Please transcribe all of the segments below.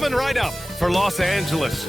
Coming right up for Los Angeles.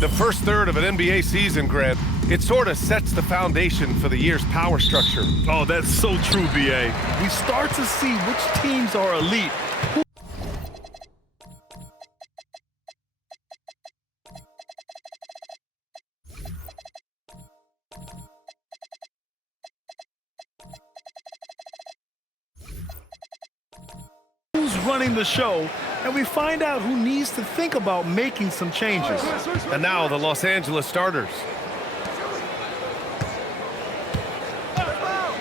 The first third of an NBA season, Grant, it sort of sets the foundation for the year's power structure. Oh, that's so true, B.A. We start to see which teams are elite. Who's running the show, and we find out who needs to think about making some changes. And now the Los Angeles starters.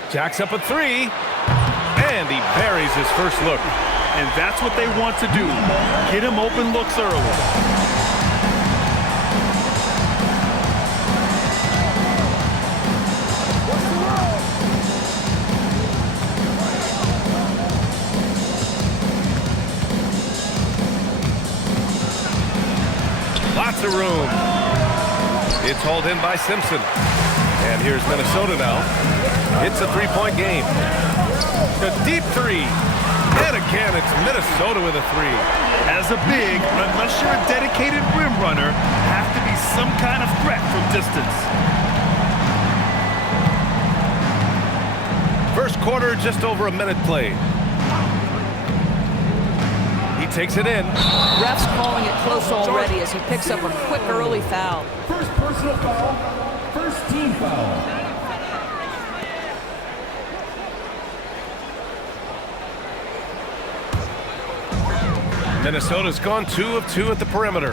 Jacks up a three, and he buries his first look. And that's what they want to do. Get him open looks early. Lots of room. It's hauled in by Simpson. And here's Minnesota now. It's a three-point game. A deep three. And again, it's Minnesota with a three. As a big, unless you're a dedicated rim runner, have to be some kind of threat from distance. First quarter, just over a minute played. He takes it in. Ref's calling it close already as he picks up a quick early foul. First personal foul, first team foul. Minnesota's gone 2 of 2 at the perimeter.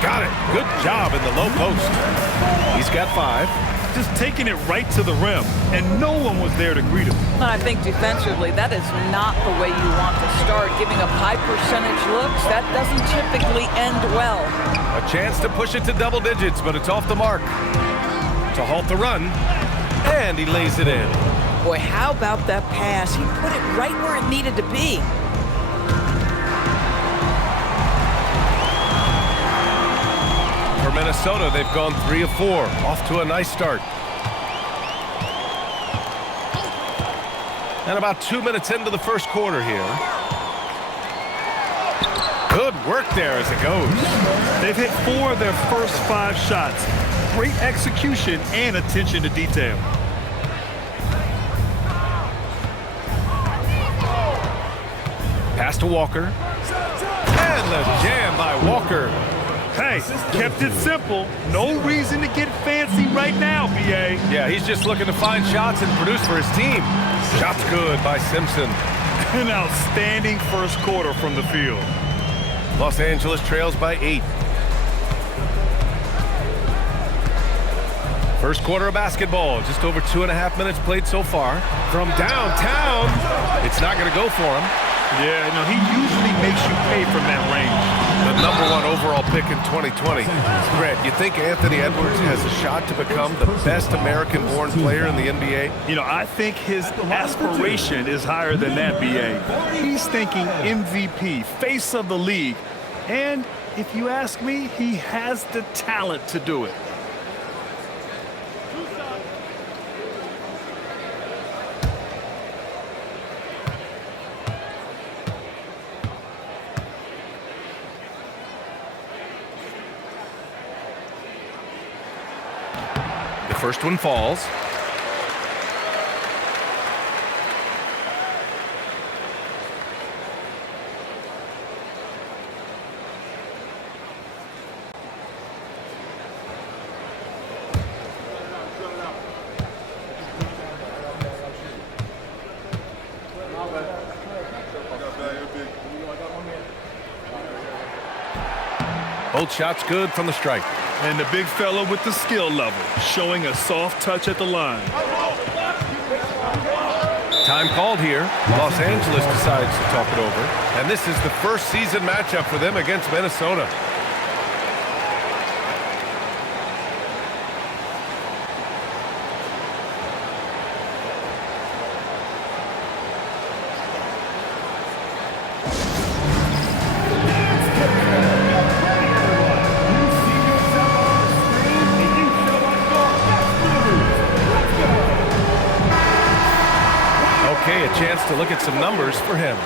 Got it. Good job in the low post. He's got 5. Just taking it right to the rim, and no one was there to greet him. And I think defensively, that is not the way you want to start. Giving up high percentage looks, that doesn't typically end well. A chance to push it to double digits, but it's off the mark. To halt the run, and he lays it in. Boy, how about that pass? He put it right where it needed to be. For Minnesota, they've gone 3 of 4. Off to a nice start. And about 2 minutes into the first quarter here. Good work there as it goes. They've hit 4 of their first 5 shots. Great execution and attention to detail. Pass to Walker. And the jam by Walker. Hey, kept it simple. No reason to get fancy right now, B.A. Yeah, he's just looking to find shots and produce for his team. Shots good by Simpson. An outstanding first quarter from the field. Los Angeles trails by 8. First quarter of basketball, just over 2.5 minutes played so far. From downtown, it's not going to go for him. Yeah, no, he usually makes you pay from that range. The #1 overall pick in 2020. Grant, you think Anthony Edwards has a shot to become the best American-born player in the NBA? You know, I think his aspiration is higher than that, B.A. He's thinking MVP, face of the league. And if you ask me, he has the talent to do it. First one falls. Both shots good from the stripe. And the big fella with the skill level, showing a soft touch at the line. Time called here. Los Angeles decides to talk it over. And this is the first season matchup for them against Minnesota. Okay, a chance to look at some numbers for him.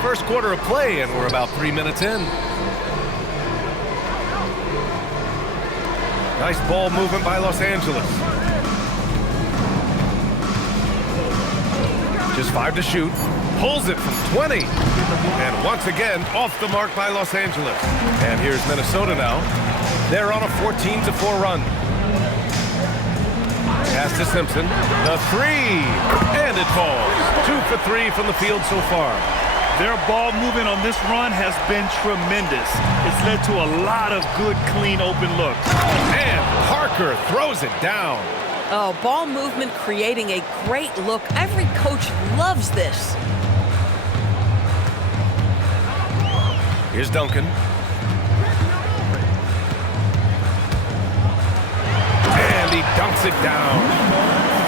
First quarter of play, and we're about 3 minutes in. Nice ball movement by Los Angeles. Just 5 to shoot. Pulls it from 20. And once again, off the mark by Los Angeles. And here's Minnesota now. They're on a 14-4 run. Pass to Simpson. The 3. And it falls. 2 for 3 from the field so far. Their ball movement on this run has been tremendous. It's led to a lot of good, clean, open looks. And Parker throws it down. Oh, ball movement creating a great look. Every coach loves this. Here's Duncan. And he dunks it down.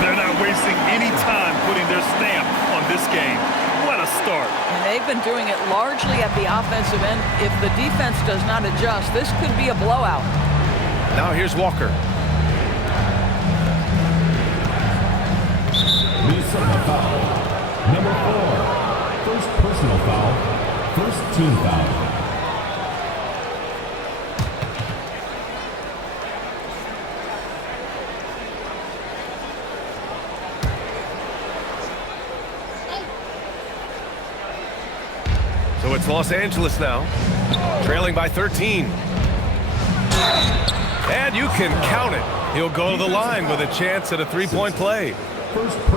They're not wasting any time putting their stamp on this game. What a start. And they've been doing it largely at the offensive end. If the defense does not adjust, this could be a blowout. Now here's Walker. Minnesota foul. Number 4. First personal foul. First team foul. So it's Los Angeles now, trailing by 13. And you can count it. He'll go to the line with a chance at a three-point play.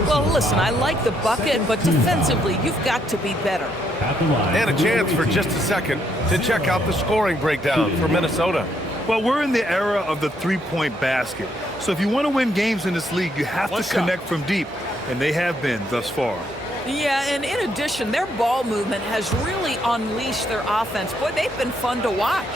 Well, listen, I like the bucket, but defensively, you've got to be better. And a chance for just a second to check out the scoring breakdown for Minnesota. Well, we're in the era of the three-point basket. So if you want to win games in this league, you have to connect from deep, and they have been thus far. Yeah, and in addition, their ball movement has really unleashed their offense. Boy, they've been fun to watch.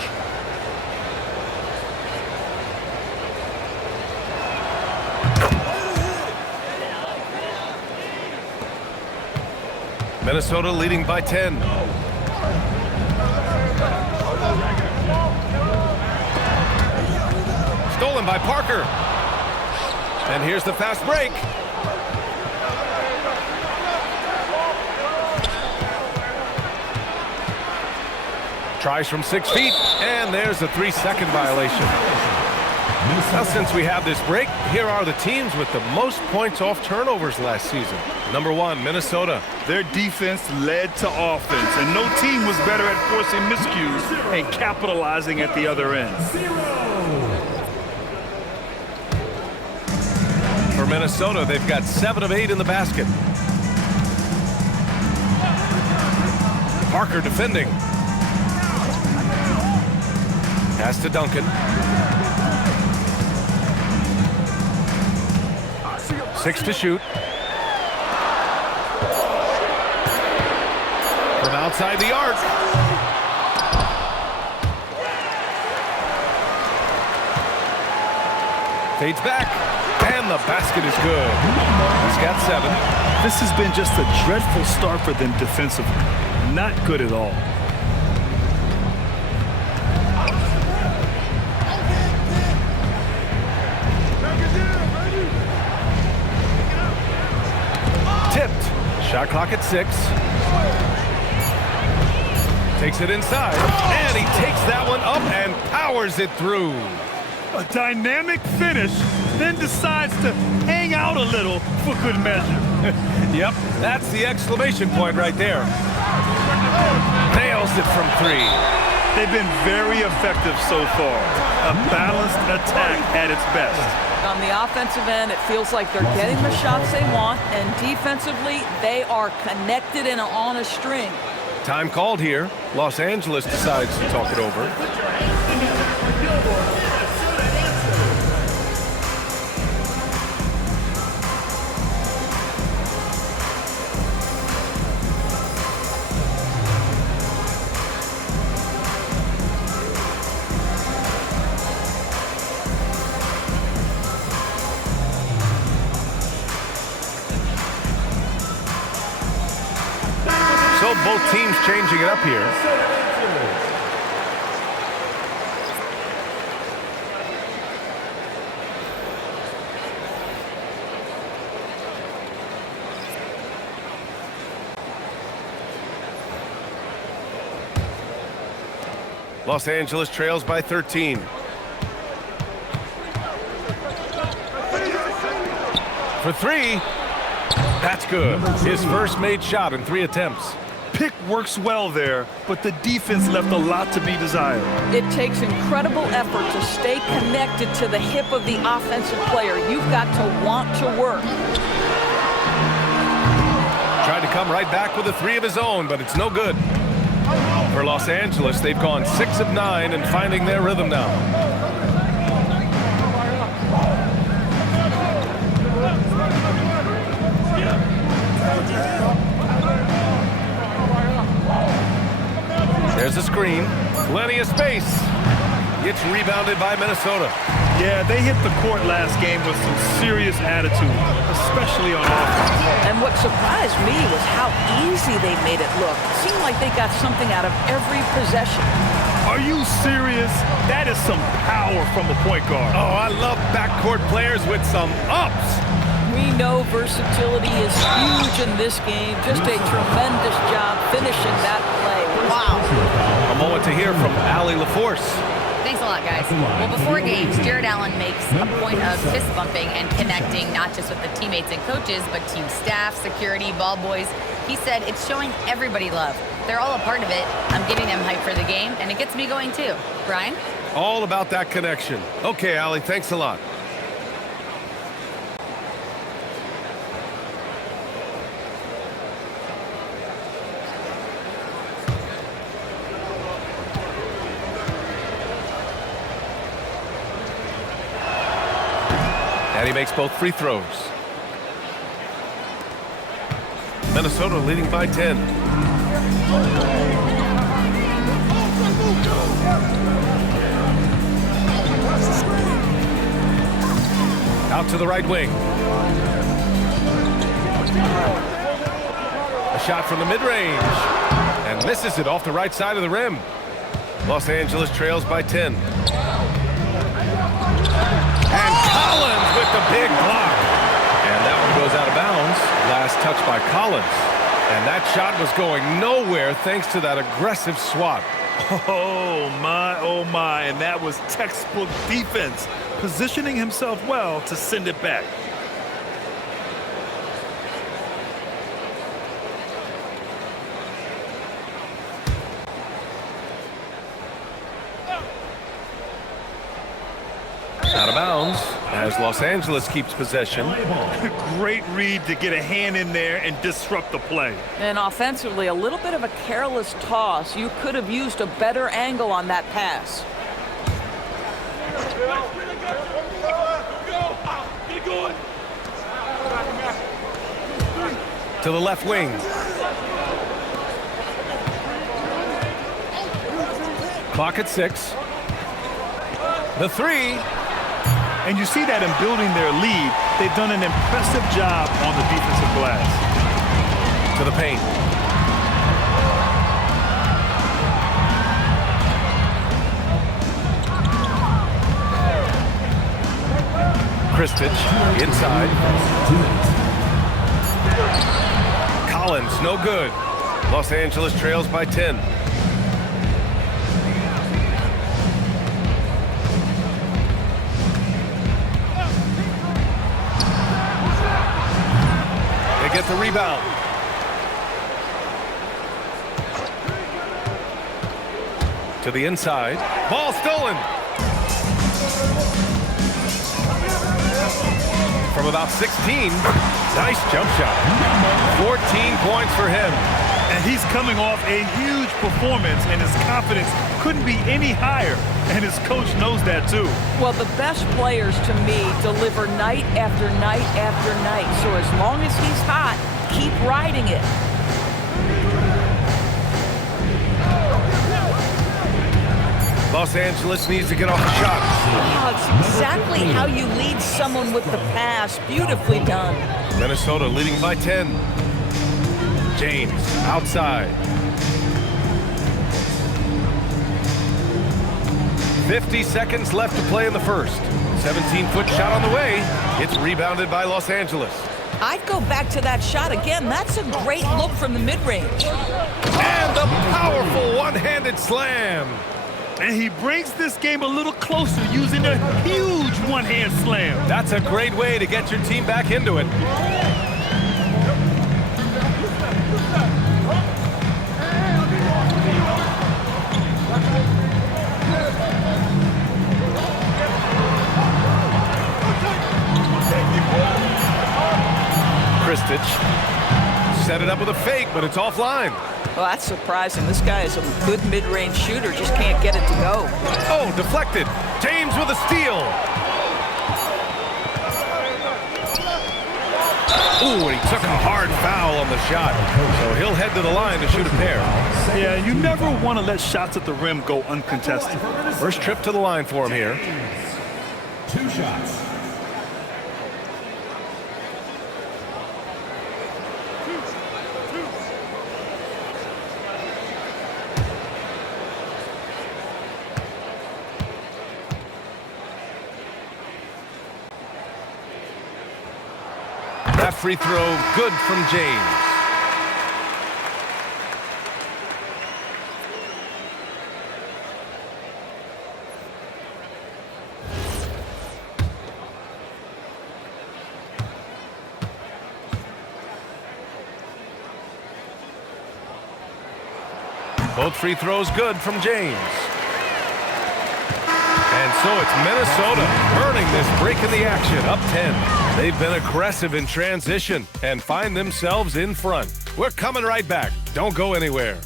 Minnesota leading by 10. Stolen by Parker. And here's the fast break. Tries from 6 feet, and there's a 3-second violation. Now, since we have this break, here are the teams with the most points off turnovers last season. Number 1, Minnesota. Their defense led to offense, and no team was better at forcing miscues and capitalizing at the other end. For Minnesota, they've got 7 of 8 in the basket. Parker defending. Pass to Duncan. 6 to shoot. From outside the arc. Fades back. And the basket is good. He's got 7. This has been just a dreadful start for them defensively. Not good at all. Tipped. Shot clock at 6. Takes it inside. And he takes that one up and powers it through. A dynamic finish, then decides to hang out a little for good measure. Yep, that's the exclamation point right there. Nails it from 3. They've been very effective so far. A balanced attack at its best. On the offensive end, it feels like they're getting the shots they want, and defensively, they are connected and on a string. Time called here. Los Angeles decides to talk it over. So both teams changing it up here. Los Angeles trails by 13. For 3. That's good. His first made shot in 3 attempts. Pick works well there, but the defense left a lot to be desired. It takes incredible effort to stay connected to the hip of the offensive player. You've got to want to work. Tried to come right back with a 3 of his own, but it's no good. For Los Angeles, they've gone 6 of 9 and finding their rhythm now. There's a screen. Plenty of space. It's rebounded by Minnesota. Yeah, they hit the court last game with some serious attitude, especially on offense. And what surprised me was how easy they made it look. It seemed like they got something out of every possession. Are you serious? That is some power from a point guard. Oh, I love backcourt players with some ups. We know versatility is huge in this game. Just a tremendous job finishing that play. Wow. A moment to hear from Allie LaForce. Thanks a lot, guys. Well, before games, Jared Allen makes a point of fist bumping and connecting not just with the teammates and coaches, but team staff, security, ball boys. He said it's showing everybody love. They're all a part of it. I'm getting them hyped for the game, and it gets me going too. Brian? All about that connection. Okay, Allie, thanks a lot. And he makes both free throws. Minnesota leading by 10. Out to the right wing. A shot from the mid-range. And misses it off the right side of the rim. Los Angeles trails by 10. And Collins with the big block. And that one goes out of bounds. Last touch by Collins. And that shot was going nowhere thanks to that aggressive swat. Oh, my. And that was textbook defense, positioning himself well to send it back. Out of bounds as Los Angeles keeps possession. Great read to get a hand in there and disrupt the play. And offensively, a little bit of a careless toss. You could have used a better angle on that pass. To the left wing. Clock at 6. The three. And you see that in building their lead, they've done an impressive job on the defensive glass. To the paint. Kristich inside. Collins, no good. Los Angeles trails by 10. Get the rebound. To the inside. Ball stolen. From about 16. Nice jump shot. 14 points for him. And he's coming off a huge performance, and his confidence couldn't be any higher. And his coach knows that too. Well, the best players to me deliver night after night after night. So as long as he's hot, keep riding it. Los Angeles needs to get off the shot. Oh, it's exactly how you lead someone with the pass. Beautifully done. Minnesota leading by 10. James outside. 50 seconds left to play in the first. 17-foot shot on the way. It's rebounded by Los Angeles. I'd go back to that shot again. That's a great look from the mid-range. And the powerful one-handed slam. And he brings this game a little closer using a huge one-hand slam. That's a great way to get your team back into it. Kristich set it up with a fake, but it's offline. Well, that's surprising. This guy is a good mid-range shooter, just can't get it to go. Oh, deflected. James with a steal. Ooh, and he took a hard foul on the shot. So he'll head to the line to shoot a pair. Yeah, you never want to let shots at the rim go uncontested. First trip to the line for him here. 2 shots. That free throw good from James. Both free throws good from James. And so it's Minnesota burning this break in the action, up 10. They've been aggressive in transition and find themselves in front. We're coming right back. Don't go anywhere.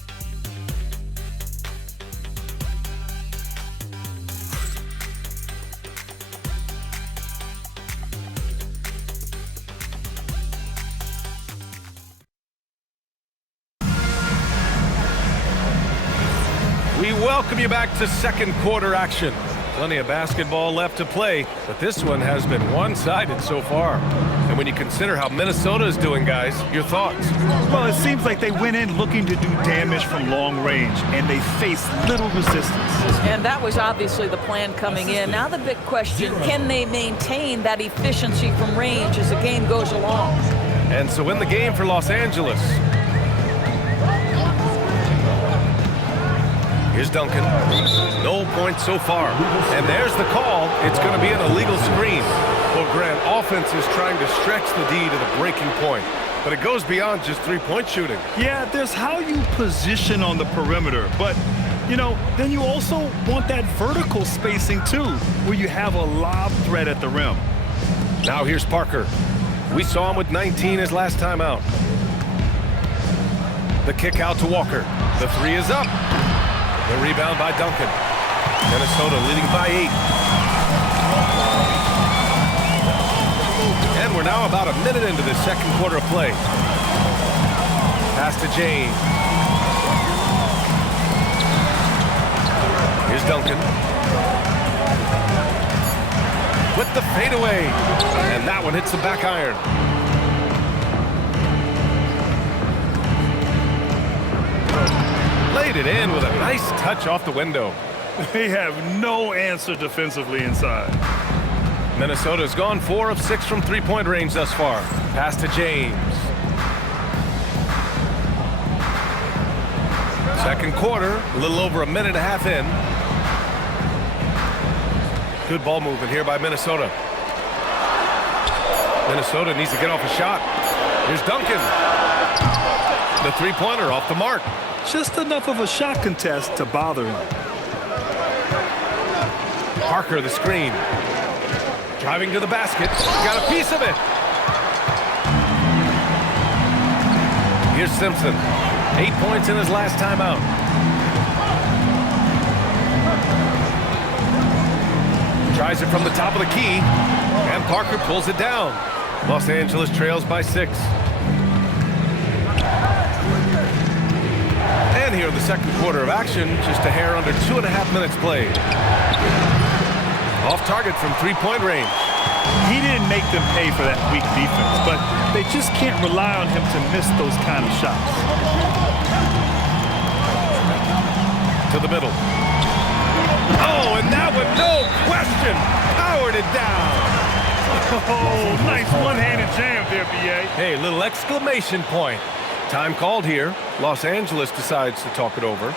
We welcome you back to second quarter action. Plenty of basketball left to play, but this one has been one-sided so far. And when you consider how Minnesota is doing, guys, your thoughts? Well, it seems like they went in looking to do damage from long range, and they faced little resistance. And that was obviously the plan coming in. Now the big question, can they maintain that efficiency from range as the game goes along? And so in the game for Los Angeles. Here's Duncan. No points so far. And there's the call. It's going to be an illegal screen. Well, Grant, offense is trying to stretch the D to the breaking point. But it goes beyond just three-point shooting. Yeah, there's how you position on the perimeter. But, you know, then you also want that vertical spacing, too, where you have a lob threat at the rim. Now here's Parker. We saw him with 19 his last time out. The kick out to Walker. The three is up. The rebound by Duncan. Minnesota leading by 8. And we're now about a minute into the second quarter of play. Pass to James. Here's Duncan. With the fadeaway. And that one hits the back iron. Laid it in with a nice touch off the window. They have no answer defensively inside. Minnesota's gone 4 of 6 from three-point range thus far. Pass to James. Second quarter, a little over a minute and a half in. Good ball movement here by Minnesota. Minnesota needs to get off a shot. Here's Duncan. The three-pointer off the mark. Just enough of a shot contest to bother him. Parker, the screen. Driving to the basket. Got a piece of it. Here's Simpson. 8 points in his last time out. Tries it from the top of the key. And Parker pulls it down. Los Angeles trails by 6. And here in the second quarter of action, just a hair under 2.5 minutes played. Off target from three-point range. He didn't make them pay for that weak defense, but they just can't rely on him to miss those kind of shots. To the middle. Oh, and that one, no question, powered it down. Oh, nice one-handed jam there, B.A. Hey, little exclamation point. Time called here. Los Angeles decides to talk it over.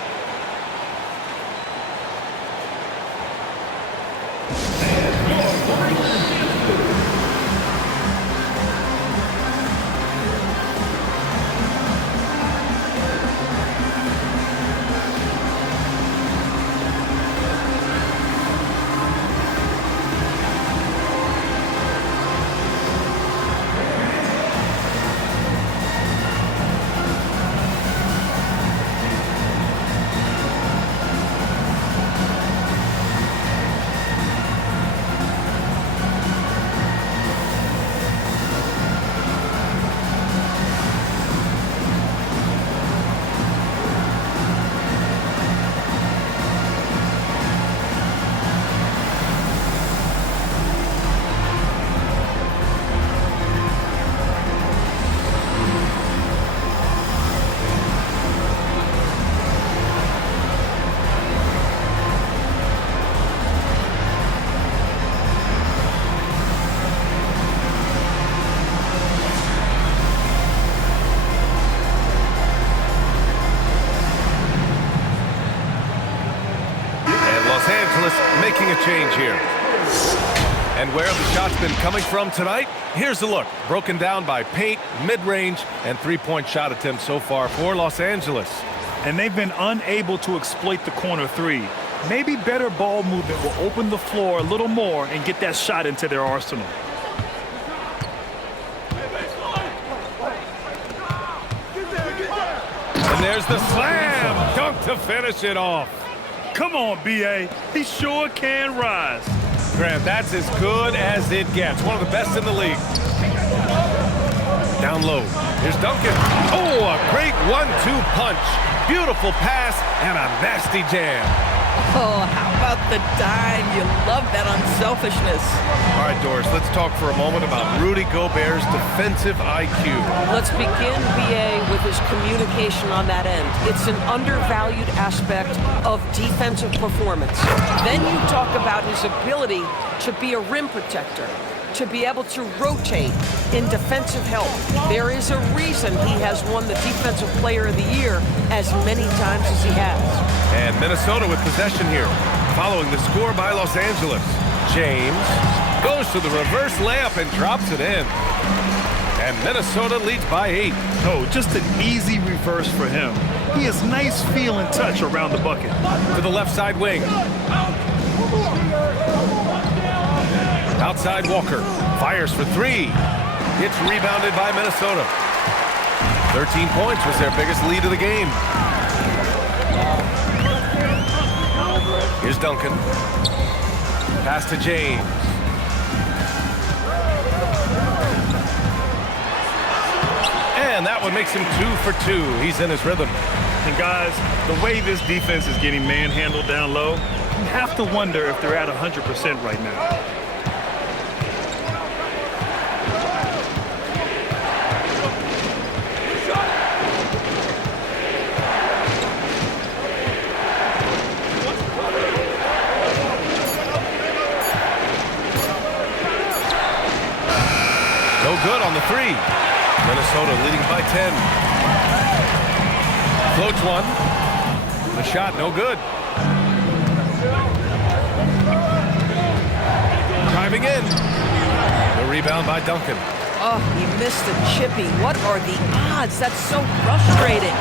Angeles making a change here. And where have the shots been coming from tonight? Here's a look. Broken down by paint, mid-range, and three-point shot attempts so far for Los Angeles. And they've been unable to exploit the corner three. Maybe better ball movement will open the floor a little more and get that shot into their arsenal. And there's the slam dunk to finish it off. Come on, B.A. He sure can rise. Grant, that's as good as it gets. One of the best in the league. Down low. Here's Duncan. Oh, a great 1-2 punch. Beautiful pass and a nasty jam. Oh, how about the dime? You love that unselfishness. All right, Doris, let's talk for a moment about Rudy Gobert's defensive IQ. Let's begin, BA, with his communication on that end. It's an undervalued aspect of defensive performance. Then you talk about his ability to be a rim protector, to be able to rotate in defensive help. There is a reason he has won the Defensive Player of the Year as many times as he has. And Minnesota with possession here, following the score by Los Angeles. James goes to the reverse layup and drops it in. And Minnesota leads by 8. No, just an easy reverse for him. He has nice feel and touch around the bucket. To the left side wing. Outside Walker, fires for 3. It's rebounded by Minnesota. 13 points was their biggest lead of the game. Here's Duncan. Pass to James. And that one makes him 2 for 2. He's in his rhythm. And guys, the way this defense is getting manhandled down low, you have to wonder if they're at 100% right now. Good on the 3. Minnesota leading by 10. Floats one. The shot no good. Driving in. The rebound by Duncan. Oh, he missed a chippy. What are the odds? That's so frustrating.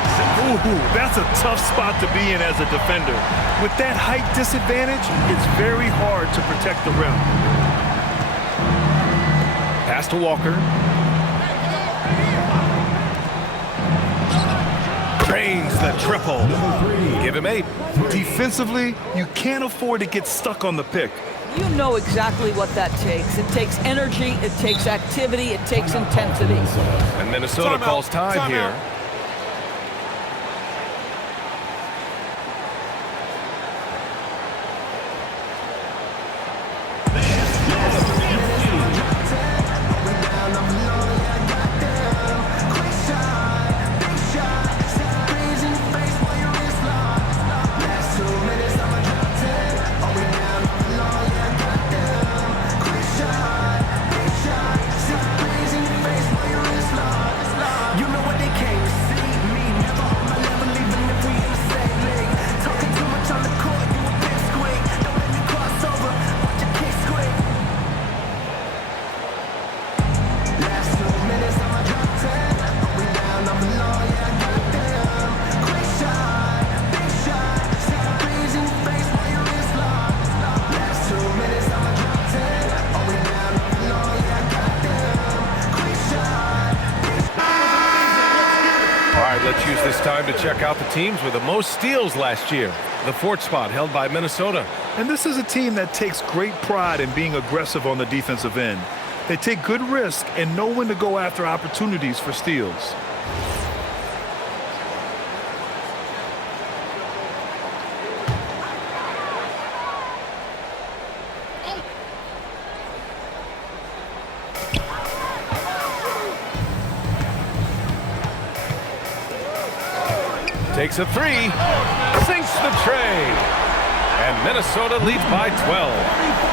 Ooh, that's a tough spot to be in as a defender. With that height disadvantage, it's very hard to protect the rim. Pass to Walker. Drains the triple. Give him 8. Defensively, you can't afford to get stuck on the pick. You know exactly what that takes. It takes energy, it takes activity, it takes intensity. And Minnesota calls time here. Let's use this time to check out the teams with the most steals last year. The 4th spot held by Minnesota. And this is a team that takes great pride in being aggressive on the defensive end. They take good risk and know when to go after opportunities for steals. Takes a 3, sinks the tray, and Minnesota leads by 12.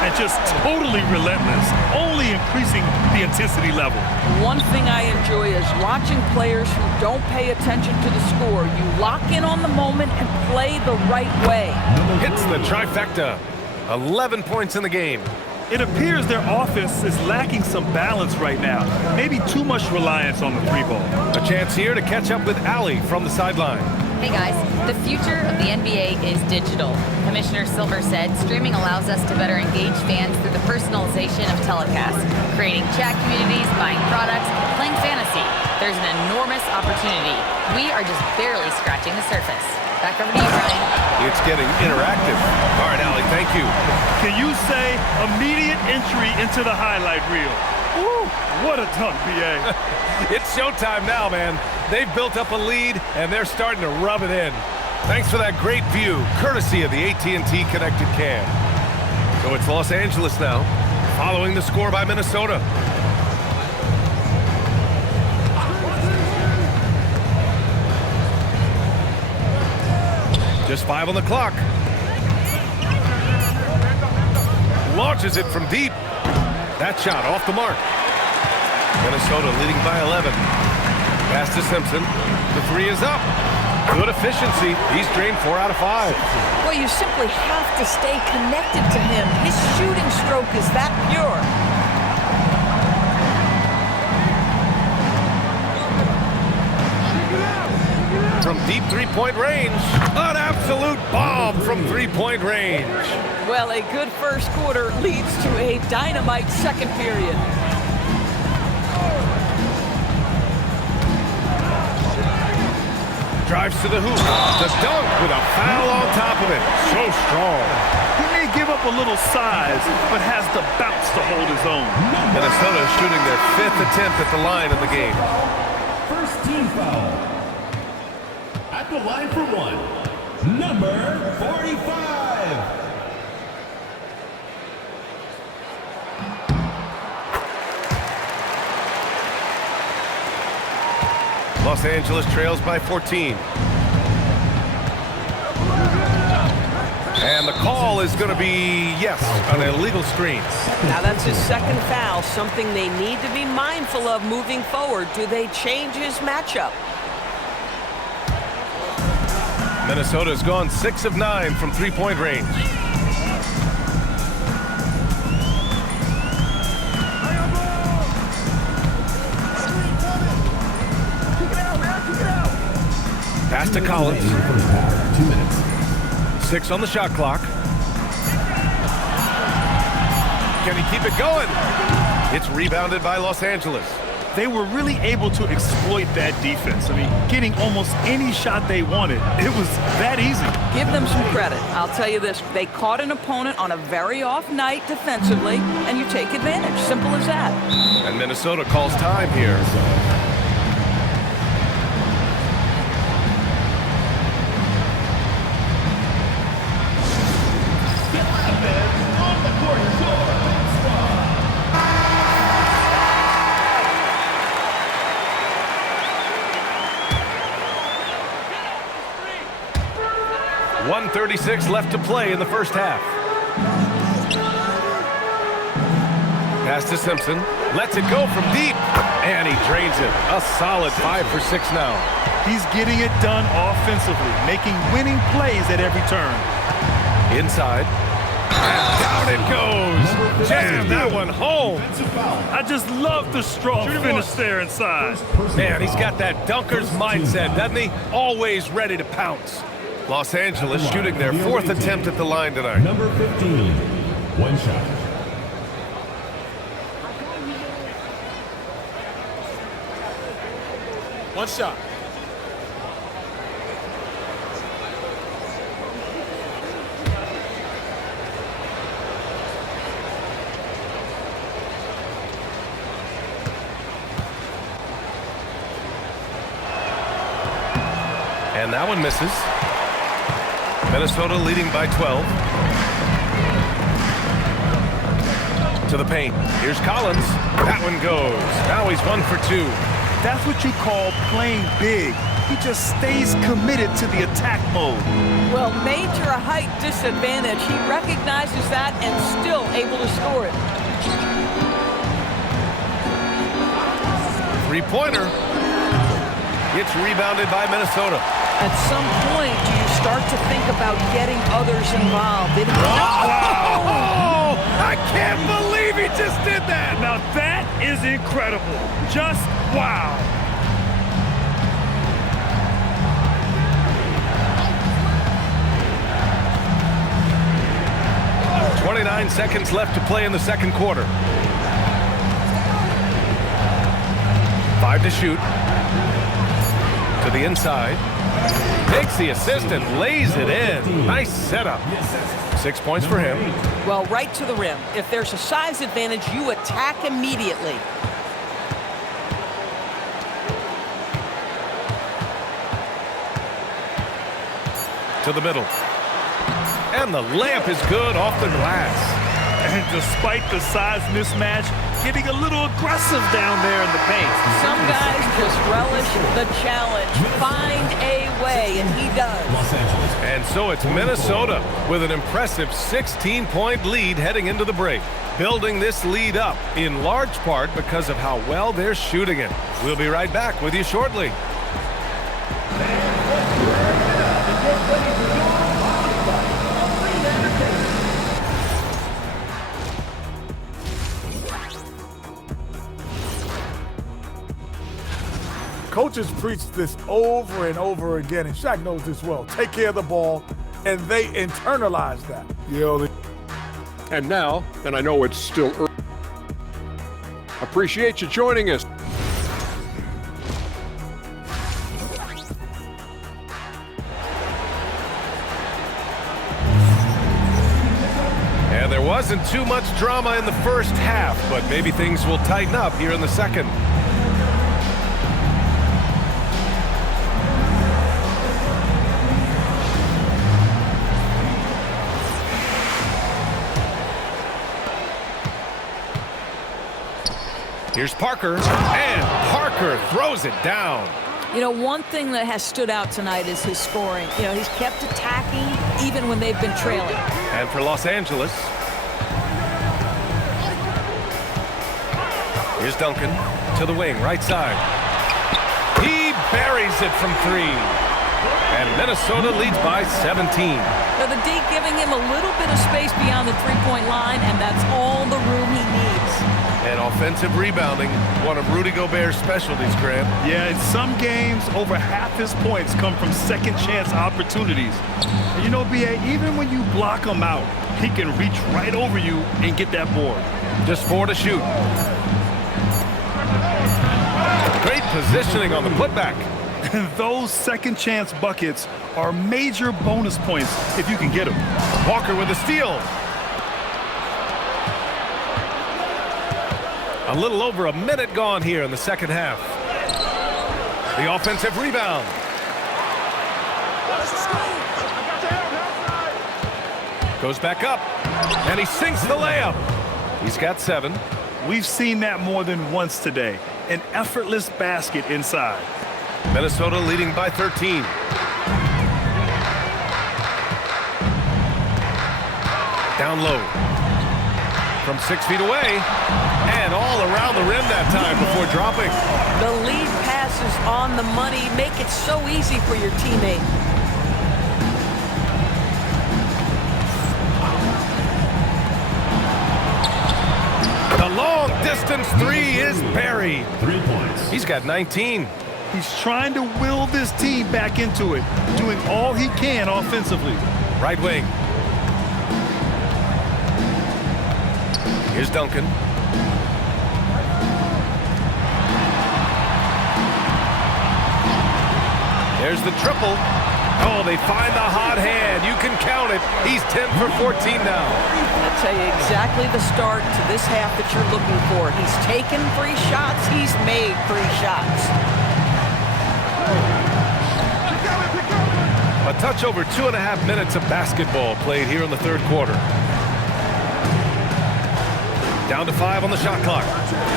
And just totally relentless, only increasing the intensity level. One thing I enjoy is watching players who don't pay attention to the score. You lock in on the moment and play the right way. Hits the trifecta. 11 points in the game. It appears their offense is lacking some balance right now. Maybe too much reliance on the three ball. A chance here to catch up with Allie from the sideline. Hey guys, the future of the NBA is digital. Commissioner Silver said streaming allows us to better engage fans through the personalization of telecasts, creating chat communities, buying products, playing fantasy. There's an enormous opportunity. We are just barely scratching the surface. Back over to you, Brian. It's getting interactive. All right, Allie, thank you. Can you say immediate entry into the highlight reel? Woo, what a dunk, BA. It's showtime now, man. They've built up a lead, and they're starting to rub it in. Thanks for that great view, courtesy of the AT&T Connected Cam. So it's Los Angeles now, following the score by Minnesota. Just 5 on the clock. Launches it from deep. That shot off the mark. Minnesota leading by 11. Pass to Simpson. The three is up. Good efficiency. He's drained 4 out of 5. Well, you simply have to stay connected to him. His shooting stroke is that pure. From deep three-point range. An absolute bomb from three-point range. Well, a good first quarter leads to a dynamite second period. Drives to the hoop. The dunk with a foul on top of it. So strong. He may give up a little size, but has the bounce to hold his own. Minnesota shooting their 5th attempt at the line in the game. First team foul. At the line for one, number 45. Los Angeles trails by 14. And the call is going to be, yes, an illegal screen. Now that's his second foul, something they need to be mindful of moving forward. Do they change his matchup? Minnesota's gone 6 of 9 from three-point range. Pass to Collins. 2 minutes. 6 on the shot clock. Can he keep it going? It's rebounded by Los Angeles. They were really able to exploit that defense. I mean, getting almost any shot they wanted. It was that easy. Give them some credit. I'll tell you this, they caught an opponent on a very off night defensively, and you take advantage. Simple as that. And Minnesota calls time here. On the court, score. 1:36 left to play in the first half. Pass to Simpson. Lets it go from deep. And he drains it. A solid 5 for 6 now. He's getting it done offensively, making winning plays at every turn. Inside. And down it goes. Jam that one home. I just love the strong finish there inside. Man, he's got that dunker's mindset, doesn't he? Always ready to pounce. Los Angeles shooting their 4th attempt at the line tonight. Number 15, one shot. One shot. And that one misses. Minnesota leading by 12. To the paint. Here's Collins. That one goes. Now he's 1 for 2. That's what you call playing big. He just stays committed to the attack mode. Well, major height disadvantage. He recognizes that and still able to score it. Three-pointer. It's rebounded by Minnesota. At some point, do you start to think about getting others involved? Oh, I can't believe he just did that. Now that is incredible. Just wow. .29 seconds left to play in the second quarter. 5 to shoot. To the inside. Takes the assist and lays it in. Nice setup. 6 points for him. Well, right to the rim. If there's a size advantage, you attack immediately. To the middle. And the layup is good off the glass. And despite the size mismatch, getting a little aggressive down there in the paint. Some guys just relish the challenge. Find a way, and he does. And so it's Minnesota with an impressive 16-point lead heading into the break. Building this lead up in large part because of how well they're shooting it. We'll be right back with you shortly. Coaches preach this over and over again, and Shaq knows this well. Take care of the ball, and they internalize that. And now, and I know it's still early, appreciate you joining us. And there wasn't too much drama in the first half, but maybe things will tighten up here in the second. Here's Parker, and Parker throws it down. You know, one thing that has stood out tonight is his scoring. You know, he's kept attacking even when they've been trailing. And for Los Angeles, here's Duncan to the wing, right side. He buries it from 3. And Minnesota leads by 17. So the D giving him a little bit of space beyond the three-point line, and that's all the room he needs. And offensive rebounding, one of Rudy Gobert's specialties, Grant. Yeah, in some games, over half his points come from second chance opportunities. And you know, B.A., even when you block him out, he can reach right over you and get that board. Just 4 to shoot. Great positioning on the putback. Those second chance buckets are major bonus points if you can get them. Walker with a steal. A little over a minute gone here in the second half. The offensive rebound. Goes back up, and he sinks the layup. He's got 7. We've seen that more than once today. An effortless basket inside. Minnesota leading by 13. Down low. From 6 feet away. And all around the rim that time before dropping. The lead passes on the money. Make it so easy for your teammate. The long distance 3 is buried. 3 points. He's got 19. He's trying to will this team back into it, doing all he can offensively. Right wing. Here's Duncan. There's the triple. Oh, they find the hot hand. You can count it. He's 10 for 14 now. I'll tell you exactly the start to this half that you're looking for. He's taken 3 shots. He's made 3 shots. A touch over 2.5 minutes of basketball played here in the third quarter. Down to 5 on the shot clock.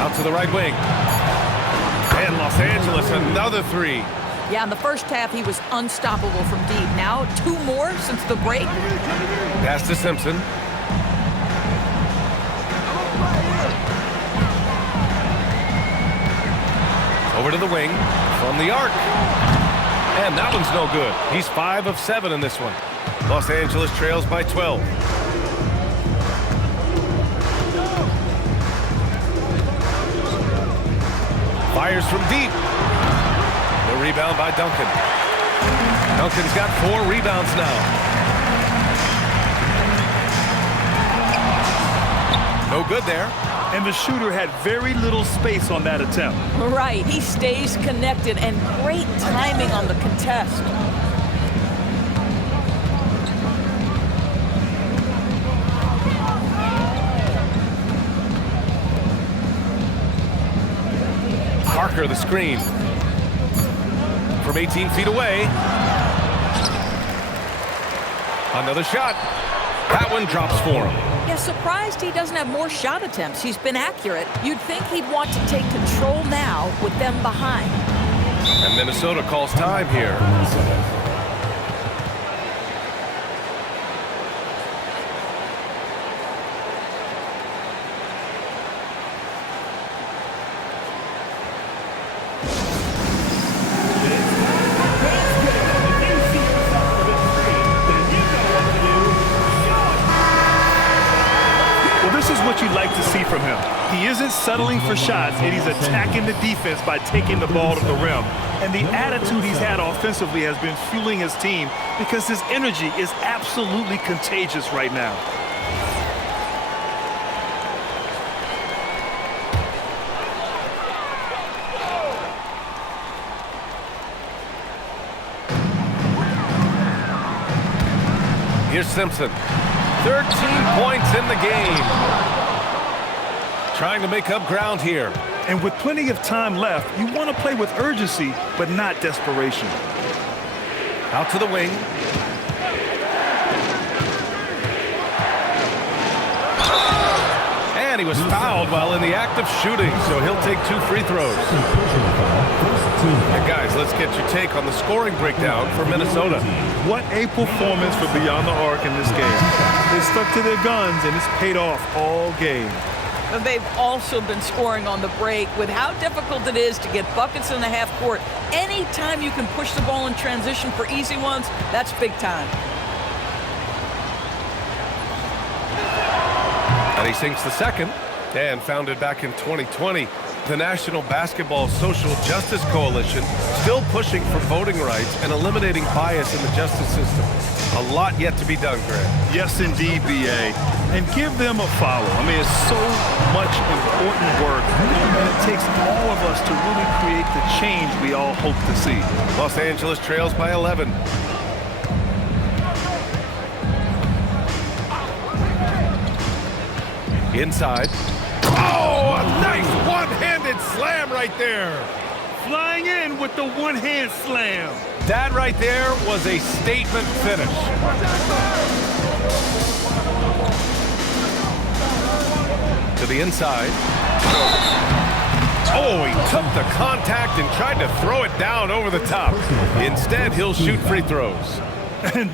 Out to the right wing. And Los Angeles, another 3. Yeah, in the first half, he was unstoppable from deep. Now, 2 more since the break. Pass to Simpson. Over to the wing. From the arc. And that one's no good. He's 5 of 7 in this one. Los Angeles trails by 12. Fires from deep. The rebound by Duncan. Duncan's got 4 rebounds now. No good there. And the shooter had very little space on that attempt. Right, he stays connected, and great timing on the contest. Parker, the screen. From 18 feet away. Another shot. That one drops for him. Yeah, surprised he doesn't have more shot attempts. He's been accurate. You'd think he'd want to take control now with them behind. And Minnesota calls time here. What you'd like to see from him. He isn't settling for shots, and he's attacking the defense by taking the ball to the rim. And the attitude he's had offensively has been fueling his team because his energy is absolutely contagious right now. Here's Simpson. 13 points in the game. Trying to make up ground here. And with plenty of time left, you want to play with urgency, but not desperation. Out to the wing. And he was fouled while in the act of shooting, so he'll take 2 free throws. And guys, let's get your take on the scoring breakdown for Minnesota. What a performance for Beyond the Arc in this game. They stuck to their guns, and it's paid off all game. They've also been scoring on the break. With how difficult it is to get buckets in the half court, anytime you can push the ball in transition for easy ones, that's big time. And he sinks the second, and founded back in 2020. The National Basketball Social Justice Coalition still pushing for voting rights and eliminating bias in the justice system. A lot yet to be done, Greg. Yes, indeed, B.A. And give them a follow. I mean, it's so much important work, and it takes all of us to really create the change we all hope to see. Los Angeles trails by 11. Inside. Oh, a nice one-handed slam right there. Flying in with the one-hand slam. That right there was a statement finish. To the inside. Oh, he took the contact and tried to throw it down over the top. Instead, he'll shoot free throws.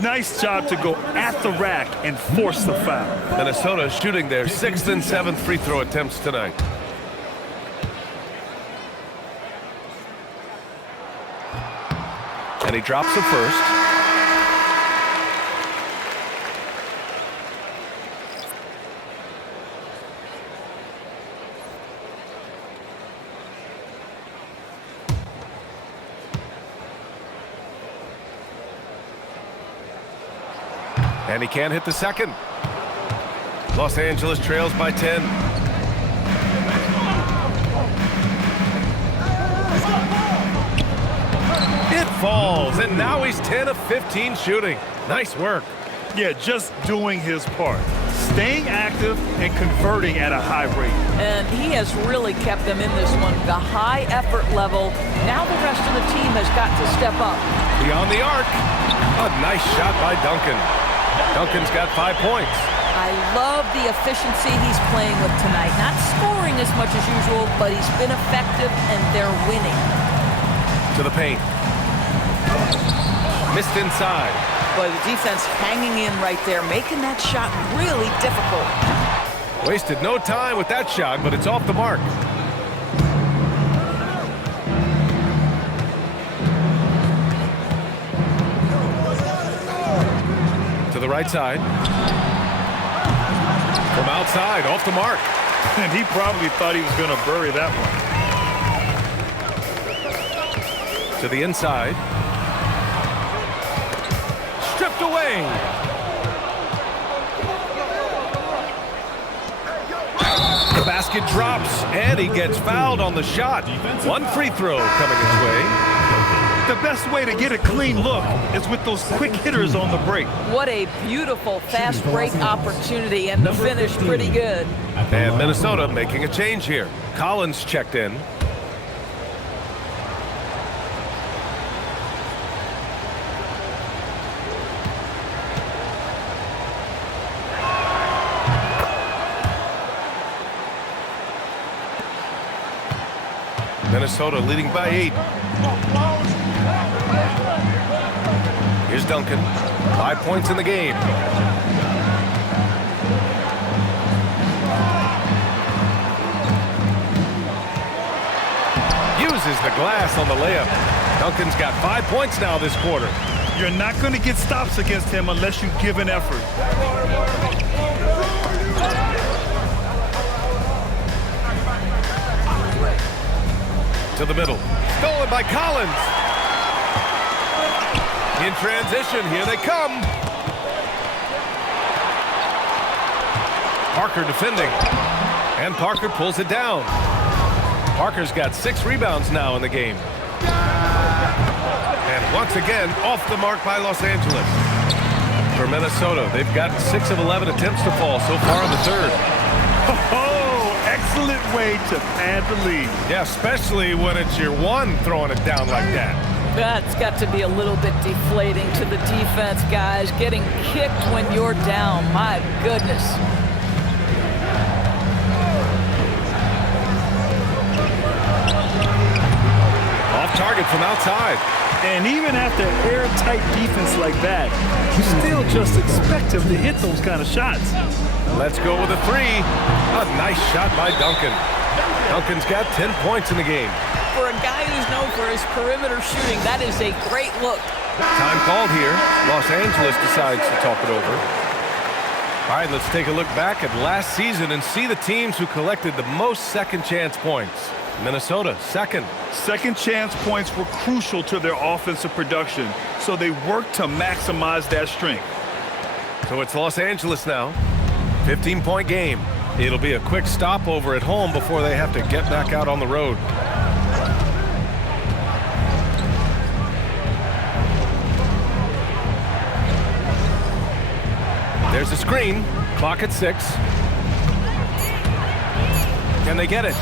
Nice job to go at the rack and force the foul. Minnesota shooting their 6th and 7th free throw attempts tonight. And he drops the first. And he can't hit the second. Los Angeles trails by 10. It falls, and now he's 10 of 15 shooting. Nice work. Yeah, just doing his part. Staying active and converting at a high rate. And he has really kept them in this one. The high effort level. Now the rest of the team has got to step up. Beyond the arc. A nice shot by Duncan. Duncan's got 5 points. I love the efficiency he's playing with tonight. Not scoring as much as usual, but he's been effective, and they're winning. To the paint. Missed inside. Boy, the defense hanging in right there, making that shot really difficult. Wasted no time with that shot, but it's off the mark. To the right side. From outside, off the mark. And he probably thought he was going to bury that one. To the inside. Stripped away. The basket drops, and he gets fouled on the shot. One free throw coming his way. The best way to get a clean look is with those quick hitters on the break. What a beautiful fast break opportunity, and the finish pretty good. And Minnesota making a change here. Collins checked in. Minnesota leading by 8. Here's Duncan. 5 points in the game. Uses the glass on the layup. Duncan's got 5 points now this quarter. You're not going to get stops against him unless you give an effort. To the middle. Stolen by Collins. In transition, here they come. Parker defending. And Parker pulls it down. Parker's got 6 rebounds now in the game. And once again, off the mark by Los Angeles. For Minnesota, they've got 6 of 11 attempts to fall so far in the third. Excellent way to pad the lead. Yeah, especially when it's your one throwing it down like that. That's got to be a little bit deflating to the defense, guys. Getting kicked when you're down. My goodness. Off target from outside. And even after airtight defense like that, you still just expect him to hit those kind of shots. Let's go with a 3. A nice shot by Duncan. Duncan's got 10 points in the game. For a guy who's known for his perimeter shooting, that is a great look. Time called here. Los Angeles decides to talk it over. All right, let's take a look back at last season and see the teams who collected the most second chance points. Minnesota, second. Second chance points were crucial to their offensive production, so they worked to maximize that strength. So it's Los Angeles now. 15-point game. It'll be a quick stopover at home before they have to get back out on the road. There's a screen. Clock at 6. Can they get it?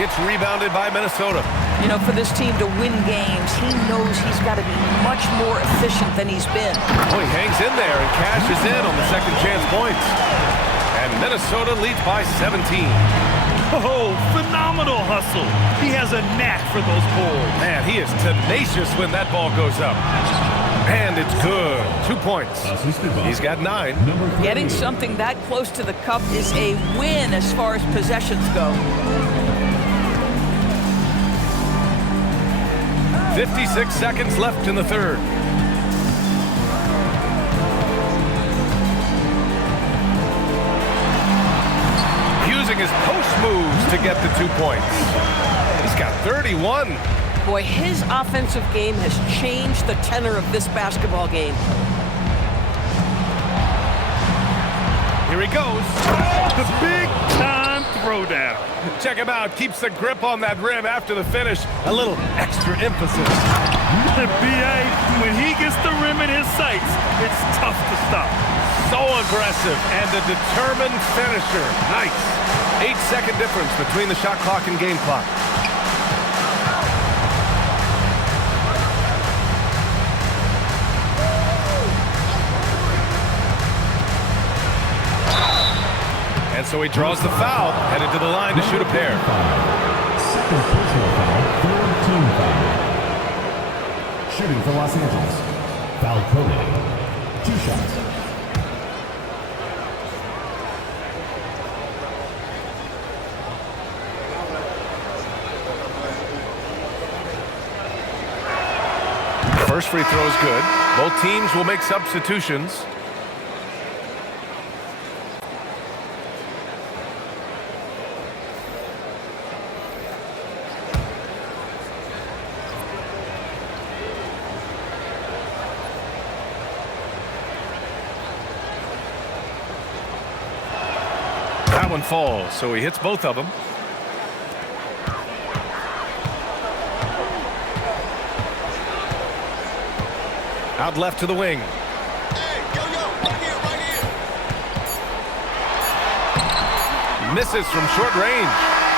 It's rebounded by Minnesota. You know, for this team to win games, he knows he's got to be much more efficient than he's been. Oh, he hangs in there and cashes in on the second chance points. And Minnesota leads by 17. Oh, phenomenal hustle. He has a knack for those balls. Man, he is tenacious when that ball goes up. And it's good. 2 points. He's got 9. Getting something that close to the cup is a win as far as possessions go. 56 seconds left in the third. Using his post moves to get the 2 points. He's got 31. Boy, his offensive game has changed the tenor of this basketball game. Here he goes. The big-time throwdown. Check him out. Keeps the grip on that rim after the finish. A little extra emphasis. B.A., when he gets the rim in his sights, it's tough to stop. So aggressive and a determined finisher. Nice. 8-second difference between the shot clock and game clock. And so he draws the foul, headed to the line to shoot a pair. Second personal foul, third team foul. Shooting for Los Angeles. Foul coded. 2 shots. First free throw is good. Both teams will make substitutions. That one falls, so he hits both of them. Out left to the wing. Hey, yo, right here. Misses from short range.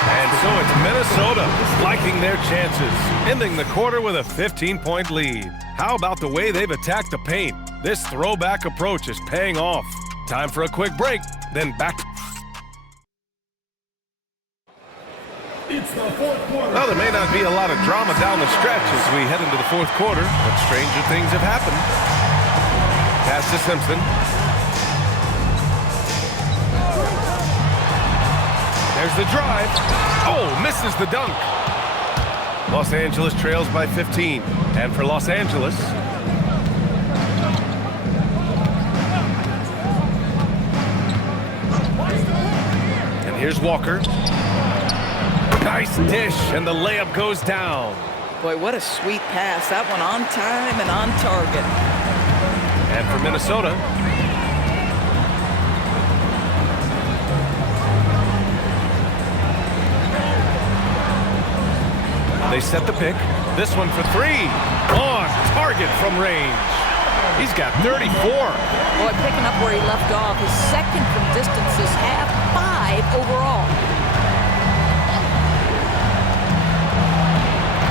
And so it's Minnesota liking their chances, ending the quarter with a 15-point lead. How about the way they've attacked the paint? This throwback approach is paying off. Time for a quick break, then back. It's the fourth quarter. Well, there may not be a lot of drama down the stretch as we head into the fourth quarter, but stranger things have happened. Pass to Simpson. There's the drive. Oh, misses the dunk. Los Angeles trails by 15. And for Los Angeles, and here's Walker. Nice dish, and the layup goes down. Boy, what a sweet pass. That one on time and on target. And for Minnesota, they set the pick. This one for three. On target from range. He's got 34. Boy, picking up where he left off. His second from distance is half, 5 overall.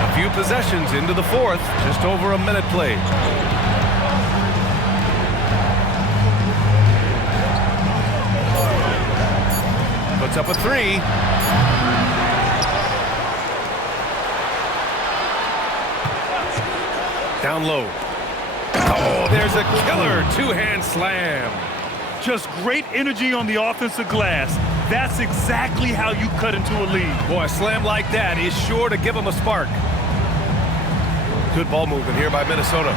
A few possessions into the fourth, just over a minute played. Puts up a three. Down low. Oh, there's a killer two-hand slam. Just great energy on the offensive glass. That's exactly how you cut into a lead. Boy, a slam like that is sure to give him a spark. Good ball movement here by Minnesota.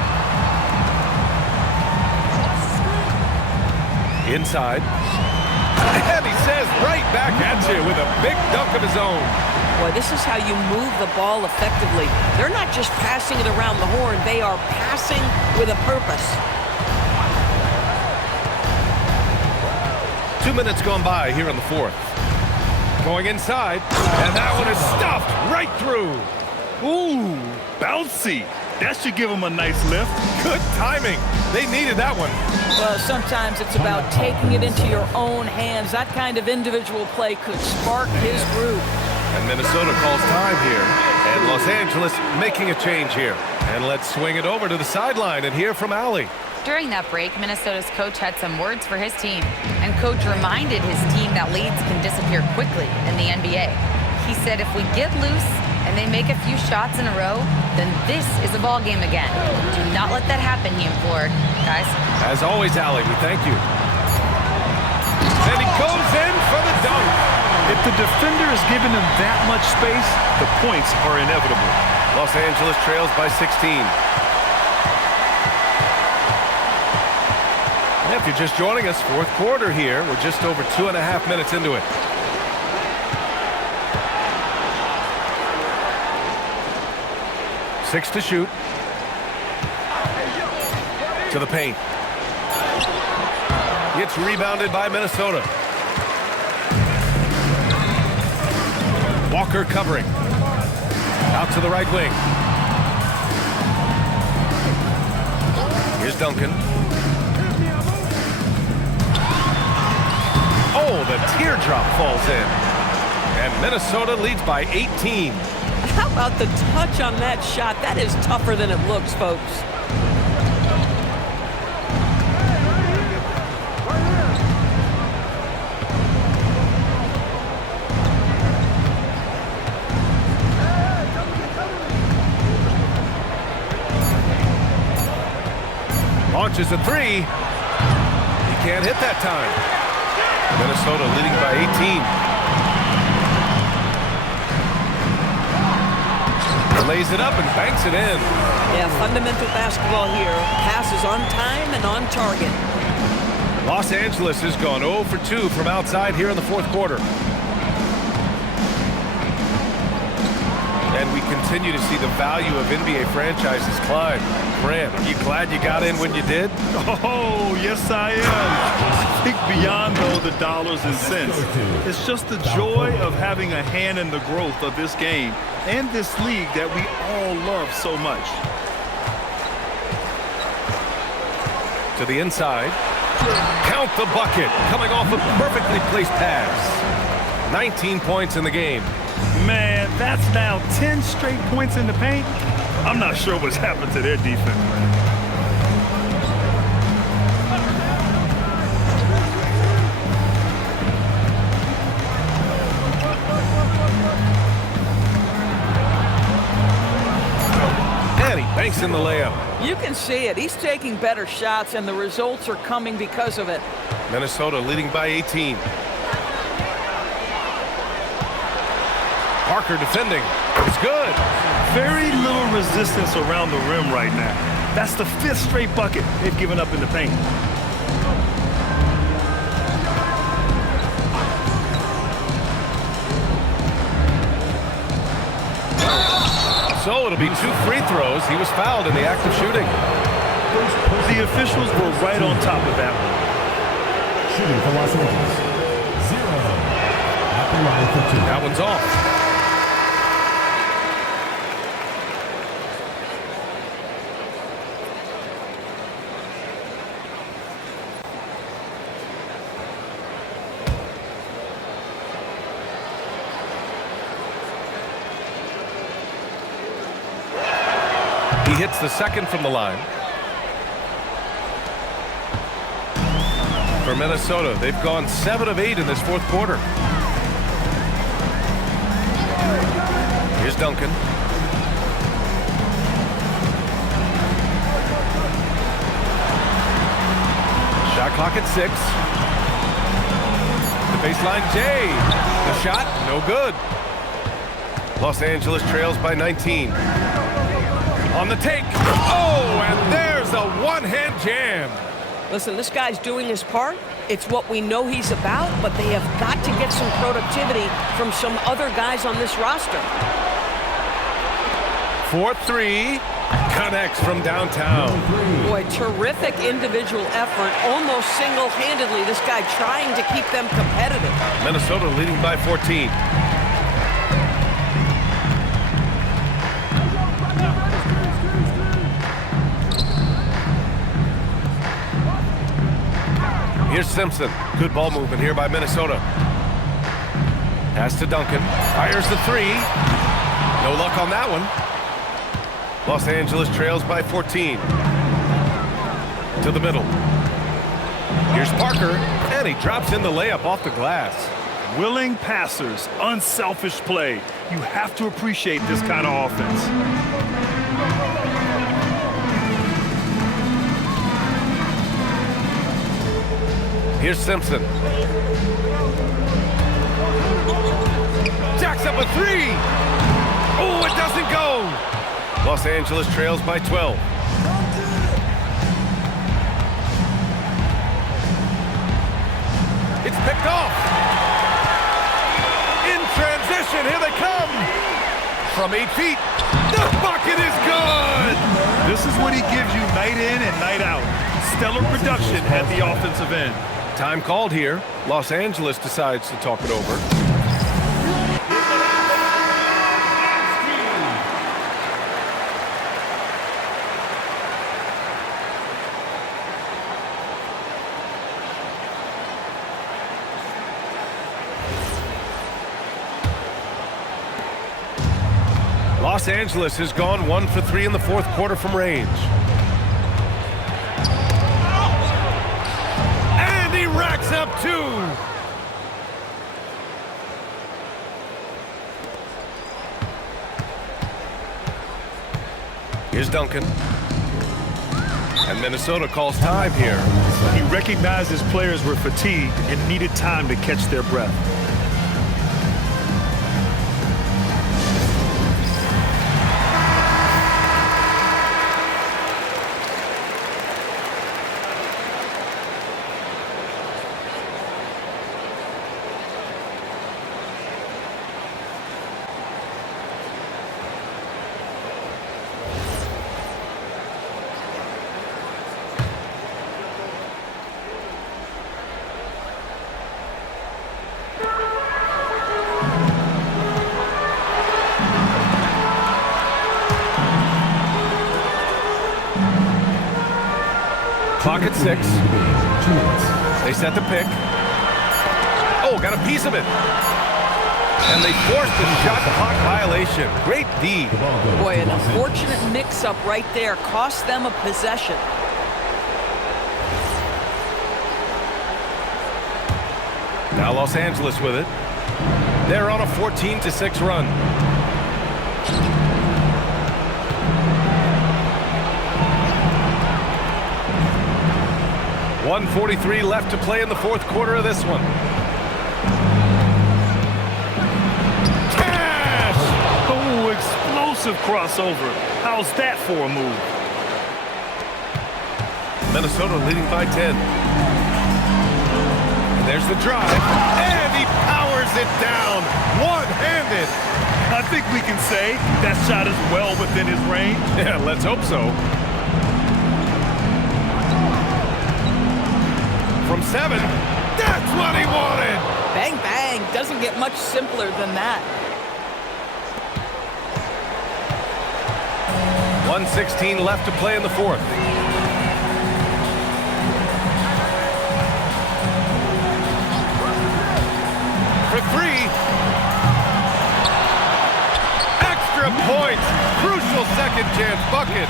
Inside. And he says right back at you with a big dunk of his own. Boy, this is how you move the ball effectively. They're not just passing it around the horn. They are passing with a purpose. 2 minutes gone by here in the fourth. Going inside, and that one is stuffed right through. Ooh, bouncy. That should give him a nice lift. Good timing. They needed that one. Well, sometimes it's about taking it into your own hands. That kind of individual play could spark his groove. And Minnesota calls time here. And Los Angeles making a change here. And let's swing it over to the sideline and hear from Allie. During that break, Minnesota's coach had some words for his team. And coach reminded his team that leads can disappear quickly in the NBA. He said if we get loose and they make a few shots in a row, then this is a ball game again. Do not let that happen, he implored. Guys. As always, Allie, we thank you. And he goes in for the dunk. If the defender is giving him that much space, the points are inevitable. Los Angeles trails by 16. And if you're just joining us, fourth quarter here. We're just over 2.5 minutes into it. Six to shoot. To the paint. Gets rebounded by Minnesota. Walker covering. Out to the right wing. Here's Duncan. Oh, the teardrop falls in. And Minnesota leads by 18. How about the touch on that shot? That is tougher than it looks, folks. Launches a three. He can't hit that time. Minnesota leading by 18. Lays it up and banks it in. Yeah, fundamental basketball here. Passes on time and on target. Los Angeles has gone 0 for 2 from outside here in the fourth quarter. And we continue to see the value of NBA franchises climb. Grant, are you glad you got in when you did? Oh, yes, I am. I think beyond, though, the dollars and cents, it's just the joy of having a hand in the growth of this game and this league that we all love so much. To the inside. Count the bucket. Coming off a perfectly placed pass. 19 points in the game. Man, that's now 10 straight points in the paint. I'm not sure what's happened to their defense. And he banks in the layup. You can see it. He's taking better shots, and the results are coming because of it. Minnesota leading by 18. Parker defending. It's good. Very little resistance around the rim right now. That's the 5th straight bucket they've given up in the paint. So it'll be 2 free throws. He was fouled in the act of shooting. The officials were right on top of that one. Shooting for Los Angeles. 0 at the line for 2. That one's off. He hits the second from the line. For Minnesota, they've gone 7 of 8 in this fourth quarter. Here's Duncan. Shot clock at 6. The baseline J. The shot, no good. Los Angeles trails by 19. On the take. Oh, and there's a one-hand jam. Listen, this guy's doing his part. It's what we know he's about, but they have got to get some productivity from some other guys on this roster. 4-3. Connects from downtown. Boy, terrific individual effort, almost single-handedly. This guy trying to keep them competitive. Minnesota leading by 14. Here's Simpson. Good ball movement here by Minnesota. Pass to Duncan. Fires the 3. No luck on that one. Los Angeles trails by 14. To the middle. Here's Parker, and he drops in the layup off the glass. Willing passers, unselfish play. You have to appreciate this kind of offense. Here's Simpson. Jacks up a 3. Oh, it doesn't go. Los Angeles trails by 12. It's picked off. In transition, here they come. From 8 feet, the bucket is good. This is what he gives you night in and night out. Stellar production at the offensive end. Time called here. Los Angeles decides to talk it over. Los Angeles has gone 1 for 3 in the fourth quarter from range. And he racks up 2. Here's Duncan. And Minnesota calls time here. He recognized his players were fatigued and needed time to catch their breath. Clock at 6. They set the pick. Oh, got a piece of it. And they forced the shot clock violation. Great D. Boy, an unfortunate mix-up right there cost them a possession. Now Los Angeles with it. They're on a 14-6 run. .143 left to play in the fourth quarter of this one. Cash! Oh, explosive crossover. How's that for a move? Minnesota leading by 10. And there's the drive. And he powers it down. One-handed. I think we can say that shot is well within his range. Yeah, let's hope so. From 7. That's what he wanted. Bang, bang. Doesn't get much simpler than that. 1:16 left to play in the fourth. For 3. Extra points. Crucial second chance bucket.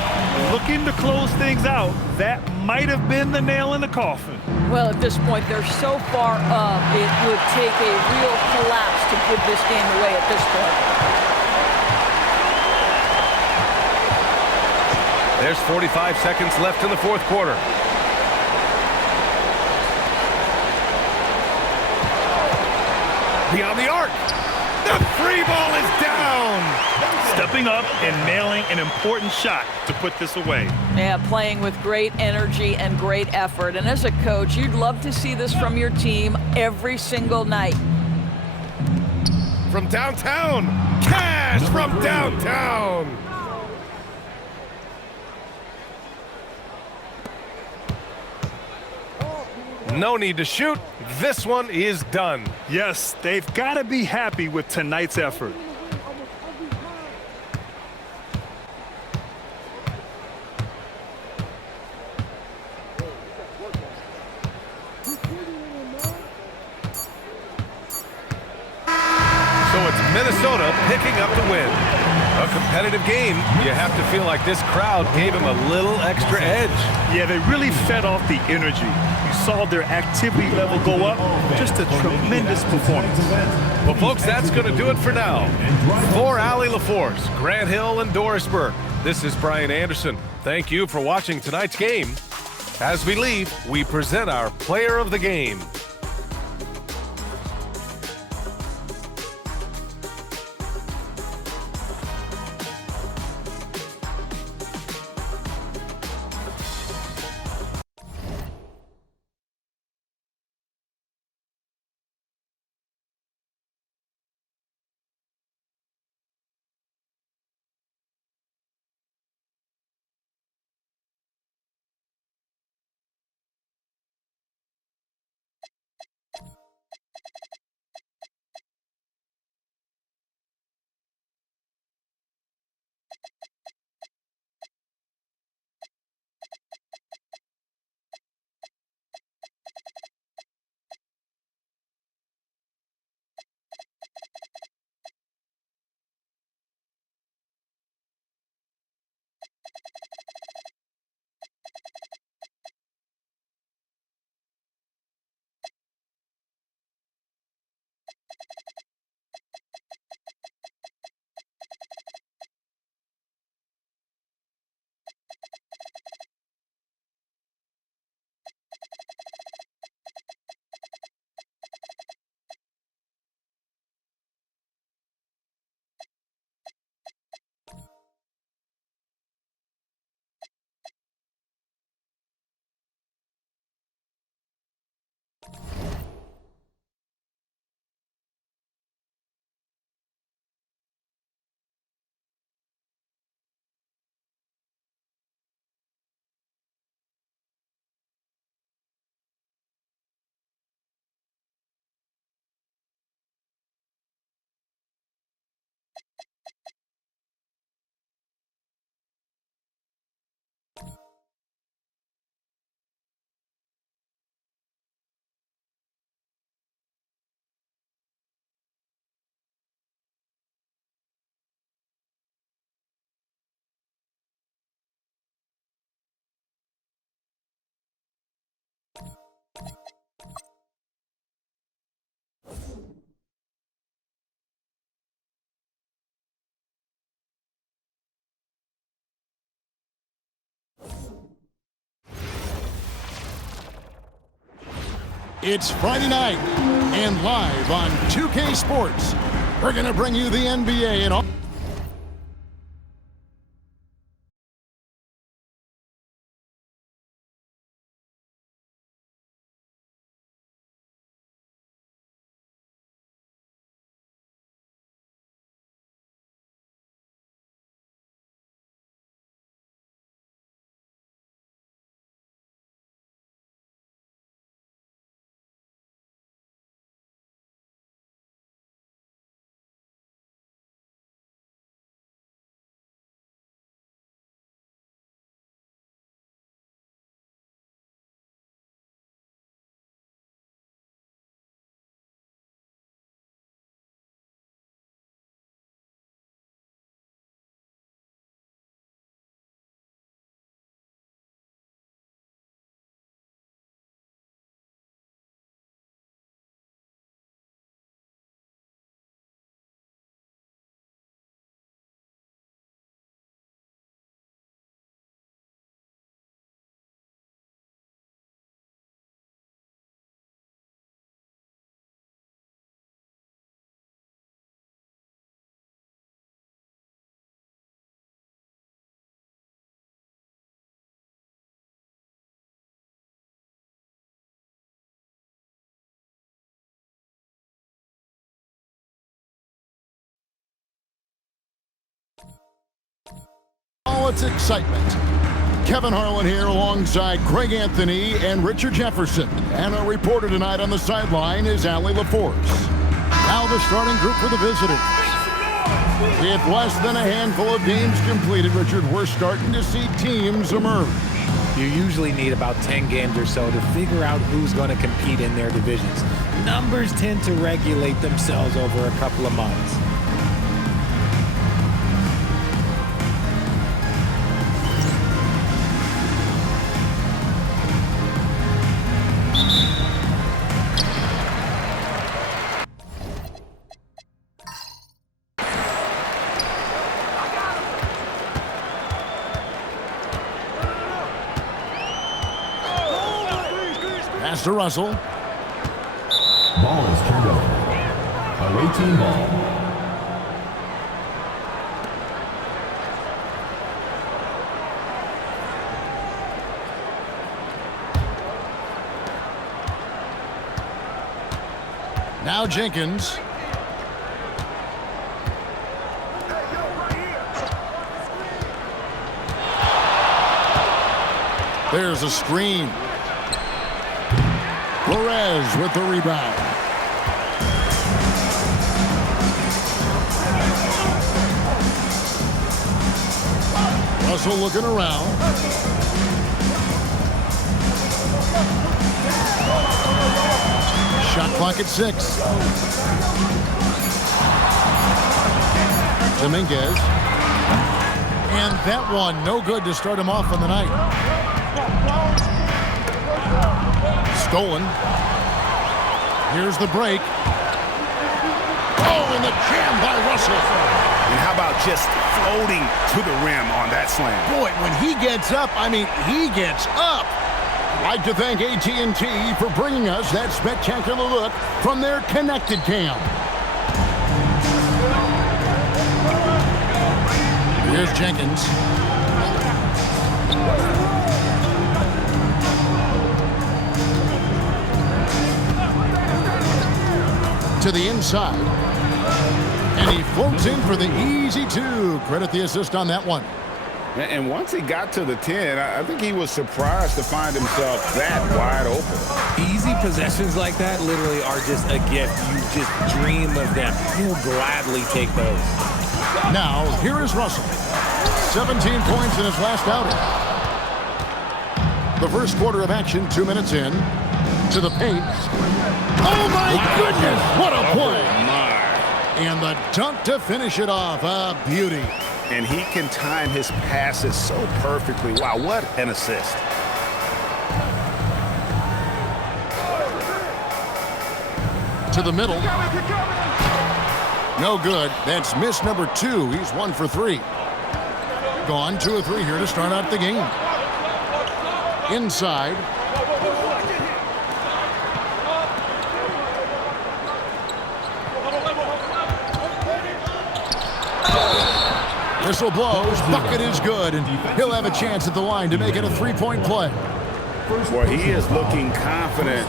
Looking to close things out. That might have been the nail in the coffin. Well, at this point, they're so far up, it would take a real collapse to give this game away at this point. There's 45 seconds left in the fourth quarter. Beyond the arc. The free ball is down. Stepping up and nailing an important shot to put this away. Yeah, playing with great energy and great effort. And as a coach, you'd love to see this from your team every single night. From downtown. Cash from downtown. No need to shoot. This one is done. Yes, they've got to be happy with tonight's effort. So it's Minnesota picking up the win. A competitive game. You have to feel like this crowd gave them a little extra edge. Yeah, they really fed off the energy. You saw their activity level go up. Just a tremendous performance. Well, folks, that's going to do it for now. For Allie LaForce, Grant Hill, and Doris Burke, this is Brian Anderson. Thank you for watching tonight's game. As we leave, we present our player of the game. It's Friday night, and live on 2K Sports, we're going to bring you the NBA and all. All its excitement. Kevin Harlan here alongside Craig Anthony and Richard Jefferson. And our reporter tonight on the sideline is Allie LaForce. Now the starting group for the visitors. With less than a handful of games completed, Richard, we're starting to see teams emerge. You usually need about 10 games or so to figure out who's going to compete in their divisions. Numbers tend to regulate themselves over a couple of months. Pass to Russell. Ball is turned over. Away team ball. Now Jenkins. There's a screen. Perez with the rebound. Russell looking around. Shot clock at 6. Dominguez. And that one, no good to start him off on the night. Stolen. Here's the break. Oh, and the jam by Russell. And how about just floating to the rim on that slam? Boy, when he gets up, I mean, he gets up. I'd like to thank AT&T for bringing us that spectacular look from their Connected Cam. Here's Jenkins. To the inside. And he floats in for the easy 2. Credit the assist on that one. And once he got to the 10, I think he was surprised to find himself that wide open. Easy possessions like that literally are just a gift. You just dream of them. He'll gladly take those. Now, here is Russell. 17 points in his last outing. The first quarter of action, 2 minutes in. To the paint. Oh, my goodness! What a play! And the dunk to finish it off. A beauty. And he can time his passes so perfectly. Wow, what an assist. To the middle. No good. That's miss number 2. He's 1 for 3. Gone 2 of 3 here to start out the game. Inside. Whistle blows. Bucket is good, and he'll have a chance at the line to make it a three-point play. Well, he is looking confident.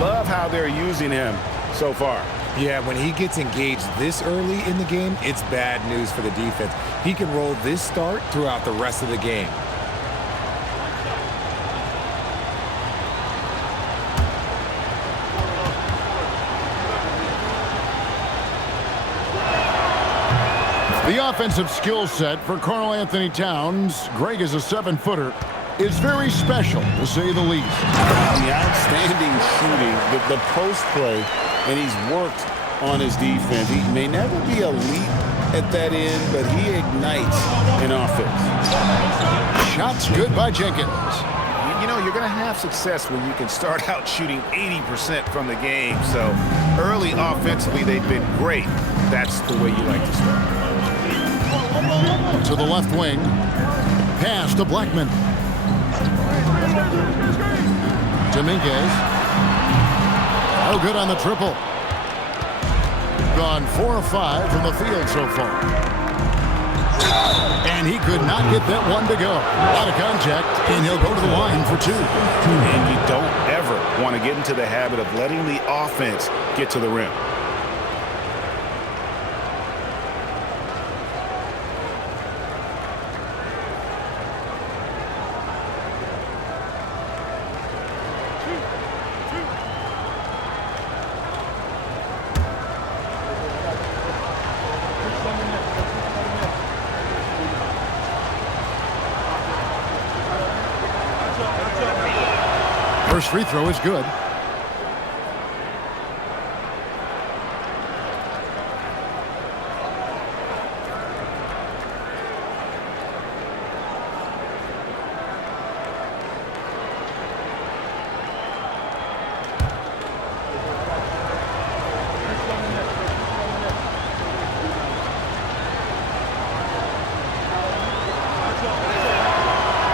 Love how they're using him so far. Yeah, when he gets engaged this early in the game, it's bad news for the defense. He can roll this start throughout the rest of the game. The offensive skill set for Karl Anthony Towns, Greg is a 7-footer, is very special, to say the least. The outstanding shooting, the post play, and he's worked on his defense. He may never be elite at that end, but he ignites an offense. Shots good by Jenkins. You know, you're going to have success when you can start out shooting 80% from the game. So early offensively, they've been great. That's the way you like to start. To the left wing. Pass to Blackman. Dominguez. No good on the triple. Gone 4 of 5 from the field so far. And he could not get that one to go. A lot of contact, and he'll go to the line for 2. And you don't ever want to get into the habit of letting the offense get to the rim. First free throw is good.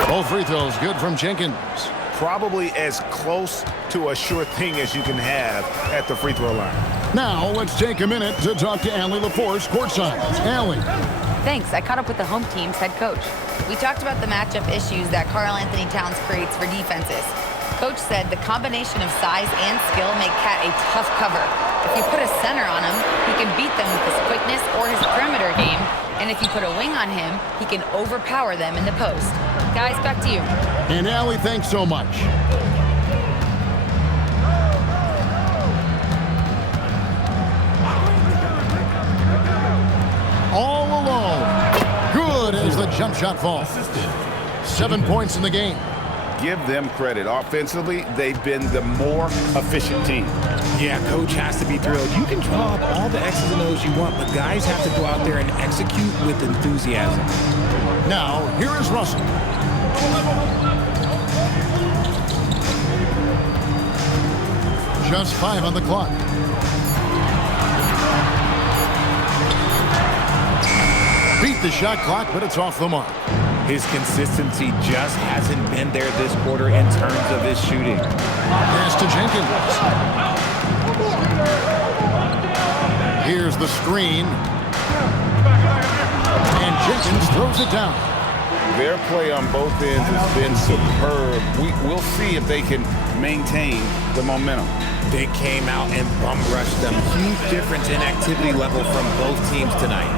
Both free throws good from Jenkins. Probably as close to a sure thing as you can have at the free throw line. Now let's take a minute to talk to Allie LaForce courtside. Allie. Thanks. I caught up with the home team's head coach. We talked about the matchup issues that Karl Anthony Towns creates for defenses. Coach said the combination of size and skill make Cat a tough cover. If you put a center on him, he can beat them with his quickness or his perimeter game. And if you put a wing on him, he can overpower them in the post. Guys, back to you. And Allie, thanks so much. All alone. Good as the jump shot falls. 7 points in the game. Give them credit. Offensively, they've been the more efficient team. Yeah, coach has to be thrilled. You can draw up all the X's and O's you want, but guys have to go out there and execute with enthusiasm. Now, here is Russell. Just 5 on the clock. Beat the shot clock, but it's off the mark. His consistency just hasn't been there this quarter in terms of his shooting. Pass to Jenkins. Here's the screen. And Jenkins throws it down. Their play on both ends has been superb. We'll see if they can maintain the momentum. They came out and bum rushed them. Huge difference in activity level from both teams tonight.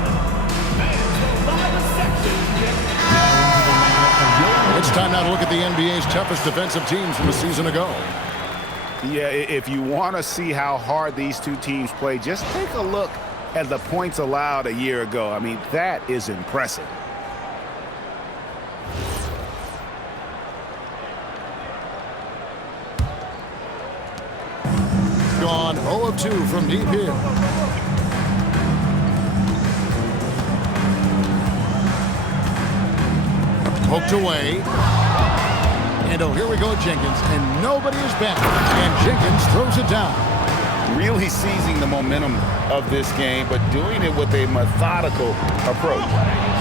It's time now to look at the NBA's toughest defensive teams from a season ago. Yeah, if you want to see how hard these two teams play, just take a look at the points allowed a year ago. I mean, that is impressive. Gone 0 of 2 from deep here. Poked away. And oh, here we go, Jenkins. And nobody is back. And Jenkins throws it down. Really seizing the momentum of this game, but doing it with a methodical approach.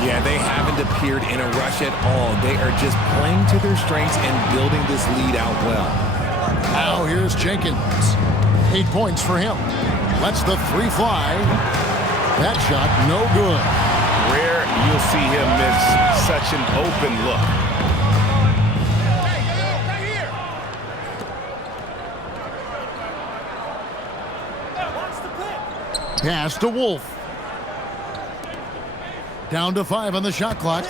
Yeah, they haven't appeared in a rush at all. They are just playing to their strengths and building this lead out well. Now here's Jenkins. 8 points for him. Lets the 3 fly. That shot no good. Rare you'll see him miss such an open look. Pass to Wolf. Down to 5 on the shot clock.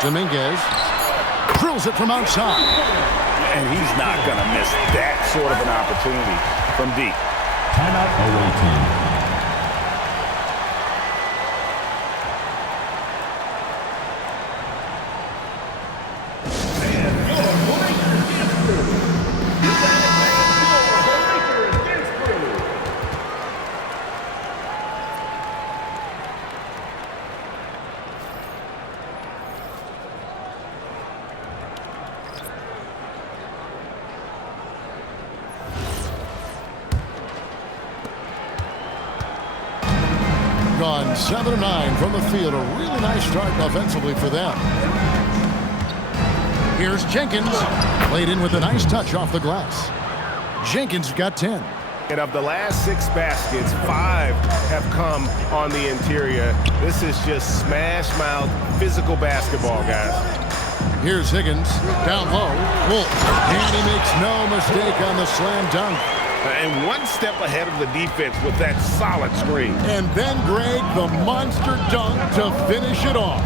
Dominguez drills it from outside. And he's not going to miss that sort of an opportunity from deep. Timeout away team. Gone 7 of 9 from the field. A really nice start offensively for them. Here's Jenkins. Played in with a nice touch off the glass. Jenkins got 10. And of the last 6 baskets, 5 have come on the interior. This is just smash-mouth physical basketball, guys. Here's Higgins. Down low. Wolf. And he makes no mistake on the slam dunk. And one step ahead of the defense with that solid screen. And then Greg, the monster dunk to finish it off.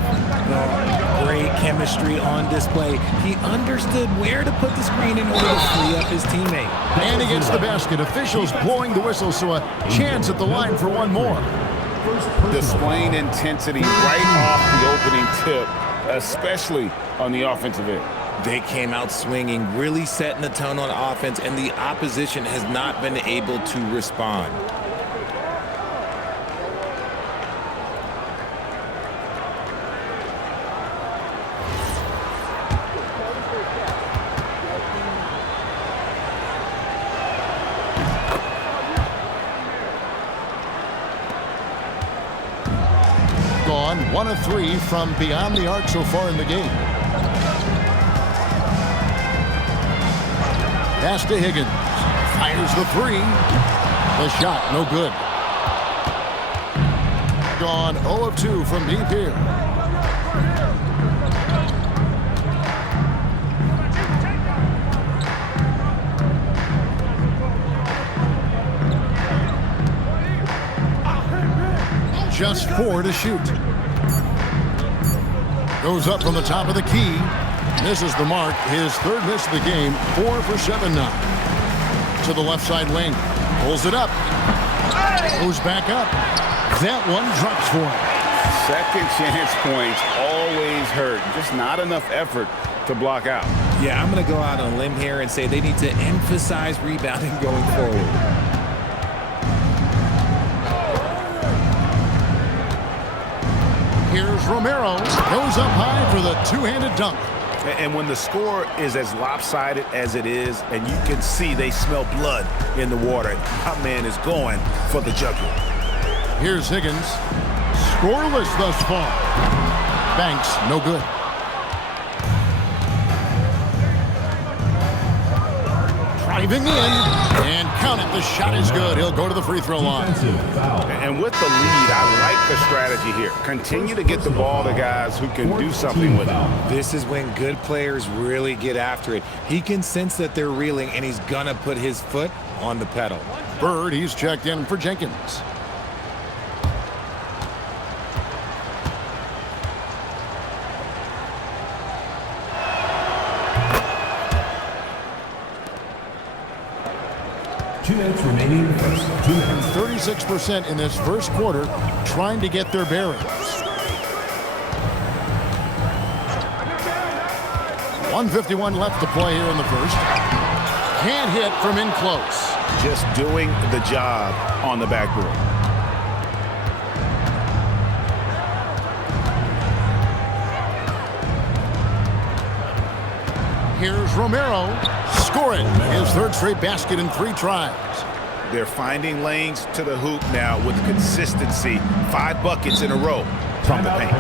Great chemistry on display. He understood where to put the screen in order to free up his teammate. And he gets the basket. Officials blowing the whistle, so a chance at the line for one more. Displaying intensity right off the opening tip, especially on the offensive end. They came out swinging, really setting the tone on offense, and the opposition has not been able to respond. Gone 1 of 3 from beyond the arc so far in the game. Pass to Higgins. Fires the 3. The shot, no good. Gone 0 of 2 from deep here. Just 4 to shoot. Goes up from the top of the key. Misses the mark. His 3rd miss of the game. 4 for 7 now. To the left side wing. Pulls it up. Goes back up. That one drops for him. Second chance points always hurt. Just not enough effort to block out. Yeah, I'm going to go out on a limb here and say they need to emphasize rebounding going forward. Here's Romero. Goes up high for the 2-handed dunk. And when the score is as lopsided as it is, and you can see they smell blood in the water, our man is going for the jugular. Here's Higgins. Scoreless thus far. Banks, no good. Driving in. And count it. The shot is good. He'll go to the free throw line. And with the lead, I like the strategy here. Continue to get the ball to guys who can do something with it. This is when good players really get after it. He can sense that they're reeling, and he's going to put his foot on the pedal. Bird, he's checked in for Jenkins. Remaining in the first 2 minutes. 36% in this first quarter, trying to get their bearings. 1:51 left to play here in the first. Can't hit from in close. Just doing the job on the backboard. Here's Romero. Scoring his 3rd straight basket in 3 tries. They're finding lanes to the hoop now with consistency. 5 buckets in a row from the paint.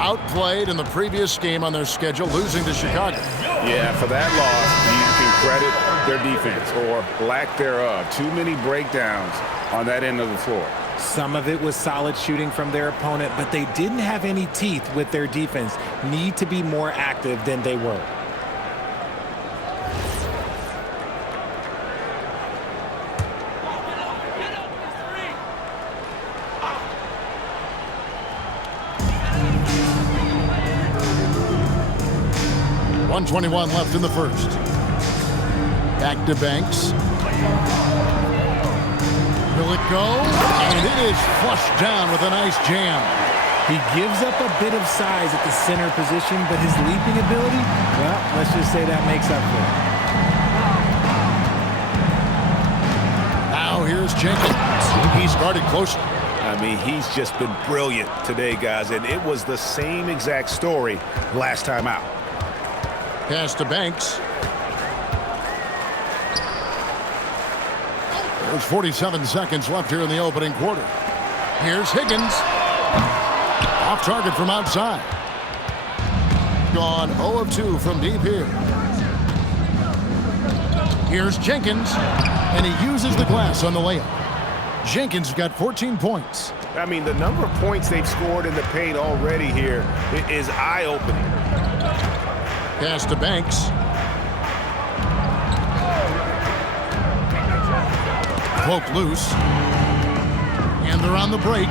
Outplayed in the previous game on their schedule, losing to Chicago. Yeah, for that loss, you can credit their defense or lack thereof. Too many breakdowns on that end of the floor. Some of it was solid shooting from their opponent, but they didn't have any teeth with their defense. Need to be more active than they were. .121 left in the first. Back to Banks. Will it go? And it is flushed down with a nice jam. He gives up a bit of size at the center position, but his leaping ability, well, let's just say that makes up for it. Now here's Jenkins. He started close. I mean, he's just been brilliant today, guys, and it was the same exact story last time out. Pass to Banks. There's 47 seconds left here in the opening quarter. Here's Higgins. Off target from outside. Gone 0 of 2 from deep here. Here's Jenkins. And he uses the glass on the layup. Jenkins got 14 points. I mean, the number of points they've scored in the paint already here is eye-opening. Pass to Banks. Cloak loose. And they're on the break.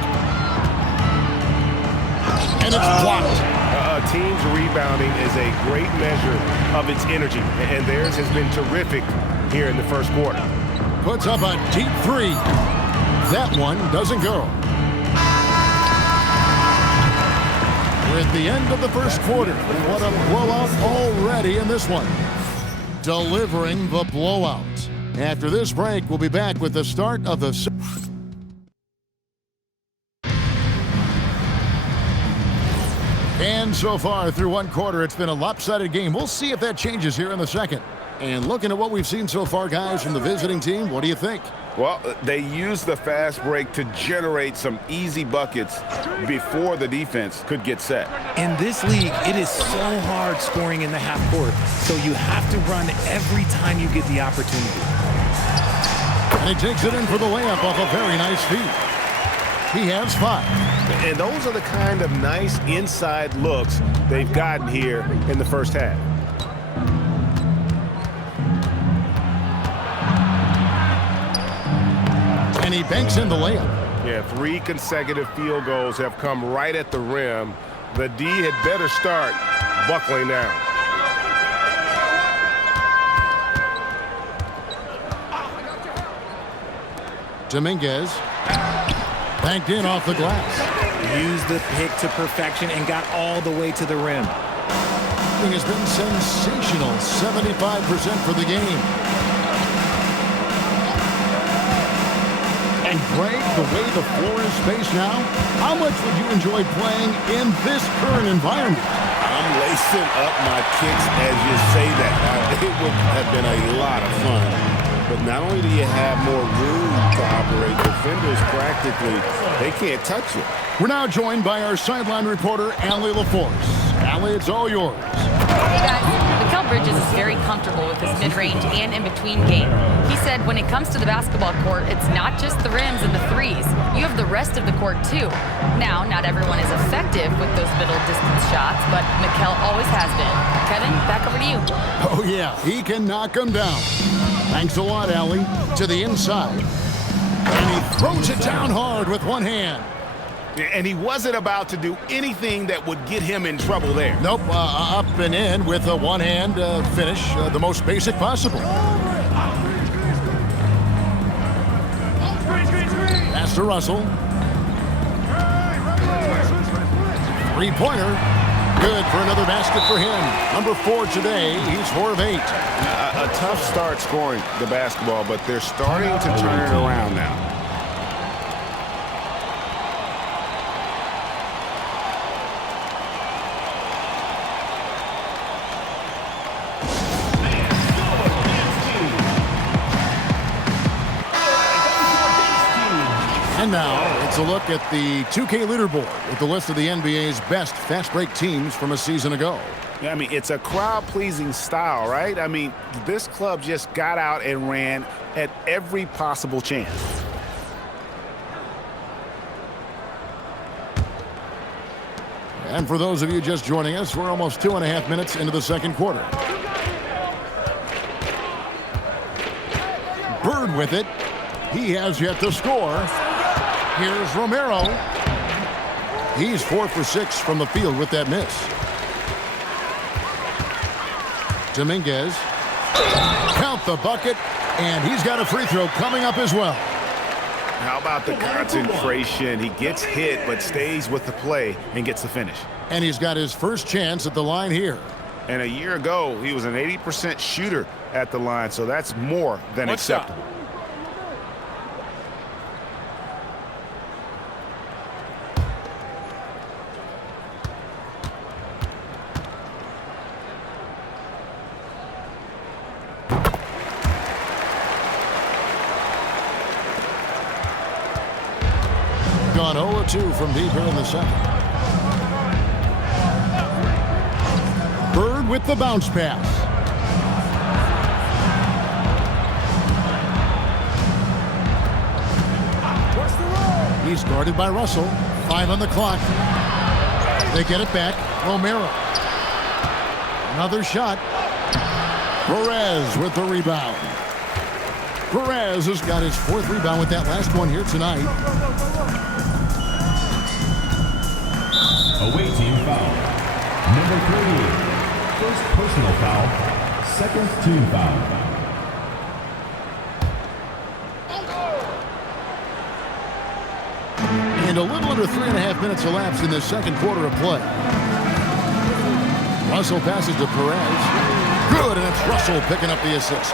And it's blocked. A team's rebounding is a great measure of its energy, and theirs has been terrific here in the first quarter. Puts up a deep three. That one doesn't go. We're at the end of the first quarter. What a blowout already in this one. Delivering the blowout. After this break, we'll be back with the start of the... And so far through one quarter, it's been a lopsided game. We'll see if that changes here in the second. And looking at what we've seen so far, guys, from the visiting team, what do you think? Well, they used the fast break to generate some easy buckets before the defense could get set. In this league, it is so hard scoring in the half court, so you have to run every time you get the opportunity. And he takes it in for the layup off a very nice feed. He has 5. And those are the kind of nice inside looks they've gotten here in the first half. And he banks in the layup. Yeah, 3 consecutive field goals have come right at the rim. The D had better start buckling down. Dominguez banked in off the glass. Used the pick to perfection and got all the way to the rim. He has been sensational. 75% for the game. And Greg, the way the floor is spaced now, how much would you enjoy playing in this current environment? I'm lacing up my kicks as you say that. It would have been a lot of fun. But not only do you have more room to operate, defenders practically, they can't touch you. We're now joined by our sideline reporter, Allie LaForce. Allie, it's all yours. Hey guys, Mikal Bridges is very comfortable with his mid-range and in-between game. He said when it comes to the basketball court, it's not just the rims and the threes. You have the rest of the court too. Now, not everyone is effective with those middle distance shots, but Mikal always has been. Kevin, back over to you. Oh yeah, he can knock them down. Thanks a lot, Allie. To the inside. And he throws it down hard with one hand. And he wasn't about to do anything that would get him in trouble there. Nope, up and in with a one-hand finish, the most basic possible. Pass to Russell. Three-pointer. Good for another basket for him. Number 4 today. He's 4 of 8. A tough start scoring the basketball, but they're starting to turn it around now. And now, it's a look at the 2K leaderboard with the list of the NBA's best fast break teams from a season ago. I mean, it's a crowd-pleasing style, right? I mean, this club just got out and ran at every possible chance. And for those of you just joining us, we're almost 2.5 minutes into the second quarter. Bird with it. He has yet to score. Here's Romero. He's 4 for 6 from the field with that miss. Dominguez. Count the bucket, and he's got a free throw coming up as well. How about the concentration? He gets hit, but stays with the play and gets the finish. And he's got his first chance at the line here. And a year ago, he was an 80% shooter at the line, so that's more than acceptable. Gone 0-2 from deep here in the second. Bird with the bounce pass. He's guarded by Russell. 5 on the clock. They get it back. Romero. Another shot. Perez with the rebound. Perez has got his 4th rebound with that last one here tonight. Away team foul. Number 3. First personal foul. Second team foul. And a little under 3.5 minutes elapsed in the second quarter of play. Russell passes to Perez. Good, and it's Russell picking up the assist.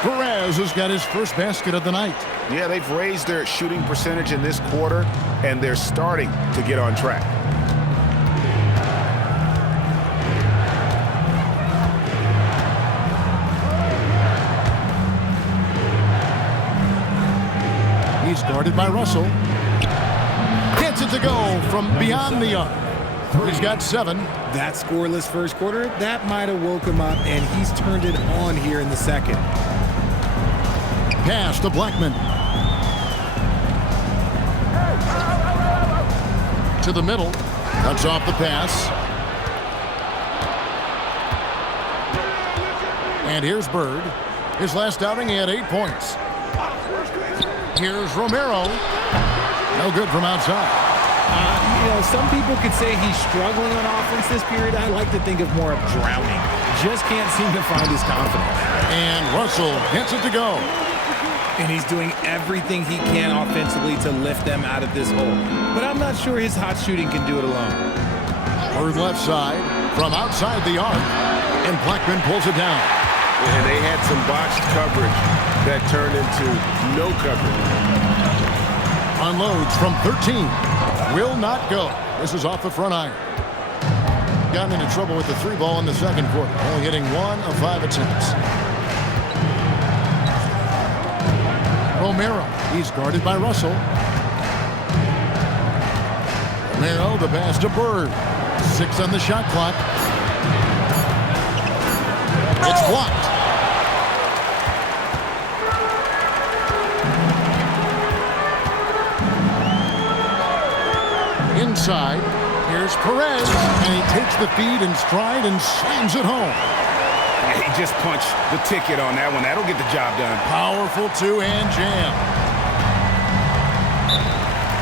Perez has got his first basket of the night. Yeah, they've raised their shooting percentage in this quarter, and they're starting to get on track. He's guarded by Russell. Gets it to go from beyond the arc. He's got 7. That scoreless first quarter, that might have woke him up, and he's turned it on here in the second. Pass to Blackman. To the middle. Cuts off the pass. And here's Bird. His last outing, he had 8 points. Here's Romero. No good from outside. Some people could say he's struggling on offense this period. I like to think of more of drowning. Just can't seem to find his confidence. And Russell gets it to go. And he's doing everything he can offensively to lift them out of this hole. But I'm not sure his hot shooting can do it alone. Bird left side from outside the arc. And Blackman pulls it down. And they had some botched coverage that turned into no coverage. Unloads from 13. Will not go. This is off the front iron. Gotten into trouble with the 3 ball in the second quarter. Only hitting 1 of 5 attempts. Romero. He's guarded by Russell. Romero, the pass to Bird. 6 on the shot clock. It's blocked. Inside, here's Perez, and he takes the feed in stride and slams it home. He just punched the ticket on that one. That'll get the job done. Powerful 2-hand jam.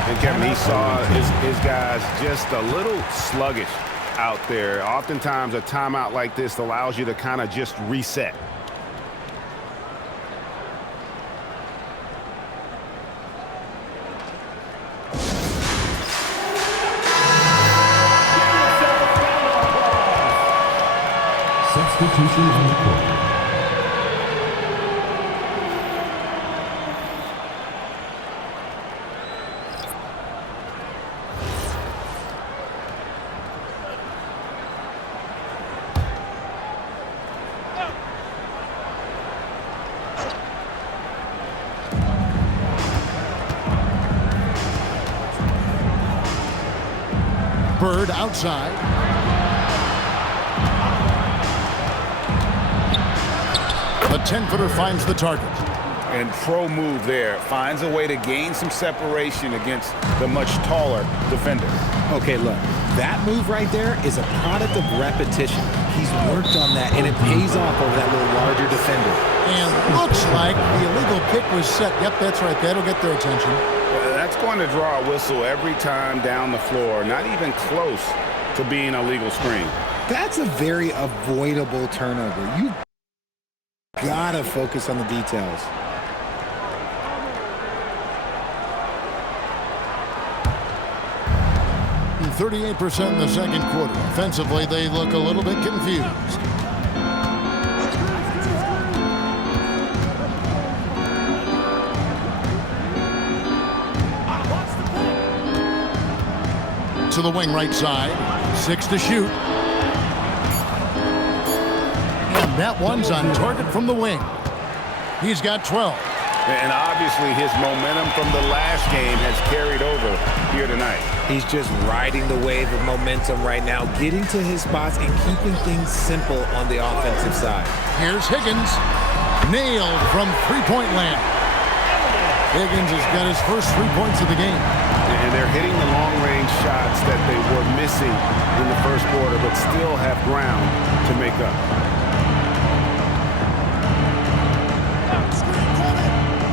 And Kevin, he saw his guys just a little sluggish out there. Oftentimes a timeout like this allows you to kind of just reset. Substitution on the court. Bird outside. The 10-footer finds the target. And pro move there. Finds a way to gain some separation against the much taller defender. Okay, look. That move right there is a product of repetition. He's worked on that, and it pays off over that little larger defender. And looks like the illegal kick was set. Yep, that's right. That'll get their attention. That's going to draw a whistle every time down the floor. Not even close to being a legal screen. That's a very avoidable turnover. You gotta focus on the details. And 38% in the second quarter. Offensively, they look a little bit confused. To the wing right side. 6 to shoot. And that one's on target from the wing. He's got 12. And obviously his momentum from the last game has carried over here tonight. He's just riding the wave of momentum right now, getting to his spots and keeping things simple on the offensive side. Here's Higgins. Nailed from three-point land. Higgins has got his first 3 points of the game. And they're hitting the long-range shots that they were missing in the first quarter, but still have ground to make up.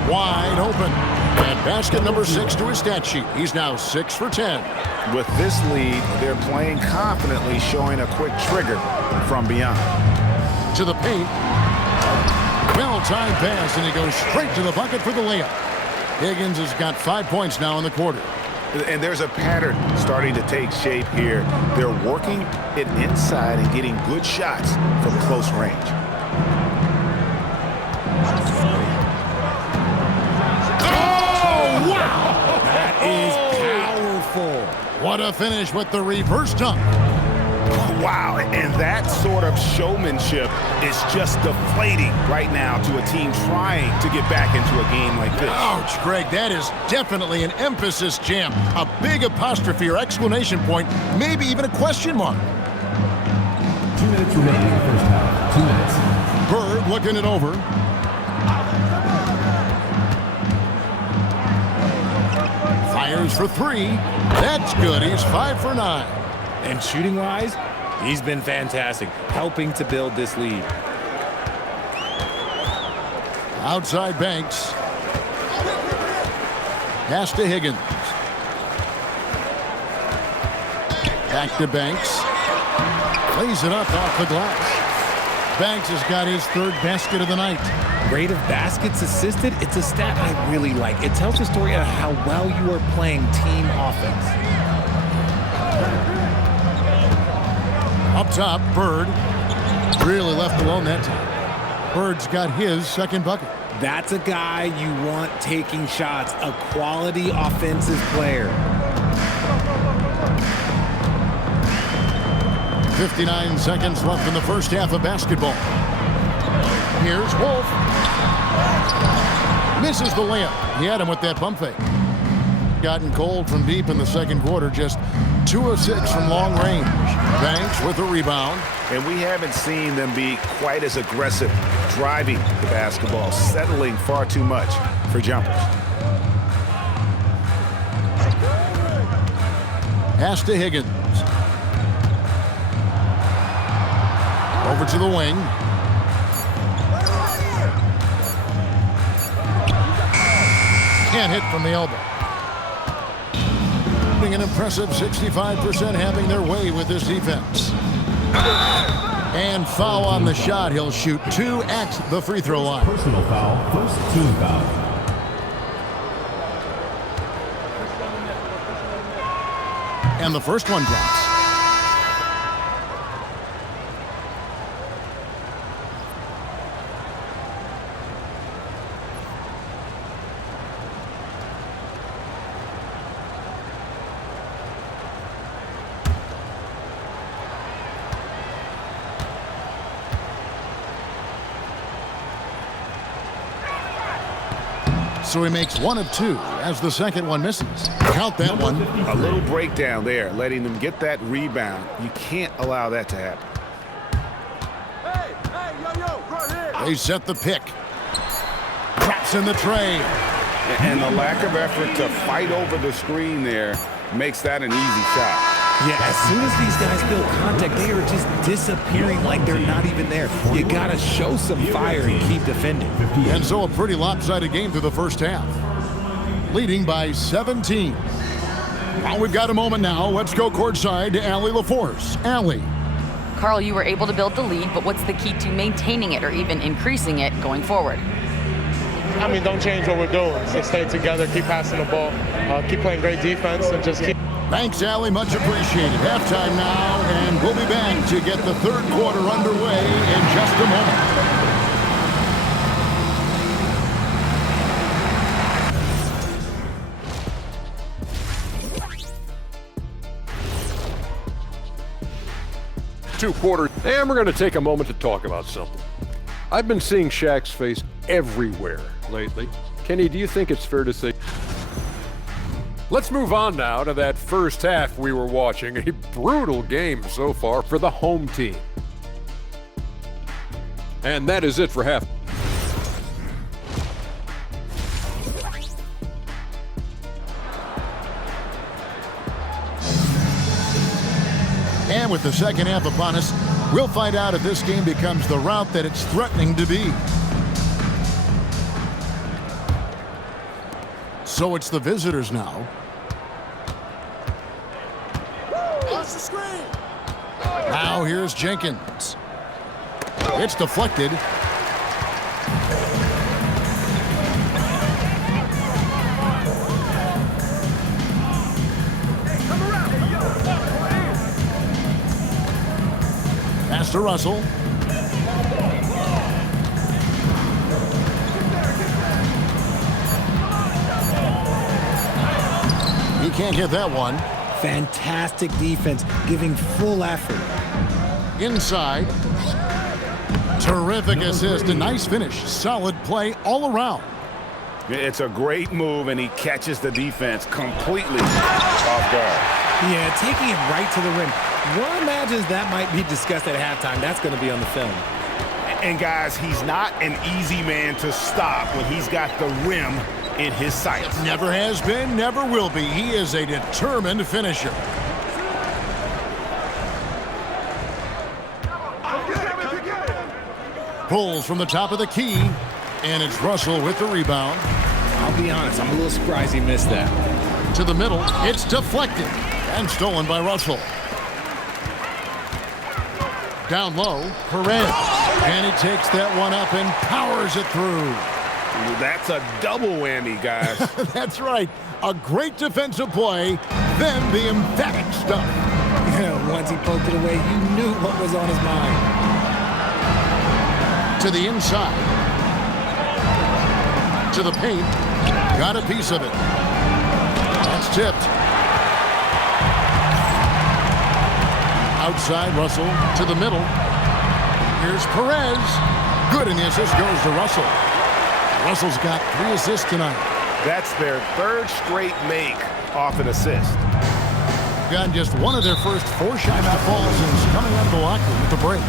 Wide open. And basket number 6 to his stat sheet. He's now 6 for 10. With this lead, they're playing confidently, showing a quick trigger from beyond. To the paint. Well-timed pass, and he goes straight to the bucket for the layup. Higgins has got 5 points now in the quarter. And there's a pattern starting to take shape here. They're working it inside and getting good shots from close range. Oh, wow! That is powerful. What a finish with the reverse dunk. Wow, and that sort of showmanship is just deflating right now to a team trying to get back into a game like this. Ouch, Greg, that is definitely an emphasis jam. A big apostrophe or exclamation point, maybe even a question mark. 2 minutes remaining in the first half. 2 minutes. Bird looking it over. Fires for 3. That's good. He's 5 for 9. And shooting-wise, he's been fantastic, helping to build this lead. Outside Banks. Pass to Higgins. Back to Banks. Lays it up off the glass. Banks has got his 3rd basket of the night. Rate of baskets assisted, it's a stat I really like. It tells the story of how well you are playing team offense. Up top, Bird. Really left alone that time. Bird's got his 2nd bucket. That's a guy you want taking shots, a quality offensive player. 59 seconds left in the first half of basketball. Here's Wolf. Misses the layup. He had him with that pump fake. Gotten cold from deep in the second quarter, just 2 of 6 from long range. Banks with a rebound. And we haven't seen them be quite as aggressive driving the basketball, settling far too much for jumpers. Pass to Higgins. Over to the wing. Can't hit from the elbow. An impressive 65% having their way with this defense. And foul on the shot. He'll shoot 2 at the free throw line. Personal foul, first team foul. And the first one drops. So he makes 1 of 2 as the second one misses. Count that one. A little breakdown there, letting them get that rebound. You can't allow that to happen. They set the pick. Drops in the tray. And the lack of effort to fight over the screen there makes that an easy shot. Yeah, as soon as these guys feel contact, they are just disappearing like they're not even there. You got to show some fire and keep defending. And so a pretty lopsided game through the first half. Leading by 17. Well, we've got a moment now. Let's go courtside to Allie LaForce. Allie. Carl, you were able to build the lead, but what's the key to maintaining it or even increasing it going forward? I mean, don't change what we're doing. Just stay together, keep passing the ball, keep playing great defense, and just keep... Thanks, Allie. Much appreciated. Halftime now, and we'll be back to get the third quarter underway in just a moment. Two quarters, and we're going to take a moment to talk about something. I've been seeing Shaq's face everywhere lately. Kenny, do you think it's fair to say? Let's move on now to that first half we were watching. A brutal game so far for the home team. And that is it for half. And with the second half upon us, we'll find out if this game becomes the route that it's threatening to be. So it's the visitors now. Now here's Jenkins. It's deflected. Pass to Russell. He can't hit that one. Fantastic defense, giving full effort. Inside. Terrific assist. A nice finish. Solid play all around. It's a great move, and he catches the defense completely off guard. Yeah, taking it right to the rim. One imagines that might be discussed at halftime. That's going to be on the film. And guys, he's not an easy man to stop when he's got the rim in his sights. Never has been, never will be. He is a determined finisher. Pulls from the top of the key, and it's Russell with the rebound. I'll be honest, I'm a little surprised he missed that. To the middle, it's deflected and stolen by Russell. Down low, Perez, and he takes that one up and powers it through. That's a double whammy, guys. That's right. A great defensive play, then the emphatic stuff. Yeah, once he poked it away, you knew what was on his mind. To the inside. To the paint. Got a piece of it. That's tipped. Outside, Russell to the middle. Here's Perez. Good, and the assist goes to Russell. Russell's got 3 assists tonight. That's their third straight make off an assist. Got just one of their first 4 shots to fall since coming out of the locker room with the break.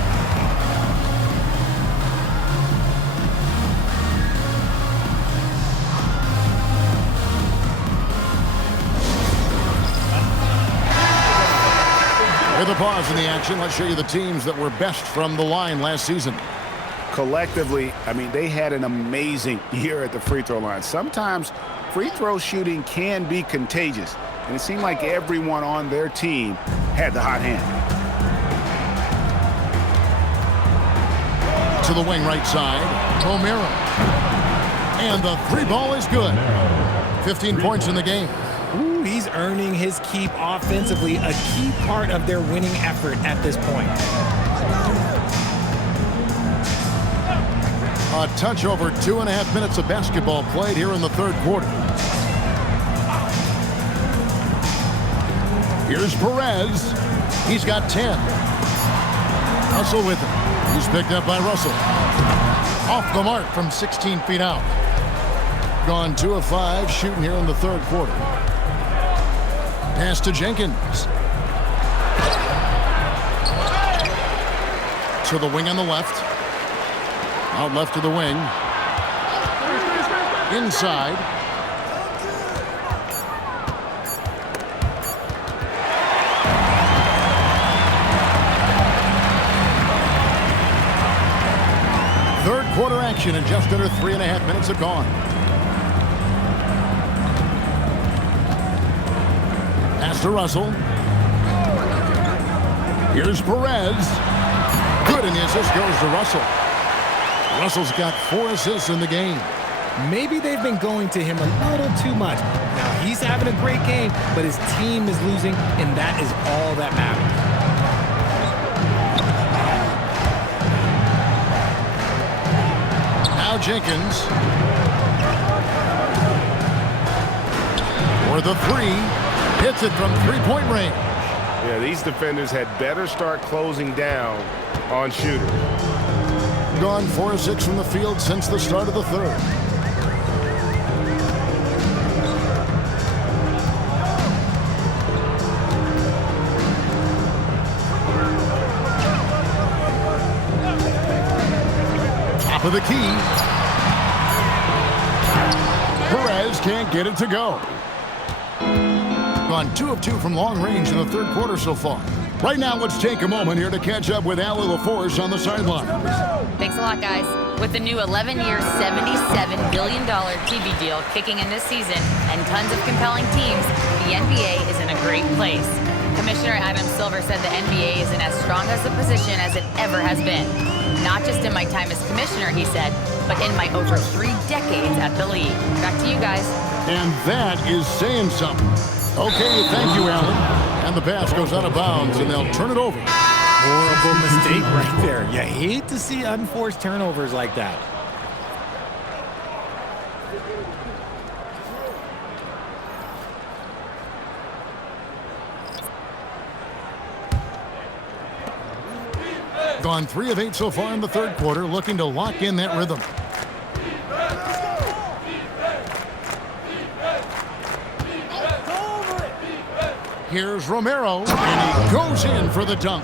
With a pause in the action, let's show you the teams that were best from the line last season. Collectively, I mean, they had an amazing year at the free throw line. Sometimes free throw shooting can be contagious, and it seemed like everyone on their team had the hot hand. To the wing right side, Romero. And the 3 ball is good. 15 points in the game. Ooh, he's earning his keep offensively, a key part of their winning effort at this point. A touch over 2.5 minutes of basketball played here in the third quarter. Here's Perez. He's got 10. Russell with him. He's picked up by Russell. Off the mark from 16 feet out. Gone 2 of 5 shooting here in the third quarter. Pass to Jenkins. To the wing on the left. Out left to the wing. Inside. Third quarter action and just under 3.5 minutes have gone. Pass to Russell. Here's Perez. Good, and the assist goes to Russell. Russell's got 4 assists in the game. Maybe they've been going to him a little too much. Now, he's having a great game, but his team is losing, and that is all that matters. Now Jenkins. For the 3. Hits it from 3-point range. Yeah, these defenders had better start closing down on shooters. Gone 4 of 6 from the field since the start of the third. Top of the key. Perez can't get it to go. Gone 2 of 2 from long range in the third quarter so far. Right now, let's take a moment here to catch up with Allie LaForce on the sideline. Thanks a lot, guys. With the new 11-year, $77 billion TV deal kicking in this season and tons of compelling teams, the NBA is in a great place. Commissioner Adam Silver said the NBA is in as strong as a position as it ever has been. Not just in my time as commissioner, he said, but in my over 3 decades at the league. Back to you guys. And that is saying something. Okay, thank you, Allen. And the pass goes out of bounds, and they'll turn it over. Horrible mistake right there. You hate to see unforced turnovers like that. Gone 3 of 8 so far in the third quarter, looking to lock in that rhythm. Here's Romero, and he goes in for the dunk.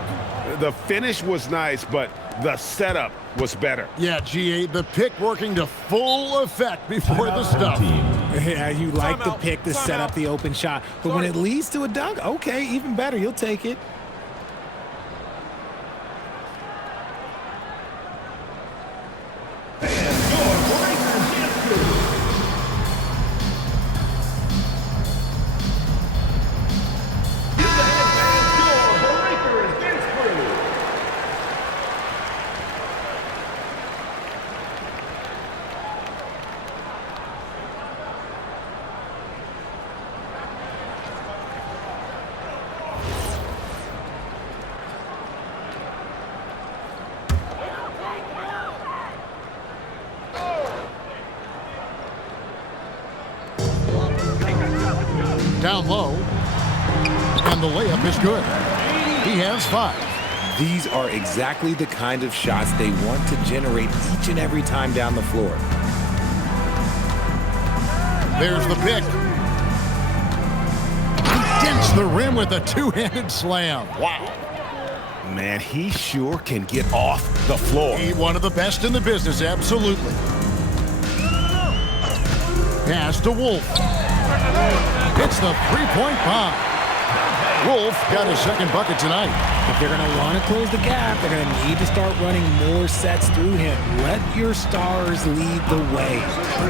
The finish was nice, but the setup was better. Yeah, GA, the pick working to full effect before the stuff. Yeah, you like the pick to set up the open shot, but when it leads to a dunk, okay, even better, you'll take it. Down low, and the layup is good. He has 5. These are exactly the kind of shots they want to generate each and every time down the floor. There's the pick. He dents the rim with a 2-handed slam. Wow. Man, he sure can get off the floor. He's one of the best in the business, absolutely. Pass to Wolf. It's the 3-point bomb. Wolf got his second bucket tonight. If they're going to want to close the gap, they're going to need to start running more sets through him. Let your stars lead the way.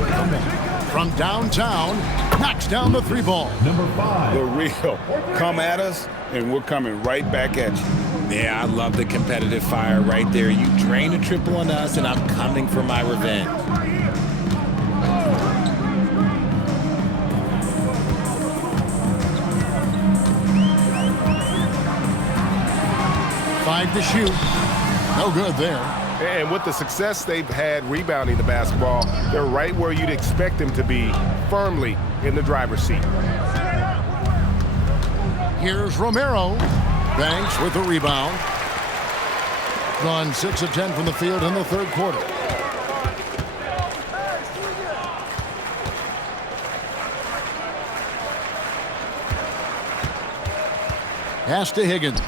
Come on. From downtown, knocks down the 3 ball. Number 5. The real. Come at us, and we're coming right back at you. Yeah, I love the competitive fire right there. You drain a triple on us, and I'm coming for my revenge. To shoot. No good there. And with the success they've had rebounding the basketball, they're right where you'd expect them to be, firmly in the driver's seat. Here's Romero. Banks with the rebound. Gone 6 of 10 from the field in the third quarter. Pass to Higgins.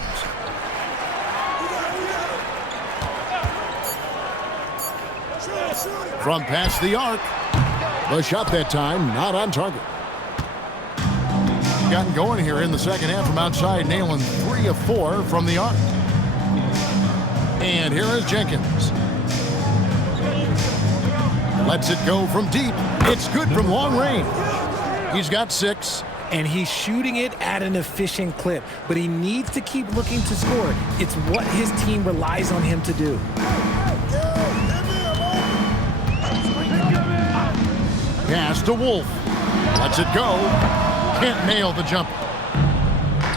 From past the arc. The shot that time not on target. Gotten going here in the second half from outside, nailing 3 of 4 from the arc. And here is Jenkins. Lets it go from deep. It's good from long range. He's got 6. And he's shooting it at an efficient clip, but he needs to keep looking to score. It's what his team relies on him to do. Pass to Wolf. Lets it go. Can't nail the jumper.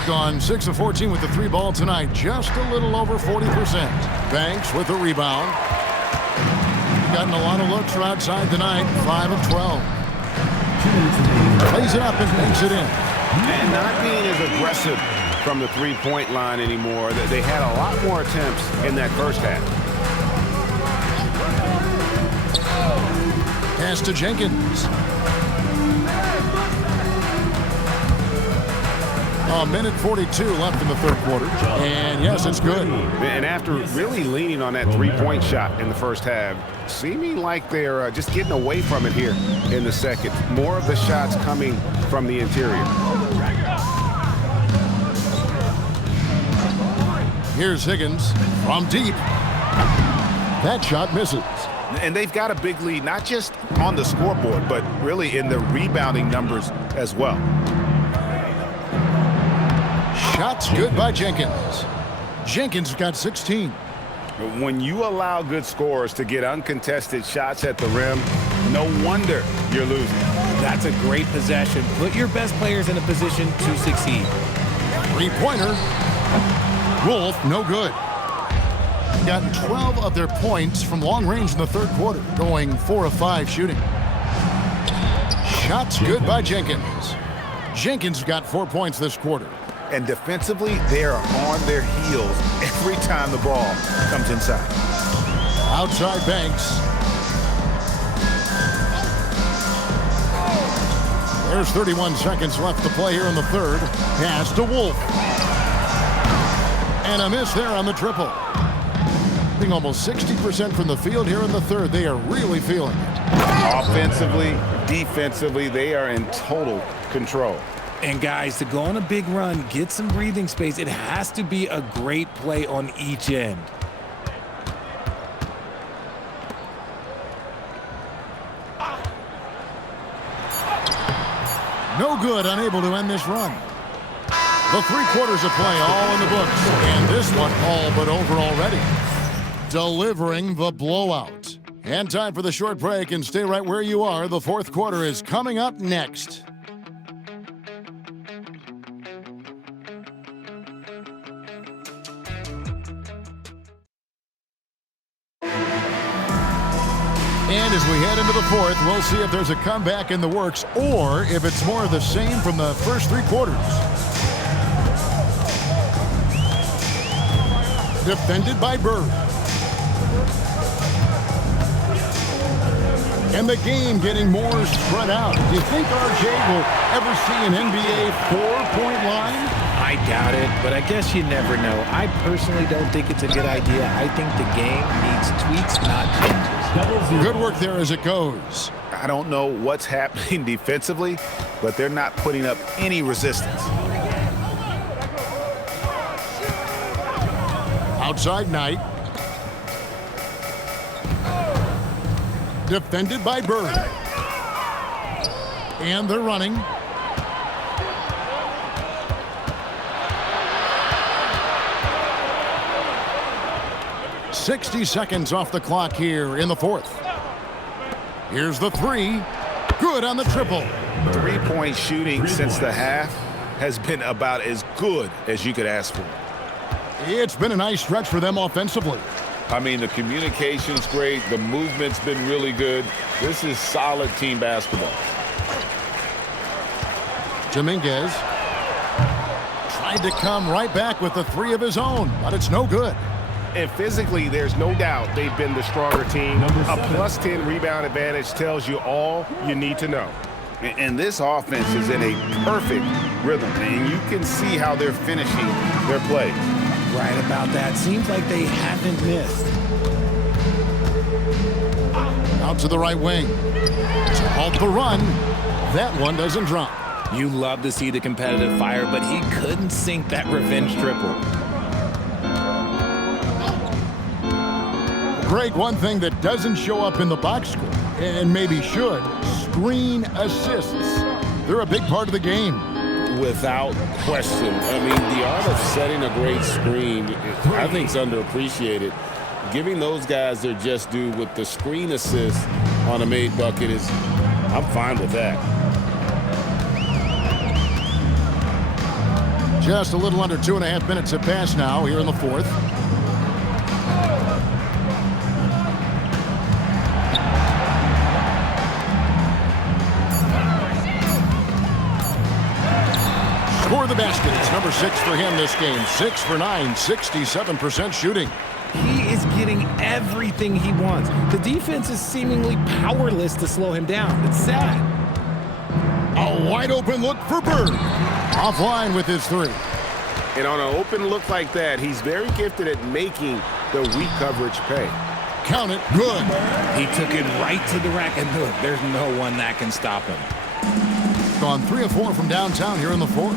Gone 6 of 14 with the 3 ball tonight. Just a little over 40%. Banks with the rebound. Gotten a lot of looks from outside tonight. 5 of 12. Plays it up and banks it in. And not being as aggressive from the three-point line anymore. They had a lot more attempts in that first half. Pass to Jenkins. A minute 42 left in the third quarter. And yes, it's good. And after really leaning on that three-point shot in the first half, seeming like they're just getting away from it here in the second. More of the shots coming from the interior. Here's Higgins from deep. That shot misses. And they've got a big lead, not just on the scoreboard, but really in the rebounding numbers as well. Shots good by Jenkins. Jenkins got 16. When you allow good scorers to get uncontested shots at the rim, no wonder you're losing. That's a great possession. Put your best players in a position to succeed. Three-pointer. Wolf, no good. Got 12 of their points from long range in the third quarter, going 4 of 5 shooting. Shots good by Jenkins. Jenkins got 4 points this quarter. And defensively, they are on their heels every time the ball comes inside. Outside Banks. There's 31 seconds left to play here in the third. Pass to Wolf. And a miss there on the triple. I think almost 60% from the field here in the third. They are really feeling it. Offensively, defensively, they are in total control. And guys, to go on a big run, get some breathing space, it has to be a great play on each end. No good, unable to end this run. The 3 quarters of play all in the books. And this one all but over already. Delivering the blowout. And time for the short break, and stay right where you are. The fourth quarter is coming up next. And as we head into the fourth, we'll see if there's a comeback in the works or if it's more of the same from the first 3 quarters. Defended by Bird. And the game getting more spread out. Do you think RJ will ever see an NBA 4-point line? I doubt it, but I guess you never know. I personally don't think it's a good idea. I think the game needs tweaks, not changes. Good work there as it goes. I don't know what's happening defensively, but they're not putting up any resistance. Outside Knight. Defended by Bird. And they're running. .60 seconds off the clock here in the fourth. Here's the 3. Good on the triple. 3-point shooting since the half has been about as good as you could ask for. It's been a nice stretch for them offensively. I mean, the communication's great. The movement's been really good. This is solid team basketball. Dominguez tried to come right back with the 3 of his own, but it's no good. And physically, there's no doubt they've been the stronger team. A +10 rebound advantage tells you all you need to know. And this offense is in a perfect rhythm, and you can see how they're finishing their plays. Right about that. Seems like they haven't missed. Out to the right wing. To halt the run. That one doesn't drop. You love to see the competitive fire, but he couldn't sink that revenge triple. Greg, one thing that doesn't show up in the box score and maybe should, screen assists. They're a big part of the game. Without question. I mean, the art of setting a great screen, I think, is underappreciated. Giving those guys their just due with the screen assist on a made bucket is, I'm fine with that. Just a little under 2.5 minutes have passed now here in the fourth. Score the basket. It's number 6 for him this game. 6 for 9, 67% shooting. He is getting everything he wants. The defense is seemingly powerless to slow him down. It's sad. A wide open look for Bird. Offline with his 3. And on an open look like that, he's very gifted at making the weak coverage pay. Count it. Good. He took it right to the rack, and look, there's no one that can stop him. Gone 3 of 4 from downtown here in the fourth.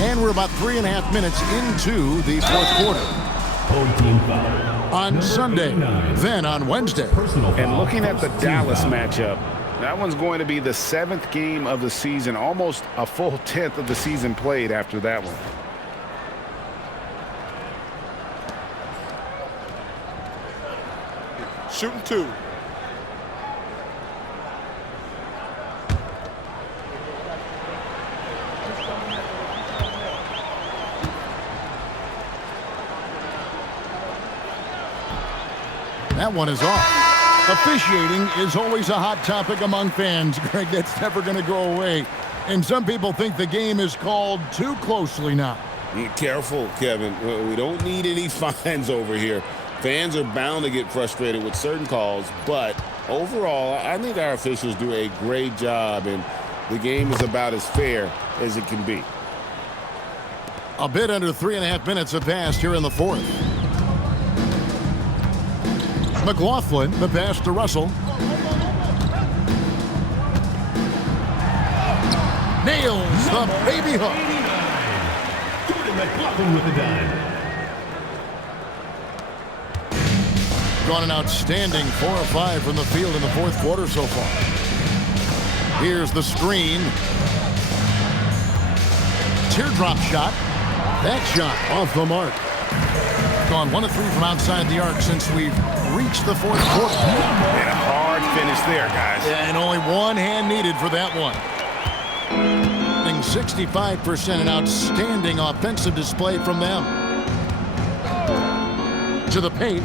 And we're about 3.5 minutes into the fourth quarter. Home team foul. On Sunday, then on Wednesday. And looking at the Dallas matchup, that one's going to be the 7th game of the season, almost a full 10th of the season played after that one. Shooting 2. That one is off. Officiating is always a hot topic among fans, Greg. That's never going to go away. And some people think the game is called too closely now. Be careful, Kevin. We don't need any fines over here. Fans are bound to get frustrated with certain calls, but overall, I think our officials do a great job, and the game is about as fair as it can be. A bit under 3.5 minutes have passed here in the fourth. McLaughlin, the pass to Russell. Nails the baby hook. McLaughlin with the dime. Gone an outstanding 4 of 5 from the field in the fourth quarter so far. Here's the screen. Teardrop shot. That shot off the mark. Gone 1 of 3 from outside the arc since we've reached the fourth quarter. And a hard finish there, guys. And only one hand needed for that one. 65%, an outstanding offensive display from them. To the paint.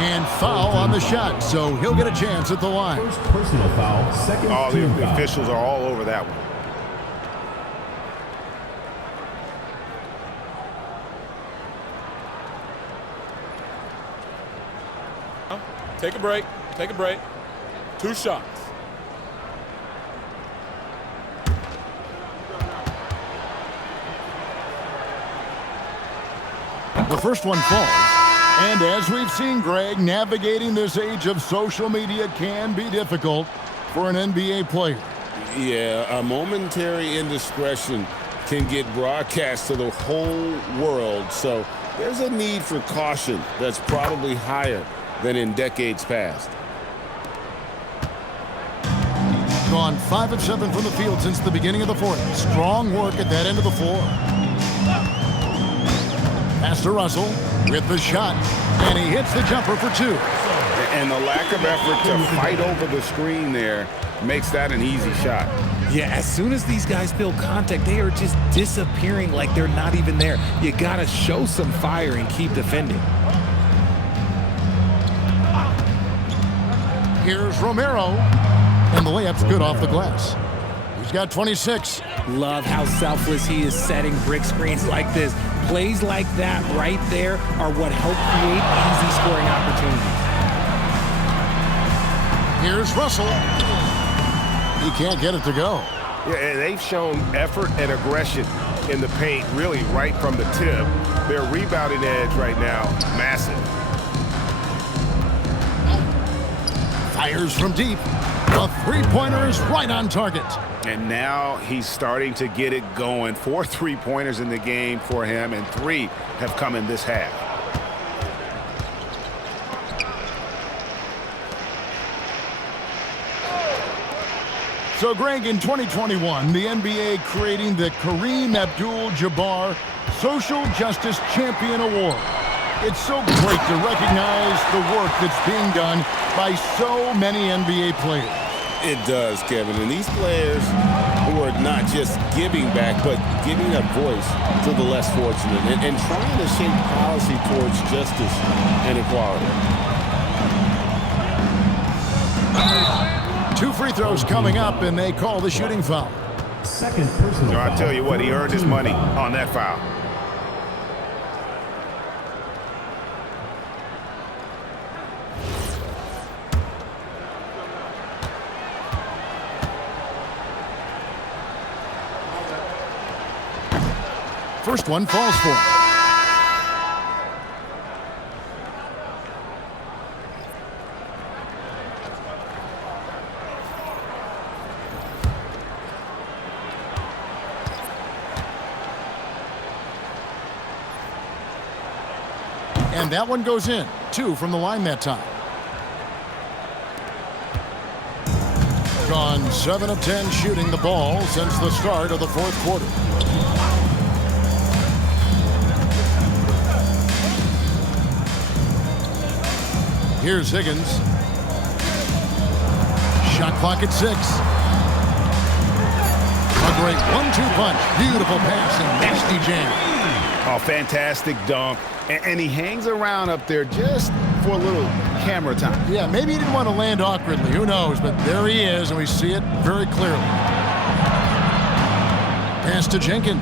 And foul on the shot, so he'll get a chance at the line. First personal foul, second team the foul. officials are all over that one. Take a break. Take a break. 2 shots. The first one falls. And as we've seen, Greg, navigating this age of social media can be difficult for an NBA player. Yeah, a momentary indiscretion can get broadcast to the whole world. So there's a need for caution that's probably higher than in decades past. Gone 5 of 7 from the field since the beginning of the fourth. Strong work at that end of the floor. Pass to Russell with the shot, and he hits the jumper for 2. And the lack of effort to fight over the screen there makes that an easy shot. Yeah, as soon as these guys feel contact, they are just disappearing like they're not even there. You got to show some fire and keep defending. Here's Romero, and the layup's good off the glass. He's got 26. Love how selfless he is setting brick screens like this. Plays like that right there are what help create easy scoring opportunities. Here's Russell. He can't get it to go. Yeah, and they've shown effort and aggression in the paint really right from the tip. Their rebounding edge right now, massive. Fires from deep. The three-pointer is right on target. And now he's starting to get it going. 4 3-pointers in the game for him, and 3 have come in this half. So, Greg, in 2021, the NBA creating the Kareem Abdul-Jabbar Social Justice Champion Award. It's so great to recognize the work that's being done by so many NBA players. It does, Kevin. And these players who are not just giving back, but giving a voice to the less fortunate and trying to shape policy towards justice and equality. 2 free throws coming up, and they call the shooting foul. Second personal So foul. I tell you what, he earned his money on that foul. First one falls for him. And that one goes in. 2 from the line that time. Gone 7 of 10 shooting the ball since the start of the 4th quarter. Here's Higgins. Shot clock at 6. A great 1-2 punch. Beautiful pass and nasty jam. Oh, fantastic dunk. And he hangs around up there just for a little camera time. Yeah, maybe he didn't want to land awkwardly. Who knows? But there he is, and we see it very clearly. Pass to Jenkins.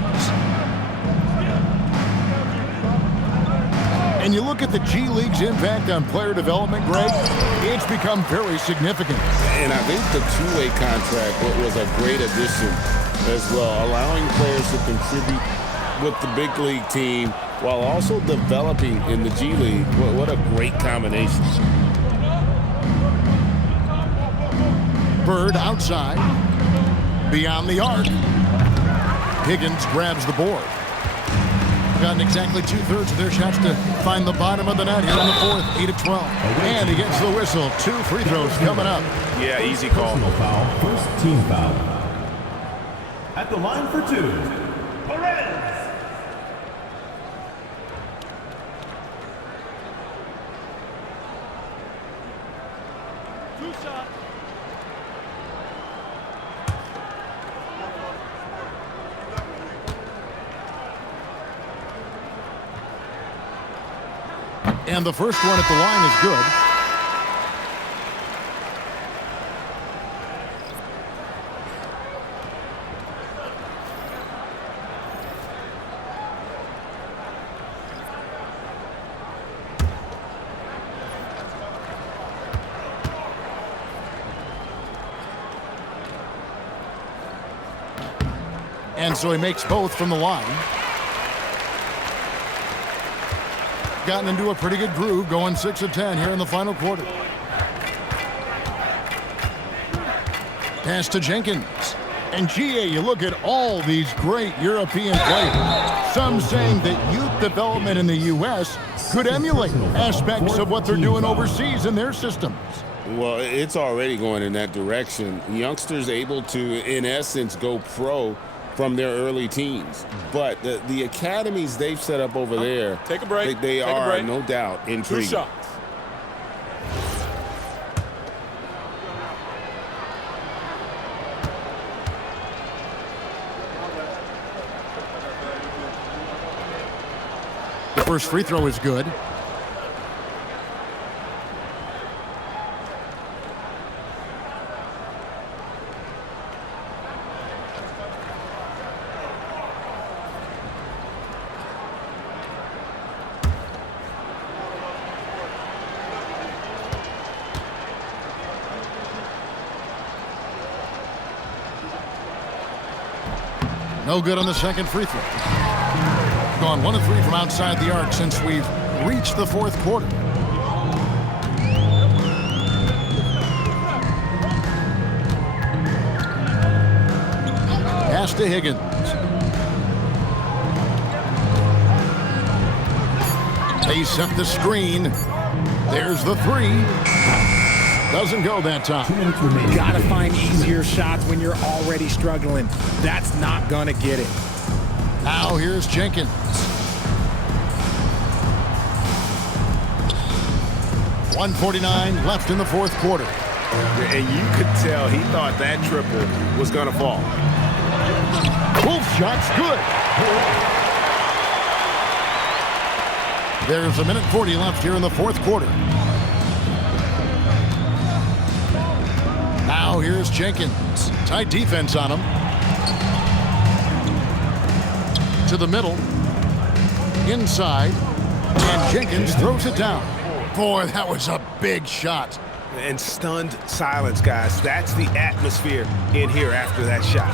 And you look at the G League's impact on player development, Greg, it's become very significant. And I think the two-way contract was a great addition as well, allowing players to contribute with the big league team while also developing in the G League. What a great combination. Bird outside, beyond the arc. Higgins grabs the board. Gotten exactly 2/3 of their shots to find the bottom of the net here in the 4th, 8-12. And he gets the whistle. 2 free throws coming up. Yeah, easy call. Personal foul. First team foul. At the line for 2. And the first one at the line is good. And so he makes both from the line. Gotten into a pretty good groove, going 6 of 10 here in the final quarter. Pass to Jenkins. And GA, you look at all these great European players. Some saying that youth development in the U.S. could emulate aspects of what they're doing overseas in their systems. Well, it's already going in that direction. Youngsters able to, in essence, go pro from their early teens. But the academies they've set up over there, Take a break. they Take a are, break. no doubt, 2 intriguing. shots. The first free throw is good. No good on the second free throw. Gone 1 of 3 from outside the arc since we've reached the 4th quarter. Pass to Higgins. They set the screen. There's the three. Doesn't go that time. Gotta find easier shots when you're already struggling. That's not gonna get it. Now here's Jenkins. .149 left in the fourth quarter. And you could tell he thought that triple was going to fall. Wolf shot's good. There's a minute 40 left here in the fourth quarter. Now here's Jenkins. Tight defense on him. To the middle. Inside. And Jenkins throws it down. Boy, that was a big shot. And stunned silence, guys. That's the atmosphere in here after that shot.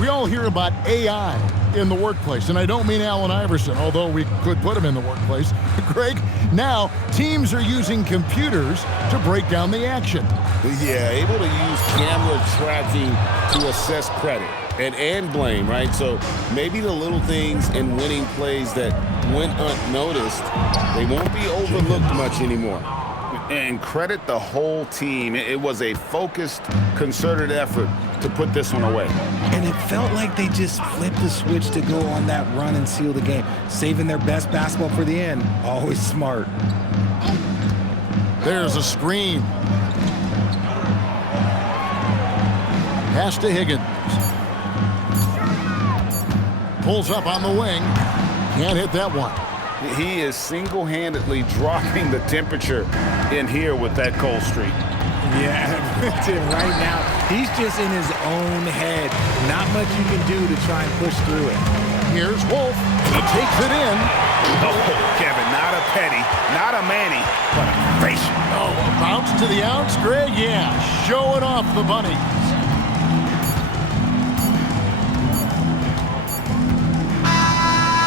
We all hear about AI in the workplace, and I don't mean Allen Iverson, although we could put him in the workplace. Greg, now teams are using computers to break down the action. Yeah, able to use camera tracking to assess credit and blame, right? So maybe the little things and winning plays that went unnoticed, they won't be overlooked much anymore. And credit the whole team. It was a focused, concerted effort to put this one away. And it felt like they just flipped the switch to go on that run and seal the game, saving their best basketball for the end. Always smart. There's a screen. Pass to Higgins. Pulls up on the wing. Can't hit that one. He is single-handedly dropping the temperature in here with that cold streak. Yeah, right now, he's just in his own head. Not much you can do to try and push through it. Here's Wolf. He takes it in. Oh, Kevin, not a Petty, not a Manny, but a facial. Oh, a bounce to the ounce, Greg? Yeah, showing off the bunny.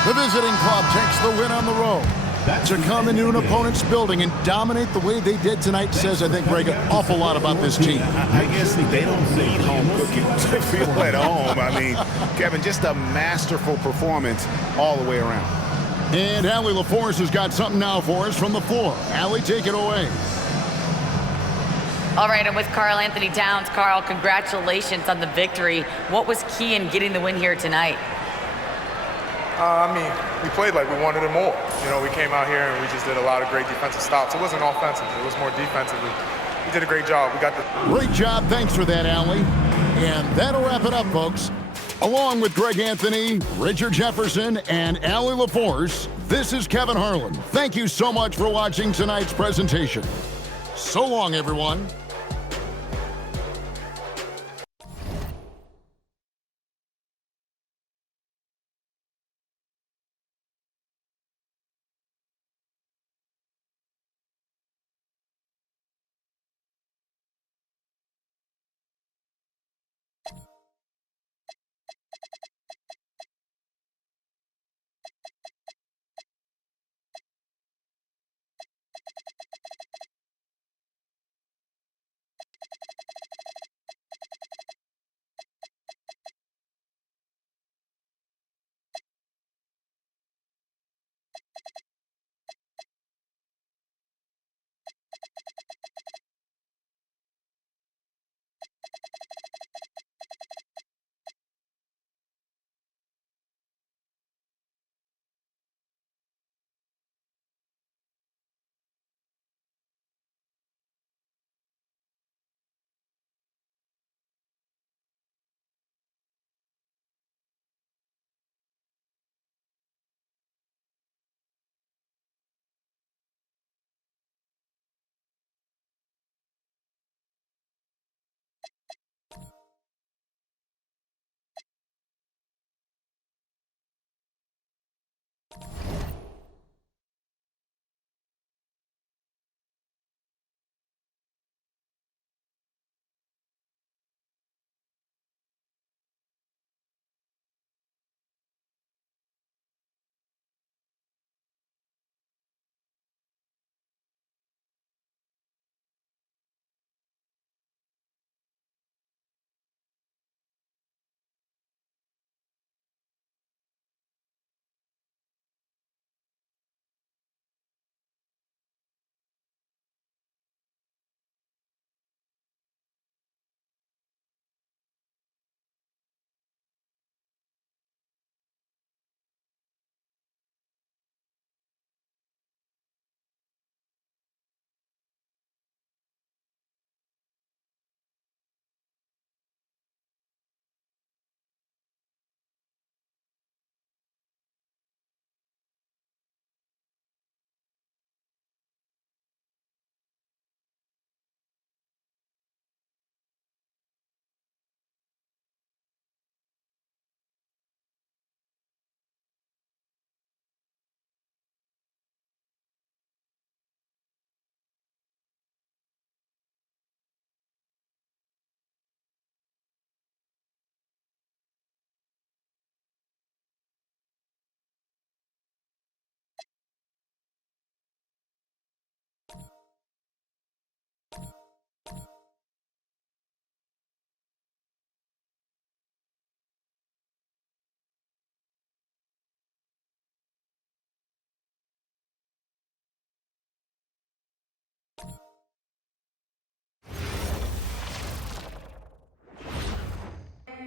The visiting club takes the win on the road. To come into an opponent's building and dominate the way they did tonight says, I think, Greg, an awful lot about this team. I guess they don't need home cooking to feel at home. I mean, Kevin, just a masterful performance all the way around. And Allie LaForce has got something now for us from the floor. Allie, take it away. All right, I'm with Karl Anthony Towns. Karl, congratulations on the victory. What was key in getting the win here tonight? I mean, we played like we wanted it more. You know, we came out here and we just did a lot of great defensive stops. It wasn't offensive. It was more defensively. We did a great job. We got the... Great job. Thanks for that, Allie. And that'll wrap it up, folks. Along with Greg Anthony, Richard Jefferson, and Allie LaForce, this is Kevin Harlan. Thank you so much for watching tonight's presentation. So long, everyone.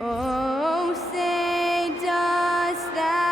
Oh, say does that.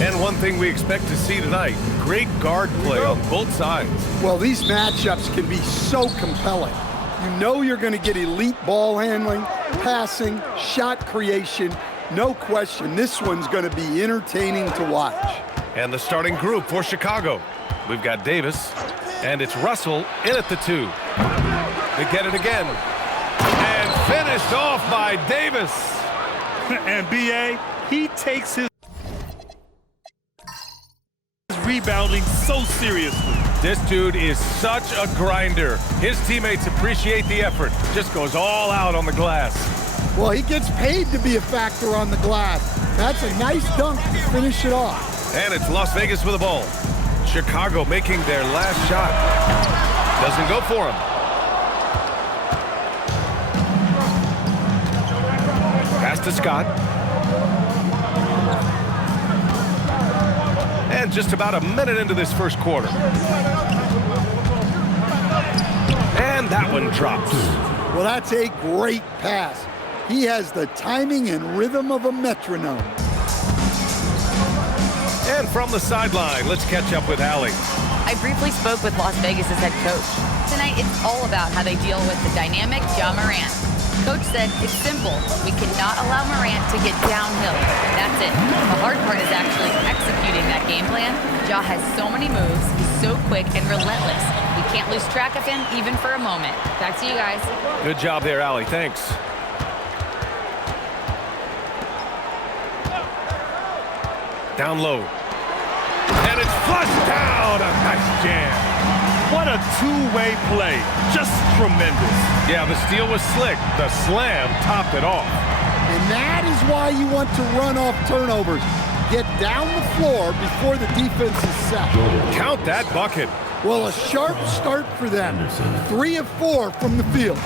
And one thing we expect to see tonight, great guard play on both sides. Well, these matchups can be so compelling. You know you're going to get elite ball handling, passing, shot creation. No question, this one's going to be entertaining to watch. And the starting group for Chicago. We've got Davis, and it's Russell in at the 2. They get it again. And finished off by Davis. And B.A., he takes his rebounding so seriously. This dude is such a grinder. His teammates appreciate the effort. Just goes all out on the glass. Well, he gets paid to be a factor on the glass. That's a nice dunk to finish it off. And it's Las Vegas with the ball. Chicago making their last shot. Doesn't go for him. Pass to Scott. And just about a minute into this first quarter. And that one drops. Well, that's a great pass. He has the timing and rhythm of a metronome. And from the sideline, let's catch up with Allie. I briefly spoke with Las Vegas' head coach. Tonight, it's all about how they deal with the dynamic Ja Morant. Coach said it's simple. We cannot allow Morant to get downhill. That's it. The hard part is actually executing that game plan. Ja has so many moves. He's so quick and relentless. We can't lose track of him even for a moment. Back to you guys. Good job there, Allie. Thanks. Down low. And it's flushed down. A nice jam. What a two-way play. Just tremendous. Yeah, the steal was slick. The slam topped it off. And that is why you want to run off turnovers. Get down the floor before the defense is set. Count that bucket. Well, a sharp start for them. 3 of 4 from the field.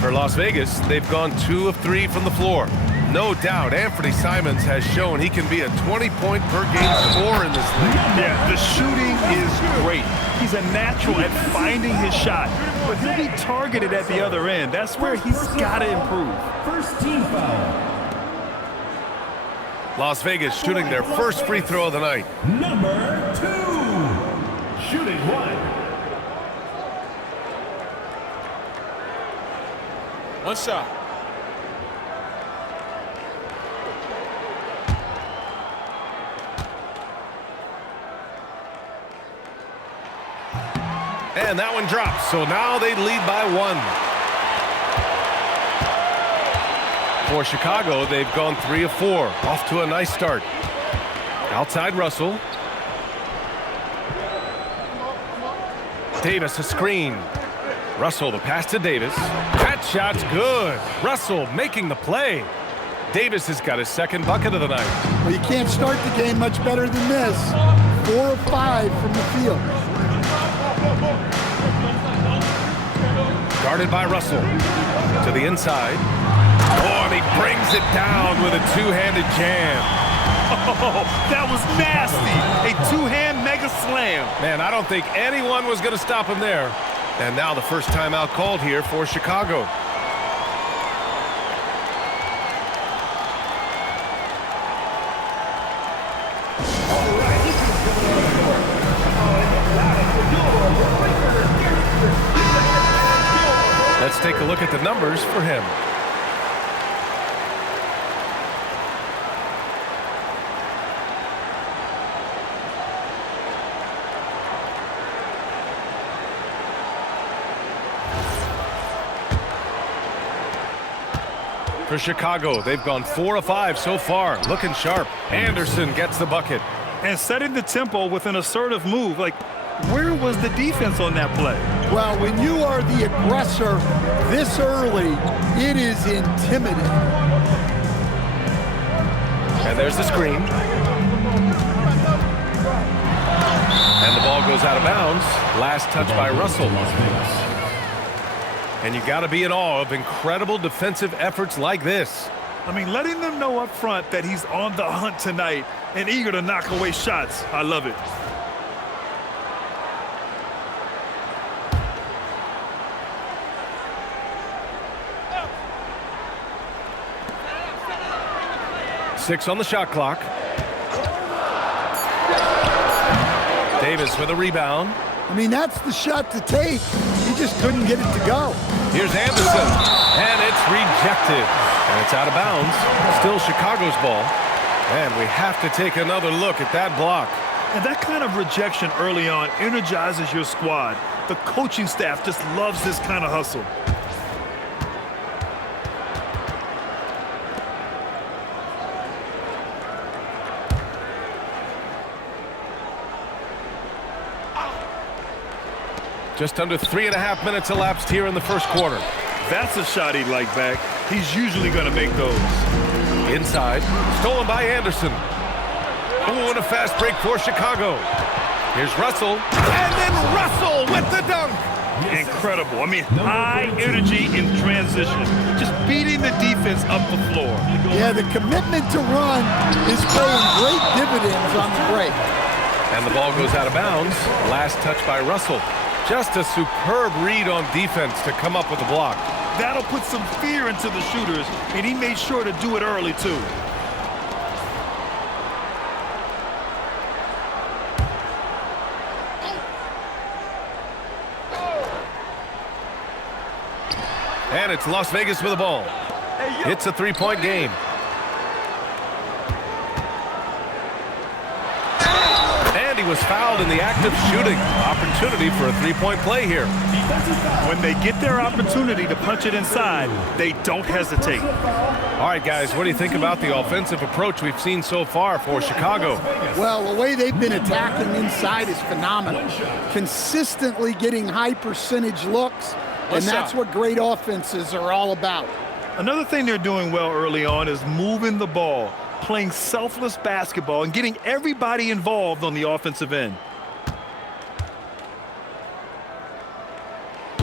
For Las Vegas, they've gone 2 of 3 from the floor. No doubt, Anthony Simons has shown he can be a 20-point-per-game scorer in this league. Yeah, the shooting is great. He's a natural at finding his shot, but he'll be targeted at the other end. That's where he's got to improve. First team foul. Las Vegas shooting their first free throw of the night. Number 2. Shooting 1. One shot. And that one drops, so now they lead by 1. For Chicago, they've gone 3 of 4. Off to a nice start. Outside Russell. Davis a screen. Russell the pass to Davis. That shot's good. Russell making the play. Davis has got his second bucket of the night. Well, you can't start the game much better than this. 4 of 5 from the field. Guarded by Russell. To the inside. Oh, and he brings it down with a two-handed jam. Oh, that was nasty. A two-hand mega slam. Man, I don't think anyone was going to stop him there. And now the first timeout called here for Chicago. Let's take a look at the numbers for him. For Chicago, they've gone 4 of 5 so far. Looking sharp. Anderson gets the bucket. And setting the tempo with an assertive move. Like, where was the defense on that play? Well, when you are the aggressor this early, it is intimidating. And there's the screen. And the ball goes out of bounds. Last touch by Russell. And you got to be in awe of incredible defensive efforts like this. I mean, letting them know up front that he's on the hunt tonight and eager to knock away shots. I love it. Six on the shot clock. Davis with a rebound. I mean, that's the shot to take. He just couldn't get it to go. Here's Anderson, and it's rejected. And it's out of bounds. Still Chicago's ball. And we have to take another look at that block. And that kind of rejection early on energizes your squad. The coaching staff just loves this kind of hustle. Just under 3.5 minutes elapsed here in the first quarter. That's a shot he'd like back. He's usually going to make those. Inside, stolen by Anderson. Oh, and a fast break for Chicago. Here's Russell, and then Russell with the dunk. Incredible. I mean, high energy in transition. Just beating the defense up the floor. Yeah, the commitment to run is paying great dividends on the break. And the ball goes out of bounds. Last touch by Russell. Just a superb read on defense to come up with the block. That'll put some fear into the shooters, and he made sure to do it early, too. And it's Las Vegas with the ball. It's a three-point game. And he was fouled in the act of shooting. Opportunity for a three-point play here. When they get their opportunity to punch it inside, they don't hesitate. All right, guys, what do you think about the offensive approach we've seen so far for Chicago? Well, the way they've been attacking inside is phenomenal. Consistently getting high percentage looks, and that's what great offenses are all about. Another thing they're doing well early on is moving the ball, playing selfless basketball, and getting everybody involved on the offensive end.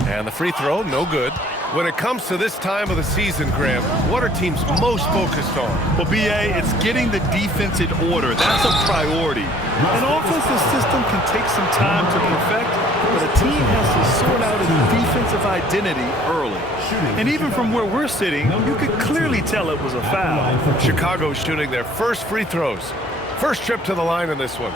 And the free throw, no good. When it comes to this time of the season, Graham, what are teams most focused on? Well, B.A., it's getting the defense in order. That's a priority. An offensive system can take some time to perfect, but a team has to sort out its defensive identity early. And even from where we're sitting, you could clearly tell it was a foul. Chicago shooting their first free throws. First trip to the line in this one.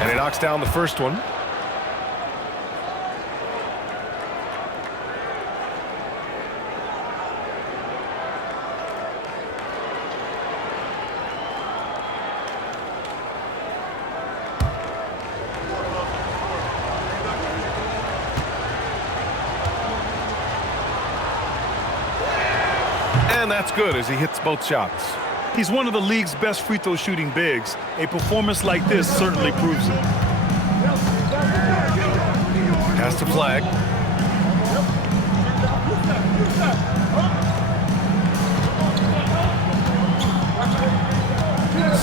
And he knocks down the first one. And that's good as he hits both shots. He's one of the league's best free throw shooting bigs. A performance like this certainly proves it. Pass the flag.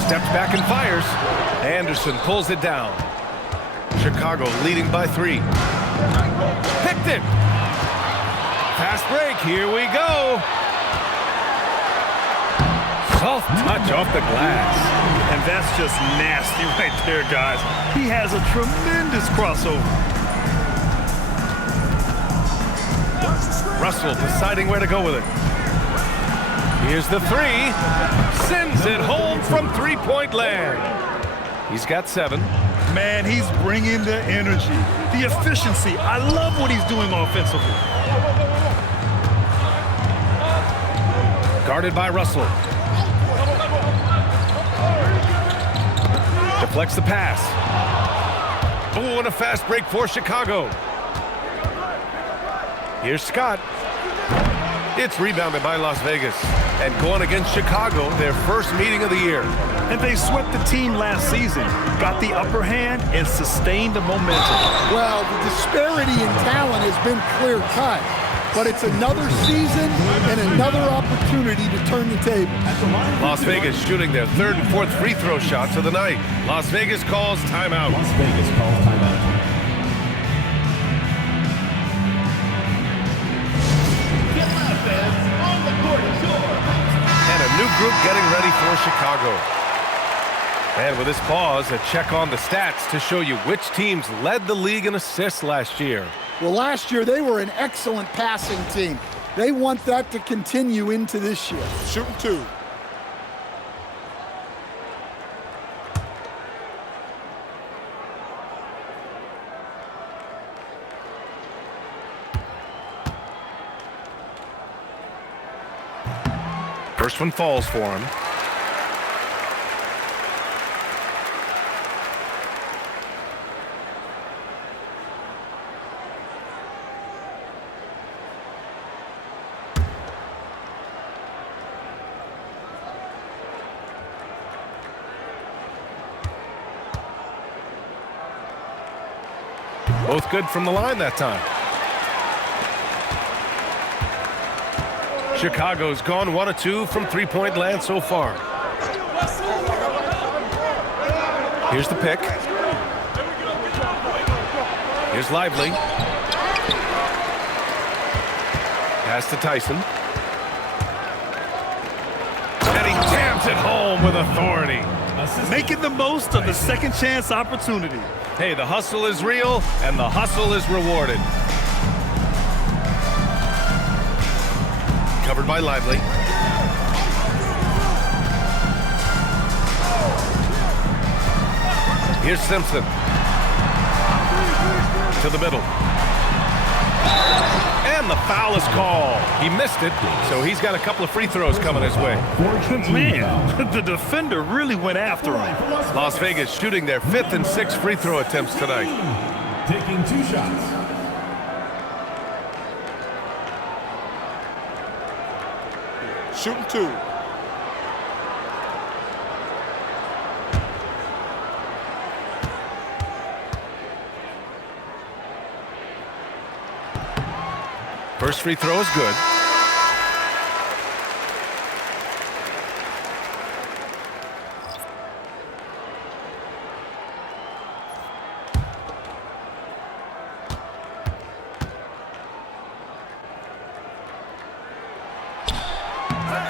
Steps back and fires. Anderson pulls it down. Chicago leading by 3. Picked it. Fast break. Here we go. Soft touch off the glass. And that's just nasty right there, guys. He has a tremendous crossover. Russell deciding where to go with it. Here's the 3. Sends it home from three-point land. He's got 7. Man, he's bringing the energy, the efficiency. I love what he's doing offensively. Guarded by Russell. Deflects the pass. Oh, and a fast break for Chicago. Here's Scott. It's rebounded by Las Vegas. And going against Chicago, their first meeting of the year. And they swept the team last season, got the upper hand, and sustained the momentum. Well, the disparity in talent has been clear-cut, but it's another season and another opportunity to turn the table. Las Vegas shooting their 3rd and 4th free throw shots of the night. Las Vegas calls timeout. Las Vegas calls timeout. And a new group getting ready for Chicago. And with this pause, a check on the stats to show you which teams led the league in assists last year. Well, last year they were an excellent passing team. They want that to continue into this year. Shooting 2. First one falls for him. Both good from the line that time. Chicago's gone 1 of 2 from three-point land so far. Here's the pick. Here's Lively. Pass to Tyson. And he jams it home with authority. Making the most of the second chance opportunity. Hey, the hustle is real, and the hustle is rewarded. Covered by Lively. Here's Simpson. To the middle. And the foul is called. He missed it, so he's got a couple of free throws coming his way. Man, the defender really went after him. Las Vegas shooting their 5th and 6th free throw attempts tonight. Taking 2 shots. Shooting 2. First free throw is good.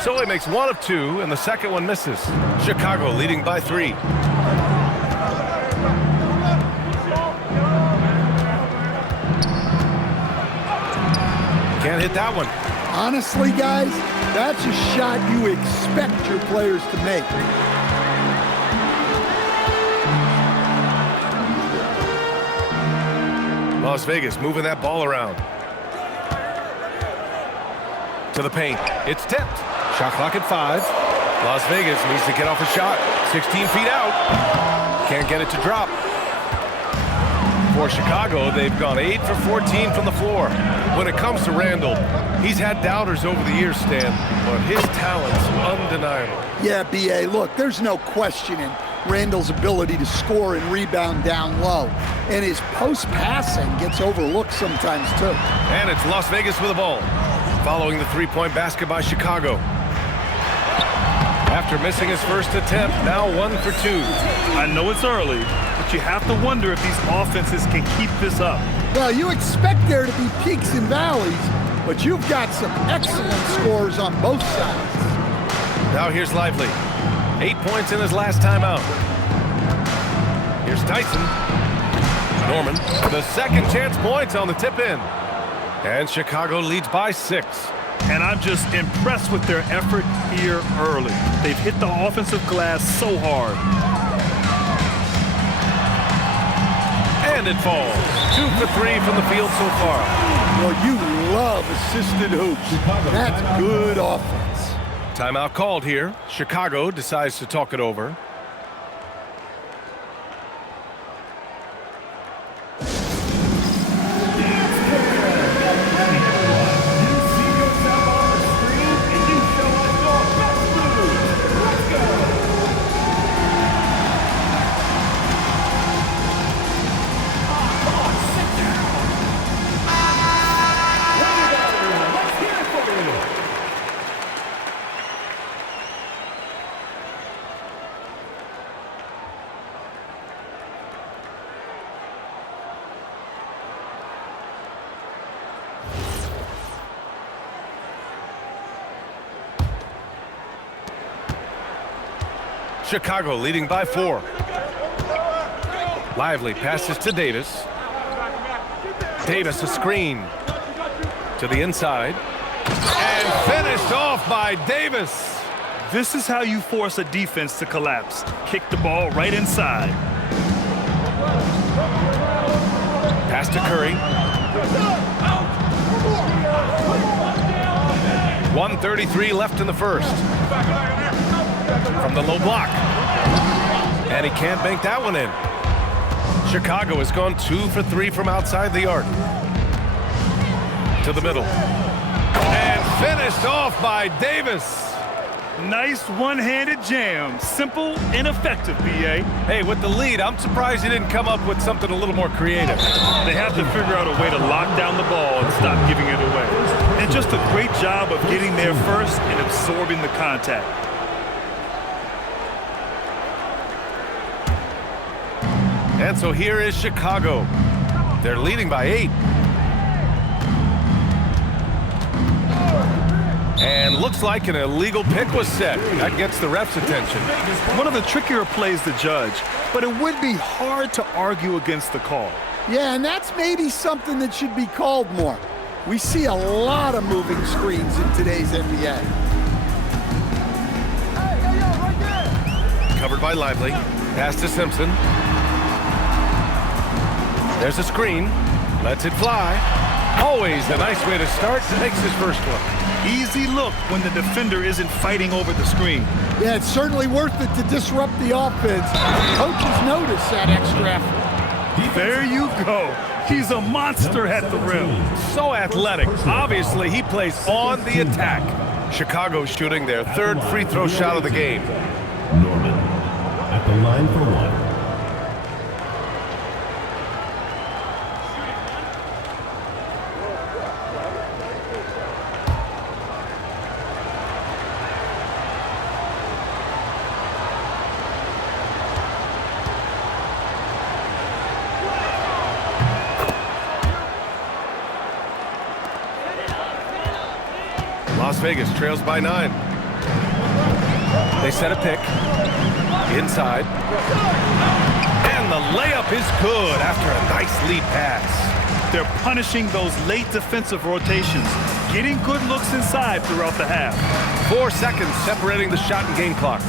So he makes 1 of 2, and the second one misses. Chicago leading by 3. Can't hit that one. Honestly, guys, that's a shot you expect your players to make. Las Vegas moving that ball around. To the paint. It's tipped. Shot clock at 5. Las Vegas needs to get off a shot. 16 feet out. Can't get it to drop. For Chicago, they've gone 8 for 14 from the floor. When it comes to Randall, he's had doubters over the years, Stan, but his talent's undeniable. Yeah, B.A., look, there's no questioning Randall's ability to score and rebound down low. And his post-passing gets overlooked sometimes, too. And it's Las Vegas with the ball. Following the three-point basket by Chicago. After missing his first attempt, now 1 for 2. I know it's early, but you have to wonder if these offenses can keep this up. Well, you expect there to be peaks and valleys, but you've got some excellent scores on both sides. Now here's Lively. 8 points in his last timeout. Here's Tyson. Norman, the second chance points on the tip-in. And Chicago leads by 6. And I'm just impressed with their effort here early. They've hit the offensive glass so hard. And it falls. 2 for 3 from the field so far. Well, you love assisted hoops. That's good offense. Timeout called here. Chicago decides to talk it over. Chicago leading by 4. Lively passes to Davis. Davis a screen to the inside. And finished off by Davis. This is how you force a defense to collapse. Kick the ball right inside. Pass to Curry. 1:33 left in the first. From the low block. And he can't bank that one in. Chicago has gone 2 for 3 from outside the arc. To the middle. And finished off by Davis. Nice one-handed jam. Simple and effective, B.A. Hey, with the lead, I'm surprised he didn't come up with something a little more creative. They have to figure out a way to lock down the ball and stop giving it away. And just a great job of getting there first and absorbing the contact. And so here is Chicago. They're leading by 8. And looks like an illegal pick was set. That gets the ref's attention. One of the trickier plays to judge, but it would be hard to argue against the call. Yeah, and that's maybe something that should be called more. We see a lot of moving screens in today's NBA. Covered by Lively. Pass to Simpson. There's a screen. Lets it fly. Always a nice way to start. Takes his first one. Easy look when the defender isn't fighting over the screen. Yeah, it's certainly worth it to disrupt the offense. Coaches notice that extra effort. There you go. He's a monster at the rim. So athletic. Obviously, he plays on the attack. Chicago shooting their 3rd free throw shot of the game. Norman at the line for 1. Las Vegas trails by 9. They set a pick. Inside. And the layup is good after a nice lead pass. They're punishing those late defensive rotations, getting good looks inside throughout the half. 4 seconds separating the shot and game clocks.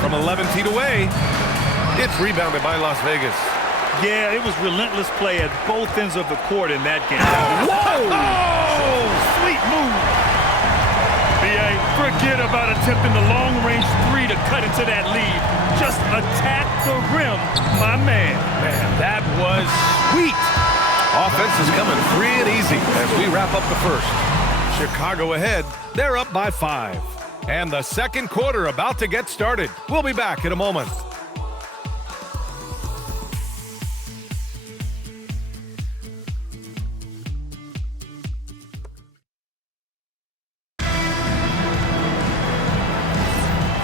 From 11 feet away, it's rebounded by Las Vegas. Yeah, it was relentless play at both ends of the court in that game. Whoa! Oh, sweet move. BA, forget about attempting the long-range 3 to cut into that lead. Just attack the rim, my man. Man, that was sweet. Offense is coming free and easy as we wrap up the first. Chicago ahead. They're up by 5. And the second quarter about to get started. We'll be back in a moment.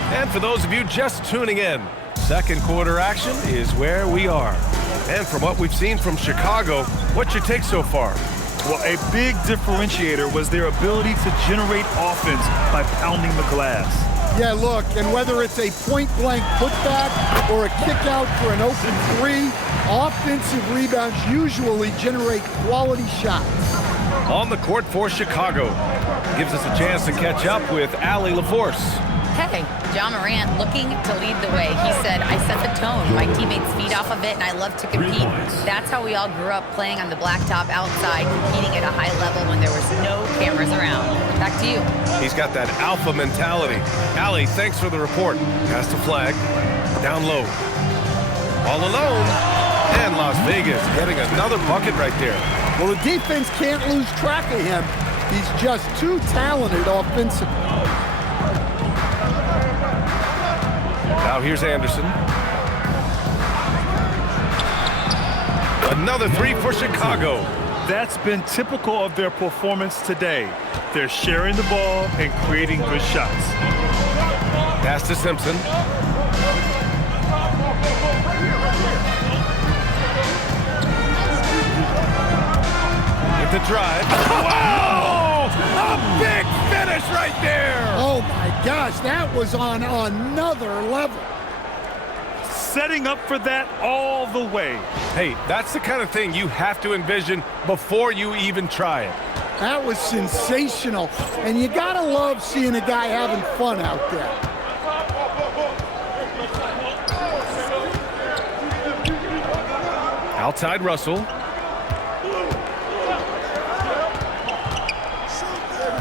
And for those of you just tuning in, second quarter action is where we are. And from what we've seen from Chicago, what's your take so far? Well, a big differentiator was their ability to generate offense by pounding the glass. Yeah, look, and whether it's a point-blank putback or a kick-out for an open 3, offensive rebounds usually generate quality shots. On the court for Chicago. Gives us a chance to catch up with Allie LaForce. Hey, John Morant looking to lead the way. He said, I set the tone. My teammates feed off of it, and I love to compete. That's how we all grew up, playing on the blacktop outside, competing at a high level when there was no cameras around. Back to you. He's got that alpha mentality. Allie, thanks for the report. Pass the flag. Down low. All alone. And Las Vegas getting another bucket right there. Well, the defense can't lose track of him. He's just too talented offensively. Now here's Anderson. Another 3 for Chicago. That's been typical of their performance today. They're sharing the ball and creating good shots. Pass to Simpson. With the drive. Wow! A big finish right there! Oh my gosh, that was on another level. Setting up for that all the way. Hey, that's the kind of thing you have to envision before you even try it. That was sensational, and you gotta love seeing a guy having fun out there. Outside Russell.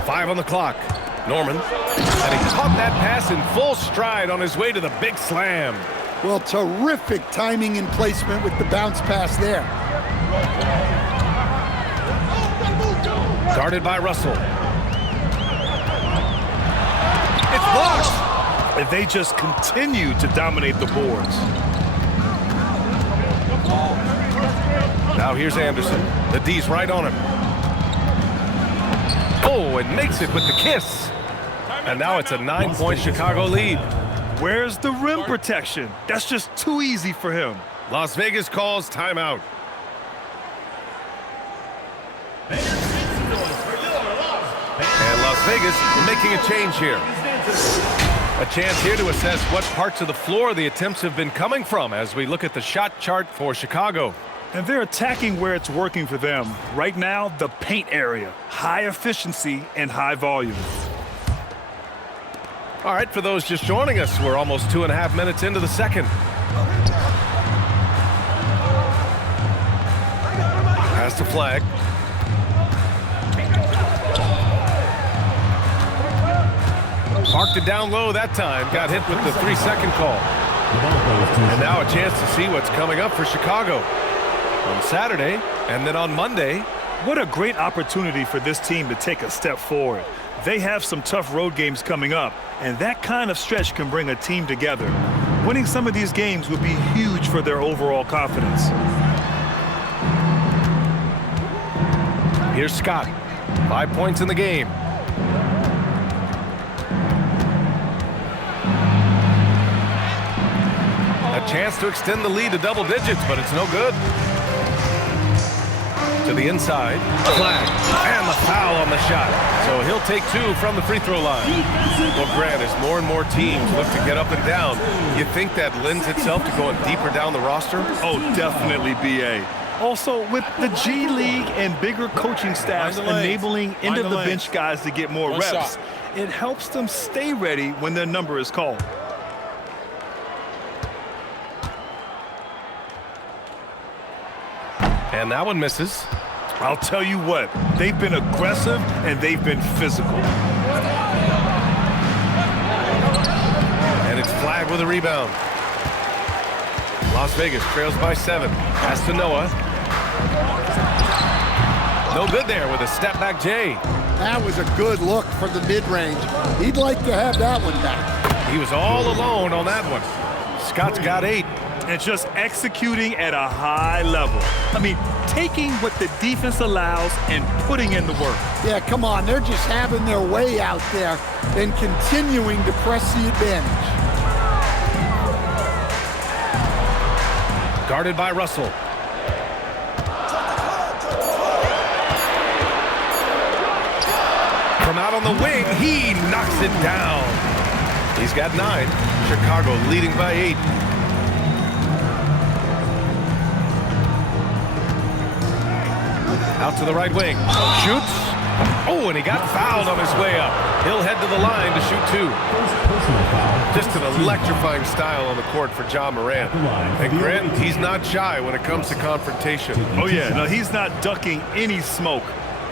5 on the clock. Norman. And he caught that pass in full stride on his way to the big slam. Well, terrific timing and placement with the bounce pass there. Guarded by Russell. It's blocked. And they just continue to dominate the boards. Now here's Anderson. The D's right on him. Oh, and makes it with the kiss. And now it's a 9-point Chicago lead. Where's the rim protection? That's just too easy for him. Las Vegas calls timeout. And Las Vegas making a change here. A chance here to assess what parts of the floor the attempts have been coming from as we look at the shot chart for Chicago. And they're attacking where it's working for them. Right now, the paint area. High efficiency and high volume. All right, for those just joining us, we're almost 2.5 minutes into the second. Pass the flag. Parked it down low that time. Got hit with the 3-second call. And now a chance to see what's coming up for Chicago on Saturday and then on Monday. What a great opportunity for this team to take a step forward. They have some tough road games coming up, and that kind of stretch can bring a team together. Winning some of these games would be huge for their overall confidence. Here's Scott. 5 points in the game. A chance to extend the lead to double digits, but it's no good. To the inside. Flag. And the foul on the shot. So he'll take 2 from the free throw line. Well, Grant, as more and more teams look to get up and down, you think that lends itself to going deeper down the roster? Oh, definitely, B.A. Also, with the G League and bigger coaching staffs enabling end-of-the-bench guys to get more reps, it helps them stay ready when their number is called. And that one misses. I'll tell you what, they've been aggressive and they've been physical. And it's flagged with a rebound. Las Vegas trails by 7. Pass to Noah. No good there with a step-back J. That was a good look from the mid-range. He'd like to have that one back. He was all alone on that one. Scott's got 8. And just executing at a high level. I mean, taking what the defense allows and putting in the work. Yeah, come on. They're just having their way out there and continuing to press the advantage. Guarded by Russell. From out on the wing, he knocks it down. He's got 9. Chicago leading by 8. Out to the right wing. Shoots. Oh, and he got fouled on his way up. He'll head to the line to shoot 2. Just an electrifying style on the court for Ja Morant. And Grant, he's not shy when it comes to confrontation. Oh, yeah. No, he's not ducking any smoke.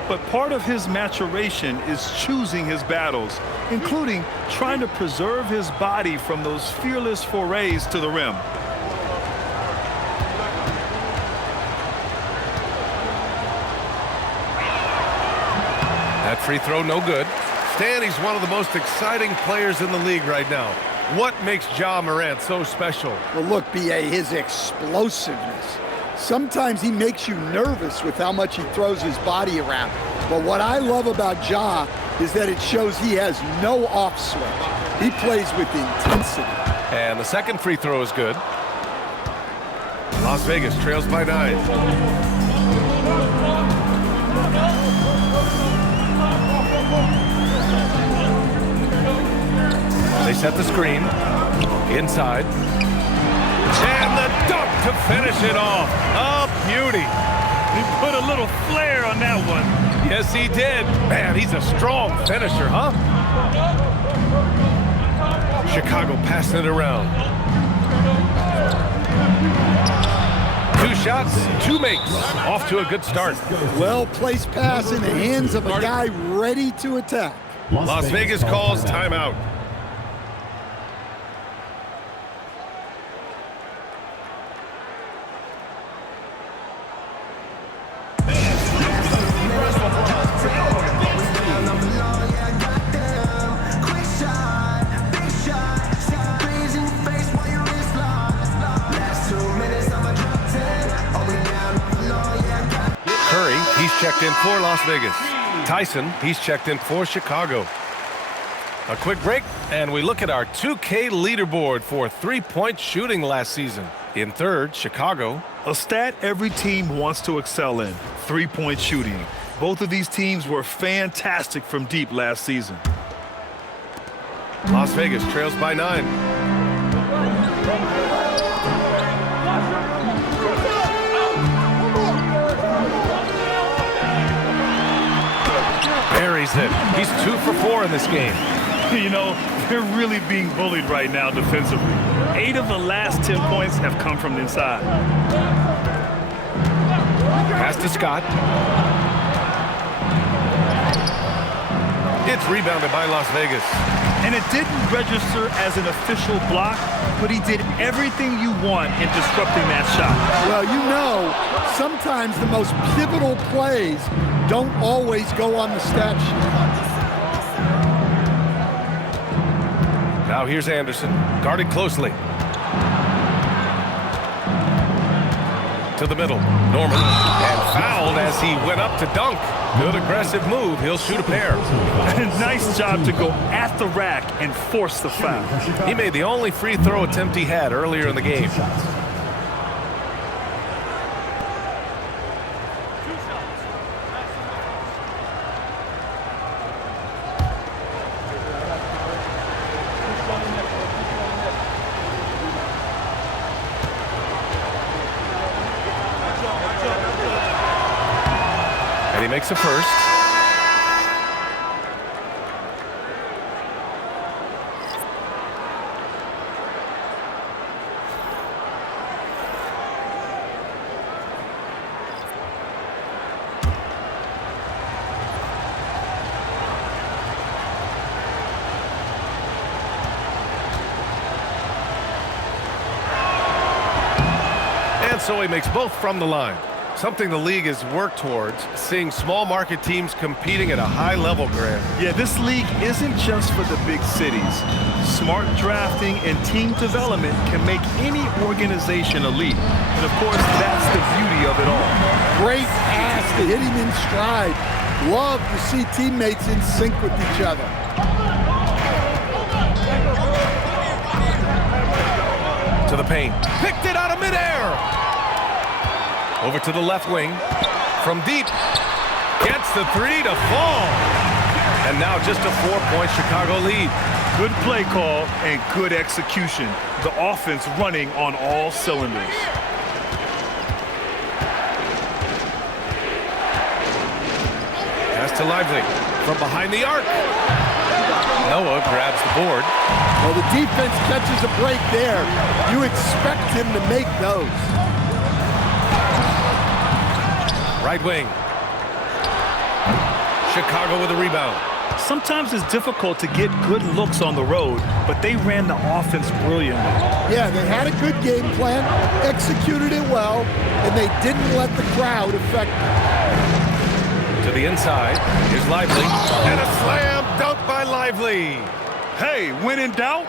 But part of his maturation is choosing his battles, including trying to preserve his body from those fearless forays to the rim. That free throw, no good. Stan, he's one of the most exciting players in the league right now. What makes Ja Morant so special? Well, look, B.A., his explosiveness. Sometimes he makes you nervous with how much he throws his body around. But what I love about Ja is that it shows he has no off switch. He plays with intensity. And the second free throw is good. Las Vegas trails by 9. They set the screen. Inside. And the dunk to finish it off. A beauty. He put a little flair on that one. Yes, he did. Man, he's a strong finisher, huh? Chicago passing it around. 2 shots, 2 makes. Off to a good start. Well-placed pass in the hands of a guy ready to attack. Las Vegas calls timeout. He's checked in for Las Vegas. Tyson, he's checked in for Chicago. A quick break, and we look at our 2K leaderboard for three-point shooting last season. In third, Chicago. A stat every team wants to excel in, three-point shooting. Both of these teams were fantastic from deep last season. Las Vegas trails by 9. Buries it. He's 2 for 4 in this game. You know, they're really being bullied right now defensively. 8 of the last 10 points have come from inside. Pass to Scott. It's rebounded by Las Vegas. And it didn't register as an official block, but he did everything you want in disrupting that shot. Well, you know, sometimes the most pivotal plays don't always go on the stat sheet. Now here's Anderson, guarded closely. To the middle, Norman, and fouled as he went up to dunk. Good aggressive move, he'll shoot a pair. Nice job to go at the rack and force the foul. He made the only free throw attempt he had earlier in the game. makes a first. So he makes both from the line. Something the league has worked towards, seeing small market teams competing at a high level, Grant. Yeah, this league isn't just for the big cities. Smart drafting and team development can make any organization elite. And of course, that's the beauty of it all. Great pass to hit him in stride. Love to see teammates in sync with each other. To the paint. Picked it out of midair. Over to the left wing. From deep. Gets the three to fall. And now just a 4-point Chicago lead. Good play call and good execution. The offense running on all cylinders. Pass to Lively. From behind the arc. Noah grabs the board. Well, the defense catches a break there. You expect him to make those. Right wing. Chicago with a rebound. Sometimes it's difficult to get good looks on the road, but they ran the offense brilliantly. Yeah, they had a good game plan, executed it well, and they didn't let the crowd affect them. To the inside. Here's Lively. And a slam dunk by Lively. Hey, when in doubt,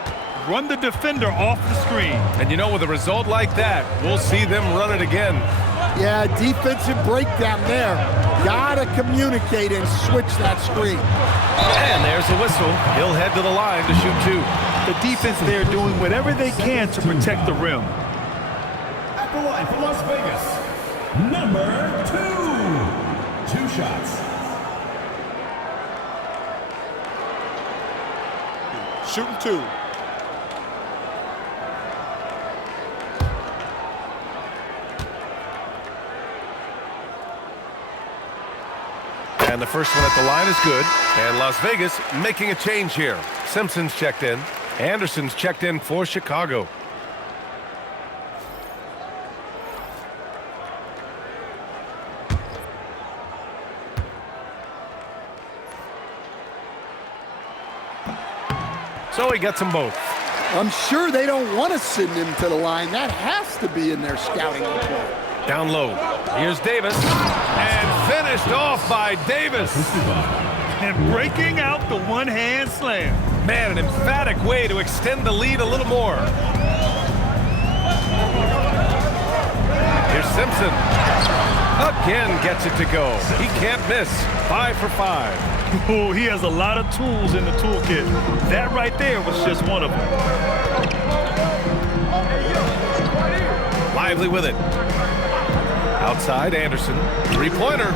run the defender off the screen. And you know, with a result like that, we'll see them run it again. Yeah, defensive breakdown there. Gotta communicate and switch that screen. And there's the whistle. He'll head to the line to shoot two. The defense there doing whatever they can to protect the rim. At the line for Las Vegas, number 2. 2 shots. Shooting two. And the first one at the line is good. And Las Vegas making a change here. Simpson's checked in. Anderson's checked in for Chicago. So he gets them both. I'm sure they don't want to send him to the line. That has to be in their scouting report. Down low. Here's Davis. And finished off by Davis. And breaking out the one-hand slam. Man, an emphatic way to extend the lead a little more. Here's Simpson. Again gets it to go. He can't miss. 5 for 5. Oh, he has a lot of tools in the toolkit. That right there was just one of them. Lively with it. Outside, Anderson. Three-pointer.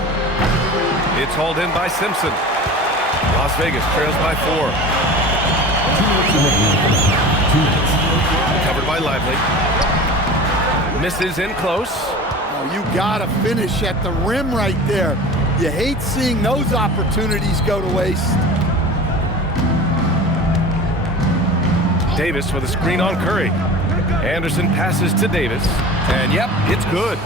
It's hauled in by Simpson. Las Vegas trails by 4. Covered by Lively. Misses in close. Oh, you gotta finish at the rim right there. You hate seeing those opportunities go to waste. Davis with a screen on Curry. Anderson passes to Davis. And yep, it's good.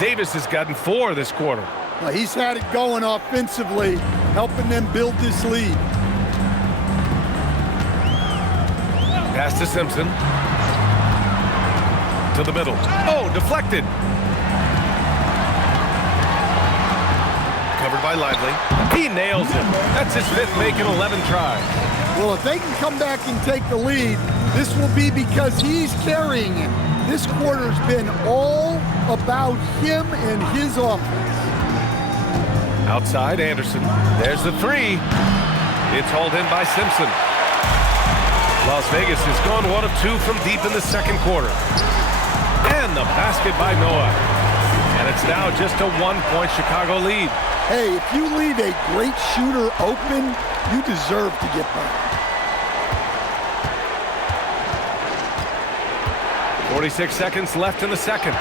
Davis has gotten 4 this quarter. Well, he's had it going offensively, helping them build this lead. Pass to Simpson. To the middle. Oh, deflected. Covered by Lively. He nails it. That's his 5th make in 11 tries. Well, if they can come back and take the lead, this will be because he's carrying it. This quarter's been all about him and his offense. Outside, Anderson. There's the 3. It's hauled in by Simpson. Las Vegas has gone 1 of 2 from deep in the second quarter. And the basket by Noah. And it's now just a 1-point Chicago lead. Hey, if you leave a great shooter open, you deserve to get by. 46 seconds left in the second.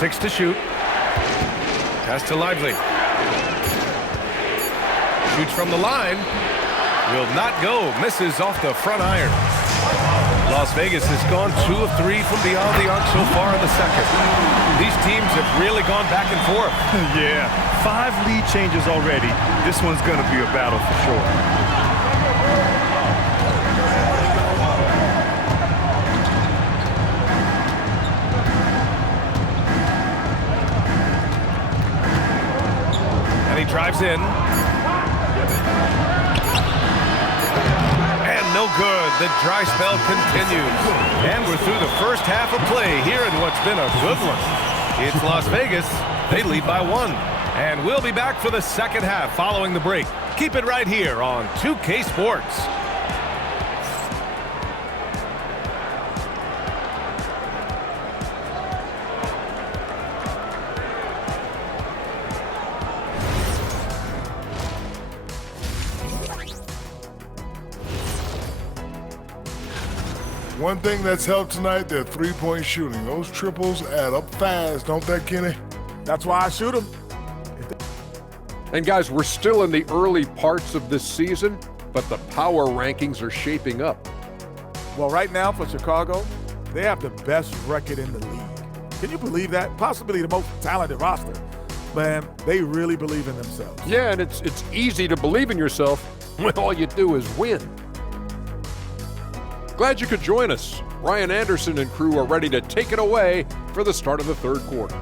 6 to shoot. Pass to Lively. Shoots from the line. Will not go. Misses off the front iron. Las Vegas has gone 2 of 3 from beyond the arc so far in the second. These teams have really gone back and forth. Yeah, 5 lead changes already. This one's going to be a battle for sure. And he drives in. No good. The dry spell continues. And we're through the first half of play here in what's been a good one. It's Las Vegas. They lead by 1. And we'll be back for the second half following the break. Keep it right here on 2K Sports. One thing that's helped tonight, their three-point shooting. Those triples add up fast, don't they, Kenny? That's why I shoot them. And guys, we're still in the early parts of this season, but the power rankings are shaping up. Well, right now for Chicago, they have the best record in the league. Can you believe that? Possibly the most talented roster. Man, they really believe in themselves. Yeah, and it's easy to believe in yourself when all you do is win. Glad you could join us. Ryan Anderson and crew are ready to take it away for the start of the third quarter.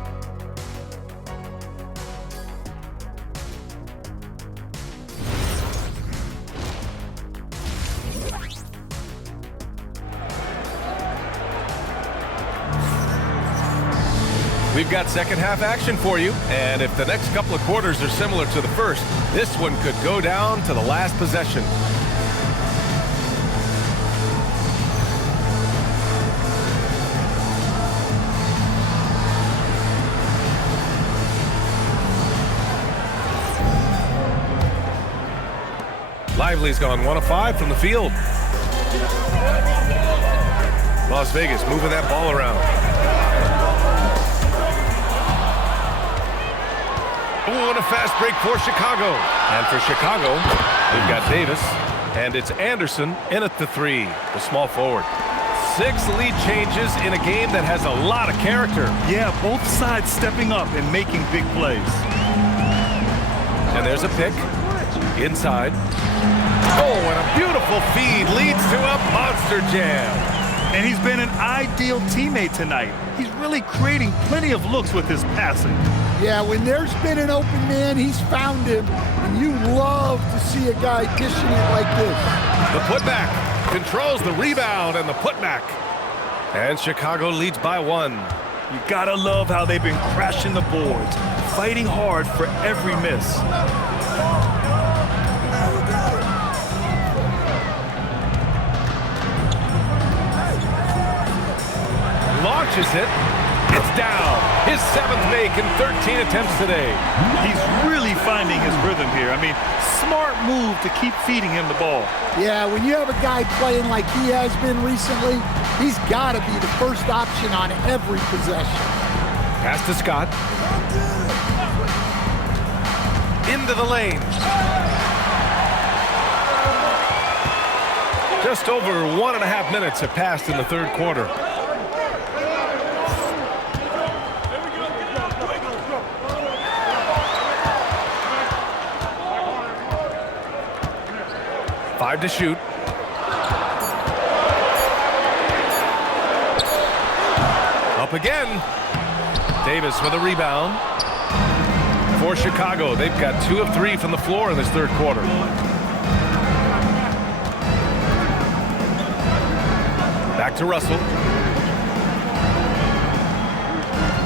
We've got second half action for you, and if the next couple of quarters are similar to the first, this one could go down to the last possession. Lively's gone 1 of 5 from the field. Las Vegas moving that ball around. Ooh, and a fast break for Chicago. And for Chicago, we've got Davis, and it's Anderson in at the 3, the small forward. 6 lead changes in a game that has a lot of character. Yeah, both sides stepping up and making big plays. And there's a pick inside. Oh, and a beautiful feed leads to a monster jam. And he's been an ideal teammate tonight. He's really creating plenty of looks with his passing. Yeah, when there's been an open man, he's found him. And you love to see a guy dishing it like this. The putback controls the rebound and the putback. And Chicago leads by 1. You gotta love how they've been crashing the boards, fighting hard for every miss. Launches it. It's down. His 7th make in 13 attempts today. He's really finding his rhythm here. I mean, smart move to keep feeding him the ball. Yeah, when you have a guy playing like he has been recently, he's got to be the first option on every possession. Pass to Scott. Into the lane. Just over 1.5 minutes have passed in the third quarter. Five to shoot. Up again. Davis with a rebound. For Chicago, they've got 2 of 3 from the floor in this third quarter. Back to Russell.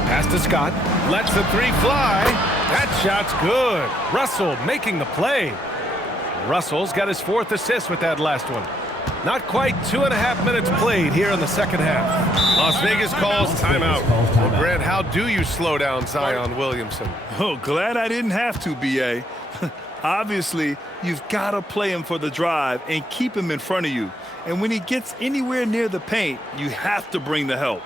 Pass to Scott. Lets the 3 fly. That shot's good. Russell making the play. Russell's got his 4th assist with that last one. Not quite 2.5 minutes played here in the second half. Las Vegas calls timeout. Well, Grant, how do you slow down Zion Williamson? Oh, glad I didn't have to, B.A. Obviously, you've got to play him for the drive and keep him in front of you. And when he gets anywhere near the paint, you have to bring the help.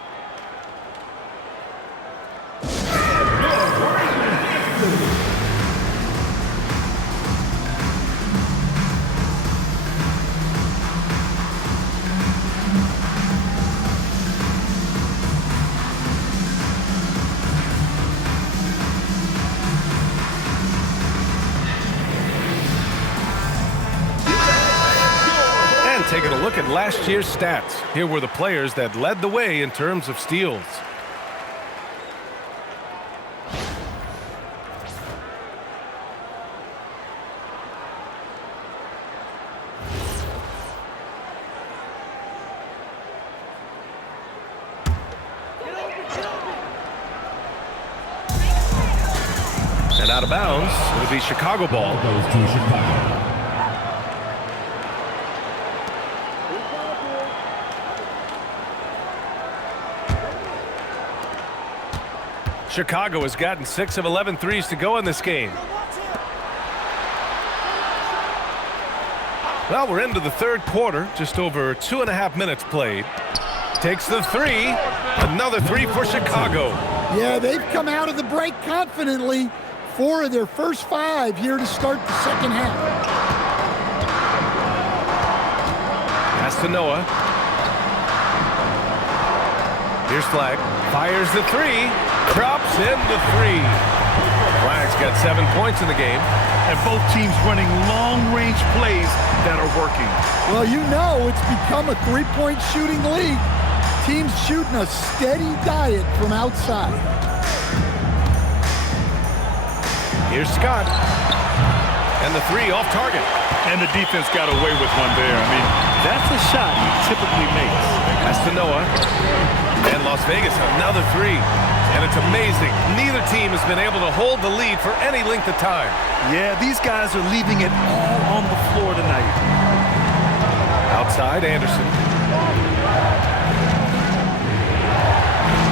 Taking a look at last year's stats. Here were the players that led the way in terms of steals. And out of bounds, it'll be Chicago ball. Goes to Chicago. Chicago has gotten 6 of 11 threes to go in this game. Well, we're into the third quarter, just over 2.5 minutes played. Takes the three, another three for Chicago. Yeah, they've come out of the break confidently. 4 of their first 5 here to start the second half. Pass to Noah. Here's Flag, fires the three. Drops in the three. Flag's got 7 points in the game. And both teams running long-range plays that are working. Well, you know it's become a three-point shooting league. Teams shooting a steady diet from outside. Here's Scott. And the three off target. And the defense got away with one there. I mean, that's a shot he typically makes. That's to Noah. And Las Vegas, another three. And it's amazing. Neither team has been able to hold the lead for any length of time. Yeah, these guys are leaving it all on the floor tonight. Outside, Anderson.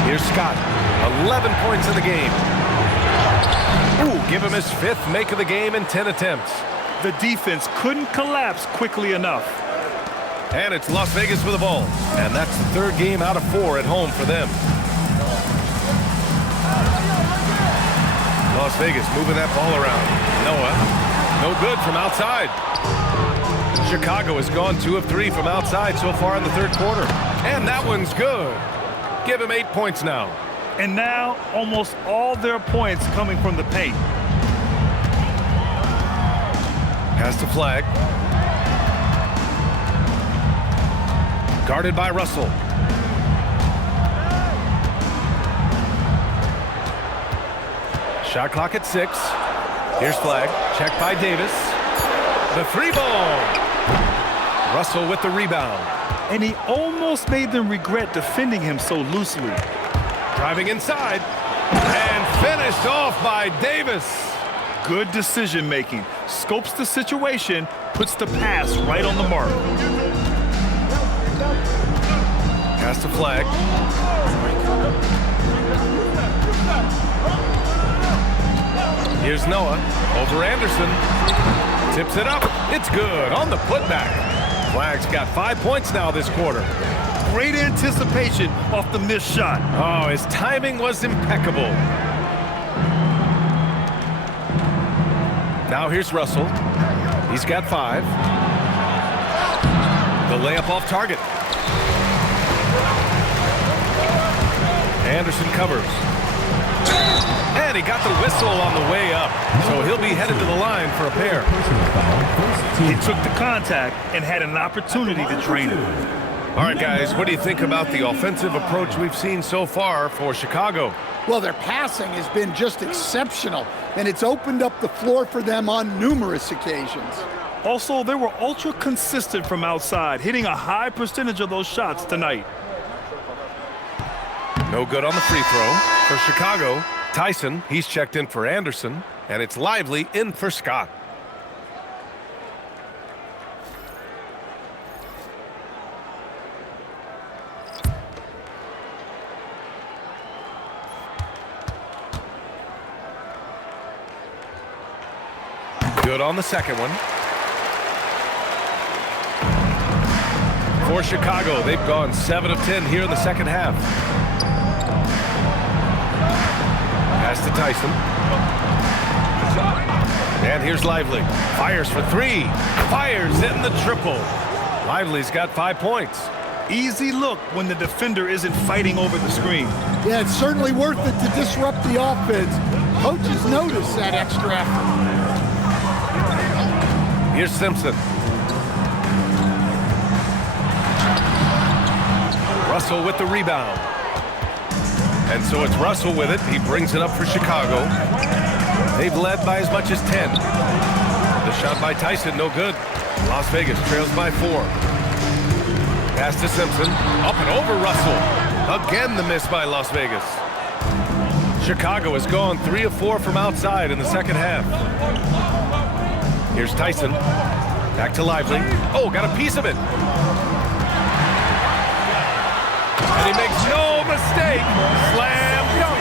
Here's Scott. 11 points in the game. Ooh, give him his 5th make of the game in 10 attempts. The defense couldn't collapse quickly enough. And it's Las Vegas with the ball. And that's the 3rd game out of 4 at home for them. Las Vegas moving that ball around. Noah, no good from outside. Chicago has gone 2 of 3 from outside so far in the 3rd quarter. And that one's good. Give him 8 points now. And now almost all their points coming from the paint. Pass to Flag. Guarded by Russell. Shot clock at 6. Here's Flag. Checked by Davis. The 3 ball. Russell with the rebound. And he almost made them regret defending him so loosely. Driving inside. And finished off by Davis. Good decision making. Scopes the situation. Puts the pass right on the mark. Pass to Flag. Here's Noah over Anderson. Tips it up. It's good on the putback. Flag's got 5 points now this quarter. Great anticipation off the missed shot. Oh, his timing was impeccable. Now here's Russell. He's got 5. The layup off target. Anderson covers. And he got the whistle on the way up. So he'll be headed to the line for a pair. He took the contact and had an opportunity to drain it. All right, guys, what do you think about the offensive approach we've seen so far for Chicago? Well, their passing has been just exceptional, and it's opened up the floor for them on numerous occasions. Also, they were ultra consistent from outside, hitting a high percentage of those shots tonight. No good on the free throw for Chicago. Tyson, he's checked in for Anderson, and it's Lively in for Scott. Good on the second one. For Chicago, they've gone 7 of 10 here in the second half. Pass to Tyson. And here's Lively. Fires for three. Fires in the triple. Lively's got 5 points. Easy look when the defender isn't fighting over the screen. Yeah, it's certainly worth it to disrupt the offense. Coaches notice that extra effort. Here's Simpson. Russell with the rebound. And so it's Russell with it. He brings it up for Chicago. They've led by as much as 10. The shot by Tyson, no good. Las Vegas trails by 4. Pass to Simpson. Up and over Russell. Again the miss by Las Vegas. Chicago has gone 3 of 4 from outside in the second half. Here's Tyson. Back to Lively. Oh, got a piece of it. And he makes no mistake. Slam dunk.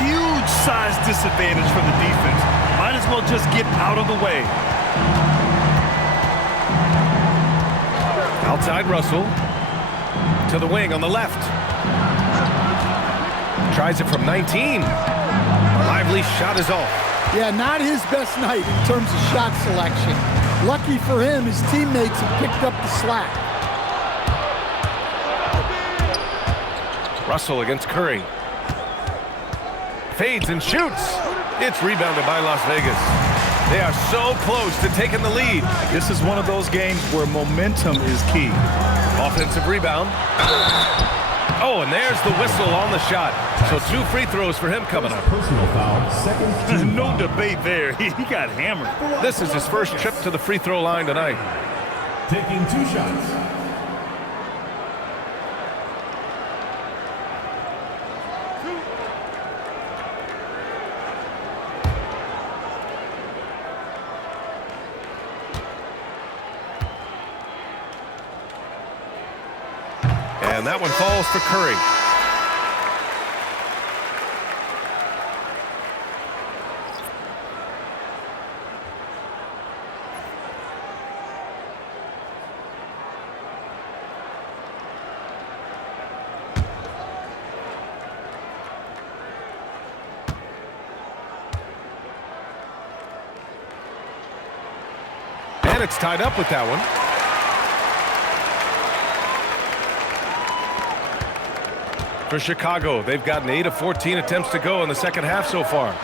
Huge size disadvantage for the defense. Might as well just get out of the way. Outside Russell. To the wing on the left. Tries it from 19. Lively shot is off. Yeah, not his best night in terms of shot selection. Lucky for him, his teammates have picked up the slack. Russell against Curry. Fades and shoots. It's rebounded by Las Vegas. They are so close to taking the lead. This is one of those games where momentum is key. Offensive rebound. Oh, and there's the whistle on the shot. So 2 free throws for him coming up. Personal foul, second team. No debate there. He got hammered. This is his first trip to the free throw line tonight. Taking 2 shots. And that one falls for Curry. And it's tied up with that one. For Chicago, they've gotten 8 of 14 attempts to go in the second half so far.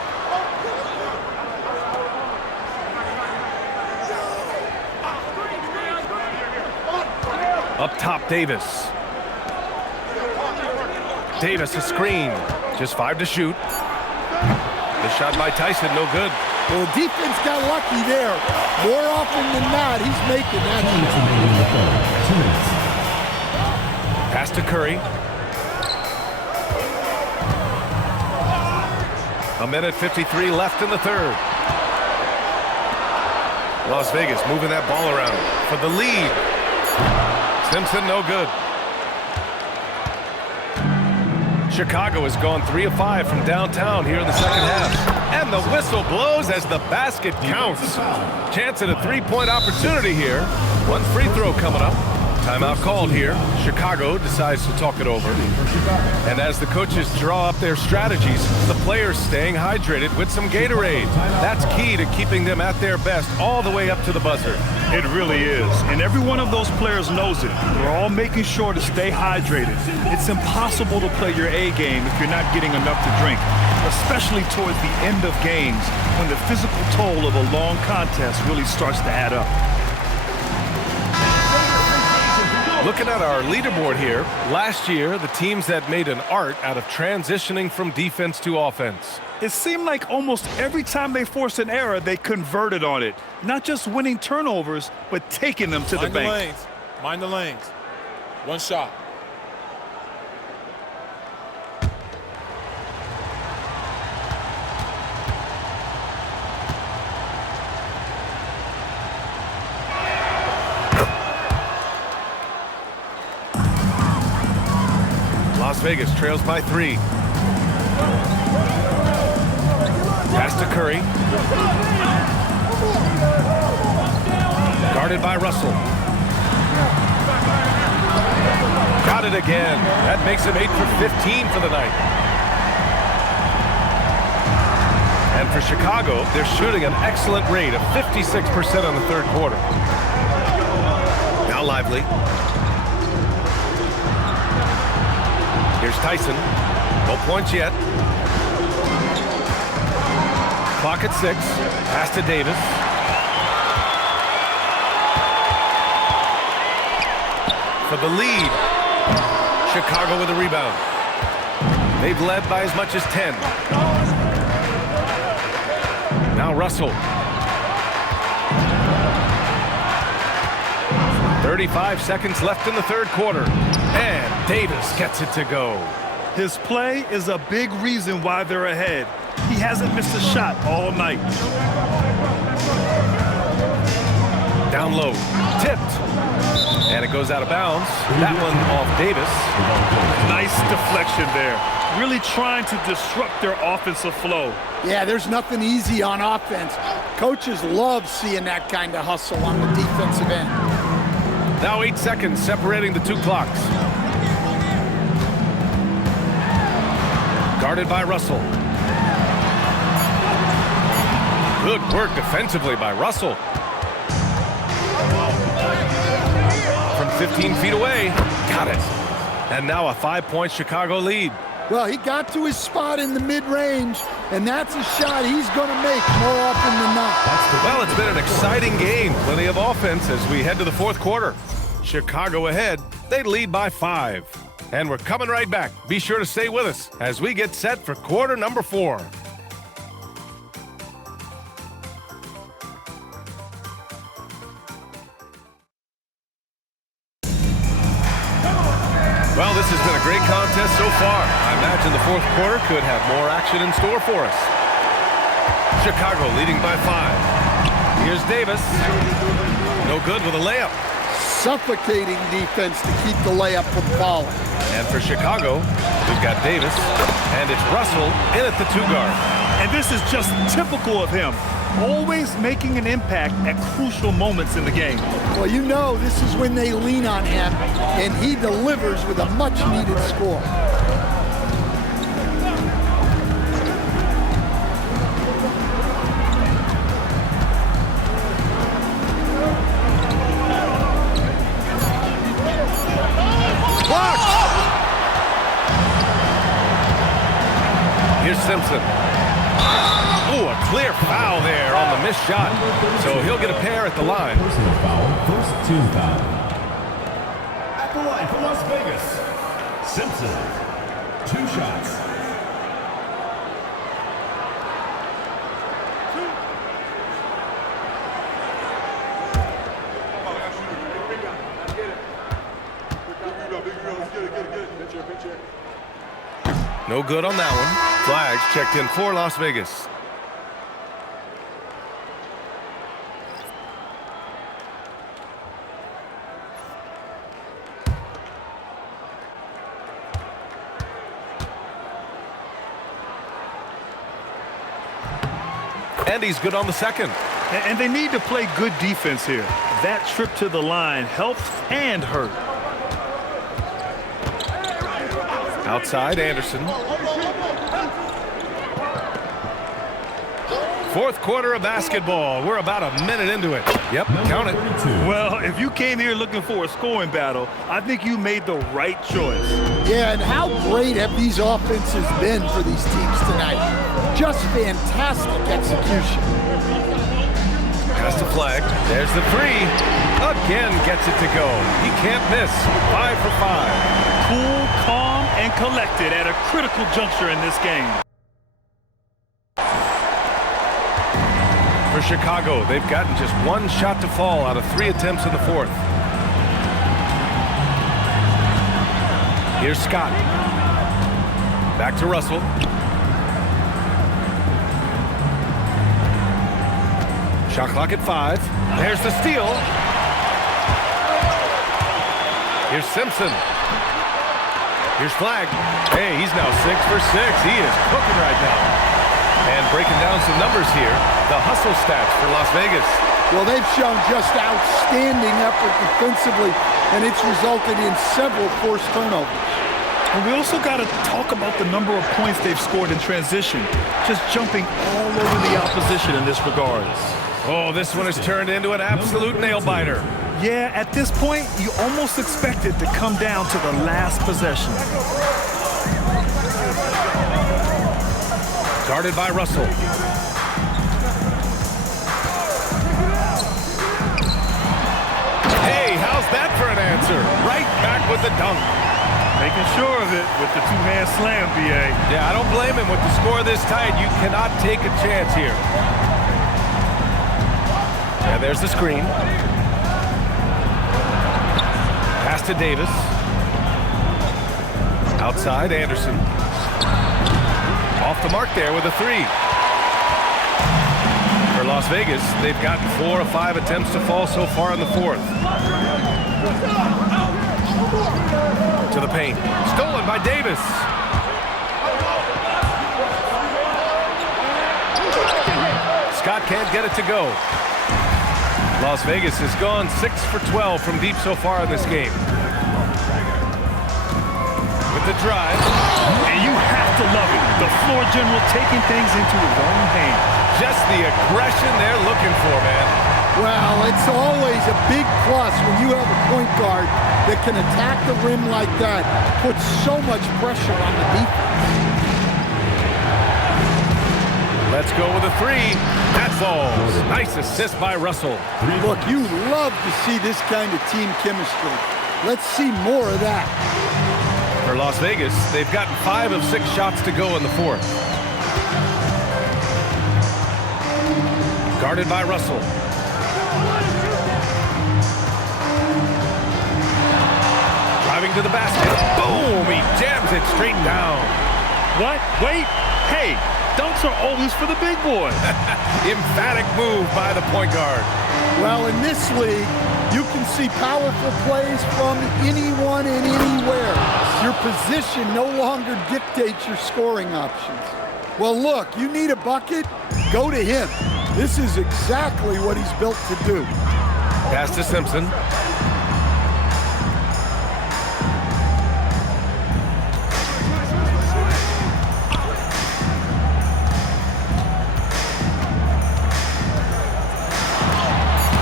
Up top, Davis. Davis, a screen. Just 5 to shoot. The shot by Tyson, no good. Well, the defense got lucky there. More often than not, he's making that. Pass to Curry. A minute 53 left in the third. Las Vegas moving that ball around for the lead. Simpson, no good. Chicago has gone 3 of 5 from downtown here in the second half. And the whistle blows as the basket counts. Chance at a 3-point opportunity here. 1 free throw coming up. Timeout called here. Chicago decides to talk it over. And as the coaches draw up their strategies, the players staying hydrated with some Gatorade. That's key to keeping them at their best all the way up to the buzzer. It really is. And every one of those players knows it. They're all making sure to stay hydrated. It's impossible to play your A game if you're not getting enough to drink, especially towards the end of games when the physical toll of a long contest really starts to add up. Looking at our leaderboard here, last year, the teams that made an art out of transitioning from defense to offense. It seemed like almost every time they forced an error, they converted on it. Not just winning turnovers, but taking them to the bank. Mind the lanes. 1 shot. Las Vegas trails by 3. Pass to Curry. Guarded by Russell. Got it again. That makes him 8 for 15 for the night. And for Chicago, they're shooting an excellent rate of 56% on the third quarter. Now Lively. Here's Tyson. No points yet. Clock at 6. Pass to Davis. For the lead. Chicago with a rebound. They've led by as much as 10. Now Russell. 35 seconds left in the third quarter. And Davis gets it to go. His play is a big reason why they're ahead. He hasn't missed a shot all night. Down low. Tipped. And it goes out of bounds. That one off Davis. Nice deflection there. Really trying to disrupt their offensive flow. Yeah, there's nothing easy on offense. Coaches love seeing that kind of hustle on the defensive end. Now 8 seconds separating the two clocks. Guarded by Russell. Good work defensively by Russell. From 15 feet away. Got it. And now a 5-point Chicago lead. Well, he got to his spot in the mid-range, and that's a shot he's going to make more often than not. Well, it's been an exciting game. Plenty of offense as we head to the fourth quarter. Chicago ahead. They lead by 5. And we're coming right back. Be sure to stay with us as we get set for quarter number 4. Well, this has been a great contest so far. I imagine the fourth quarter could have more action in store for us. Chicago leading by 5. Here's Davis. No good with a layup. Suffocating defense to keep the layup from falling. And for Chicago, we've got Davis, and it's Russell in at the 2-guard. And this is just typical of him. Always making an impact at crucial moments in the game. Well, you know this is when they lean on him, and he delivers with a much-needed score. Here's Simpson. Oh, a clear foul there on the missed shot. So he'll get a pair at the line. Personal foul, first team foul. At the line for Las Vegas, Simpson. 2 shots. No good on that one. Flags checked in for Las Vegas. And he's good on the second. And they need to play good defense here. That trip to the line helped and hurt. Outside, Anderson. Fourth quarter of basketball. We're about a minute into it. Yep, count it. Well, if you came here looking for a scoring battle, I think you made the right choice. Yeah, and how great have these offenses been for these teams tonight? Just fantastic execution. Pass the flag. There's the 3. Again gets it to go. He can't miss. 5 for 5. Cool, calm, and collected at a critical juncture in this game. For Chicago, they've gotten just 1 shot to fall out of 3 attempts in the fourth. Here's Scott. Back to Russell. Shot clock at 5. There's the steal. Here's Simpson. Here's Flag. Hey, he's now 6 for 6. He is cooking right now. And breaking down some numbers here, the hustle stats for Las Vegas. Well, they've shown just outstanding effort defensively, and it's resulted in several forced turnovers. And we also got to talk about the number of points they've scored in transition, just jumping all over the opposition in this regard. Oh, this one has turned into an absolute nail-biter. Yeah, at this point, you almost expect it to come down to the last possession. Guarded by Russell. Hey, how's that for an answer? Right back with the dunk. Making sure of it with the two-hand slam, B.A. Yeah, I don't blame him. With the score this tight, you cannot take a chance here. And there's the screen. Pass to Davis. Outside, Anderson. Off the mark there with a three. For Las Vegas, they've gotten 4 of 5 attempts to fall so far in the fourth. To the paint. Stolen by Davis. Scott can't get it to go. Las Vegas has gone 6 for 12 from deep so far in this game. With the drive. And you have to love it. The floor general taking things into his own hands. Just the aggression they're looking for, man. Well, it's always a big plus when you have a point guard that can attack the rim like that, put so much pressure on the defense. Let's go with a three. That falls. Nice assist by Russell. Look, you love to see this kind of team chemistry. Let's see more of that. For Las Vegas, they've gotten 5 of 6 shots to go in the fourth. Guarded by Russell. Driving to the basket. Boom! He jams it straight down. What? Wait. Hey, dunks are always for the big boys. Emphatic move by the point guard. Well, in this league, you can see powerful plays from anyone and anywhere. Your position no longer dictates your scoring options. Well, look, you need a bucket, go to him. This is exactly what he's built to do. Pass to Simpson.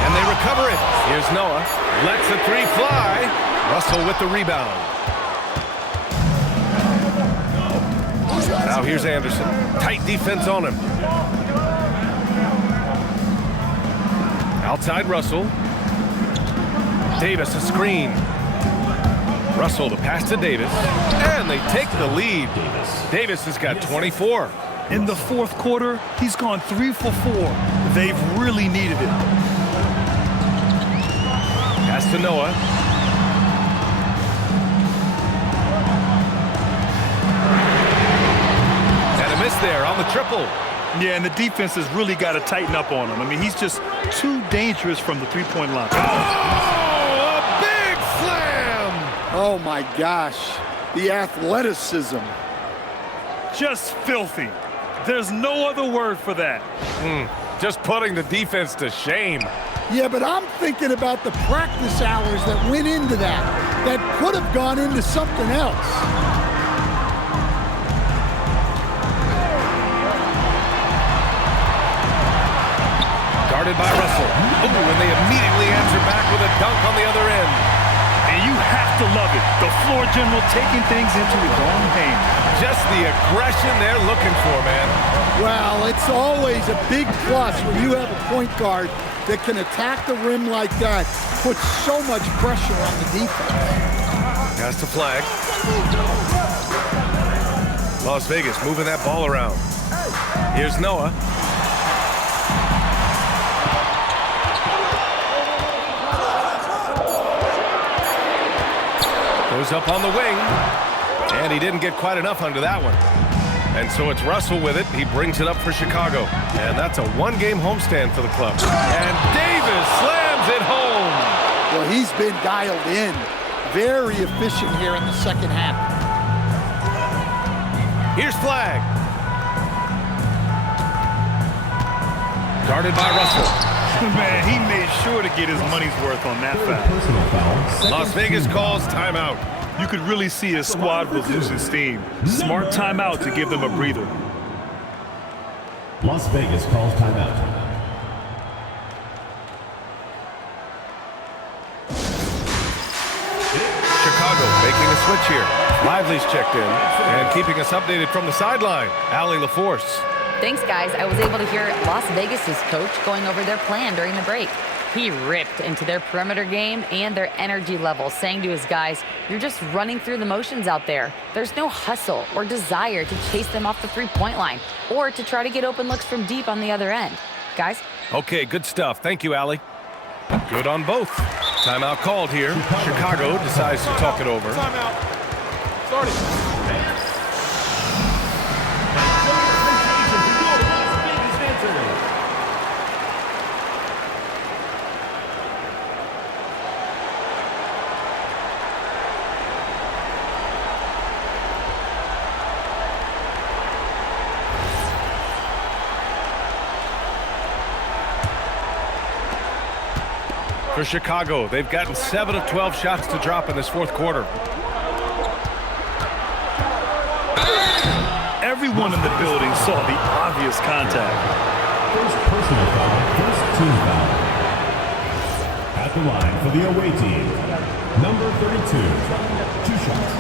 And they recover it. Here's Noah. Lets the three fly. Russell with the rebound. Now here's Anderson. Tight defense on him. Outside Russell. Davis a screen. Russell the pass to Davis. And they take the lead. Davis has got 24. In the fourth quarter, he's gone 3 for 4. They've really needed it. Pass to Noah. And a miss there on the triple. Yeah, and the defense has really got to tighten up on him. I mean, he's just too dangerous from the three-point line. Oh, a big slam! Oh, my gosh. The athleticism. Just filthy. There's no other word for that. Just putting the defense to shame. Yeah, but I'm thinking about the practice hours that went into that could have gone into something else. Guarded by Russell. Ooh, and they immediately answer back with a dunk on the other end. And you have to love it. The floor general taking things into his own hands. Just the aggression they're looking for, man. Well, it's always a big plus when you have a point guard that can attack the rim like that, put so much pressure on the defense. Pass to flag. Las Vegas moving that ball around. Here's Noah. Goes up on the wing. And he didn't get quite enough under that one. And so it's Russell with it. He brings it up for Chicago. And that's a one-game homestand for the club. And Davis slams it home. Well, he's been dialed in. Very efficient here in the second half. Here's Flag. Guarded by Russell. Man, he made sure to get his money's worth on that foul. Las Vegas calls timeout. You could really see his squad was losing steam. Smart timeout to give them a breather. Las Vegas calls timeout. Chicago making a switch here. Lively's checked in and keeping us updated from the sideline. Allie LaForce. Thanks, guys. I was able to hear Las Vegas's coach going over their plan during the break. He ripped into their perimeter game and their energy level, saying to his guys, "You're just running through the motions out there. There's no hustle or desire to chase them off the three-point line or to try to get open looks from deep on the other end." Guys? Okay, good stuff. Thank you, Allie. Good on both. Timeout called here. Chicago decides to talk it over. Timeout. Starting. For Chicago, they've gotten 7 of 12 shots to drop in this fourth quarter. Everyone in the building saw the obvious contact. First personal foul, first team foul. At the line for the away team, number 32, 2 shots.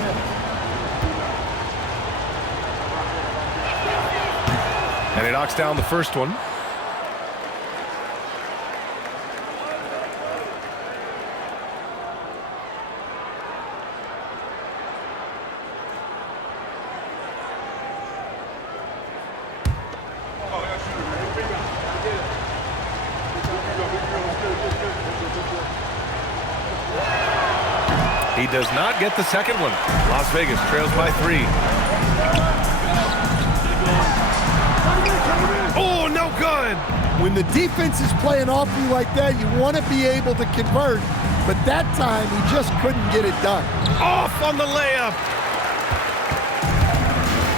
And he knocks down the first one. He does not get the second one. Las Vegas trails by 3. Oh, no good. When the defense is playing off you like that, you want to be able to convert, but that time he just couldn't get it done. Off on the layup.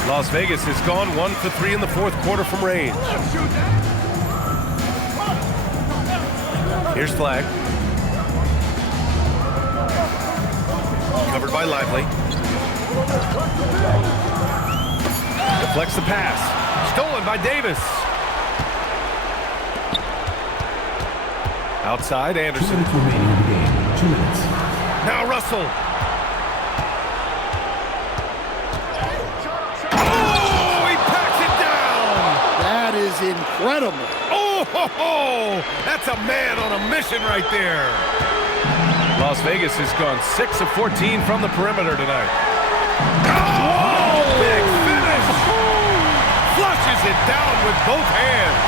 Las Vegas has gone 1 for 3 in the fourth quarter from range. Here's Flag. Covered by Lively. Deflects the pass. Stolen by Davis. Outside, Anderson. 2 minutes remaining in the game. 2 minutes. Now Russell. Oh, he packs it down. That is incredible. Oh, ho, ho. That's a man on a mission right there. Las Vegas has gone 6 of 14 from the perimeter tonight. Oh, big finish! Flushes it down with both hands.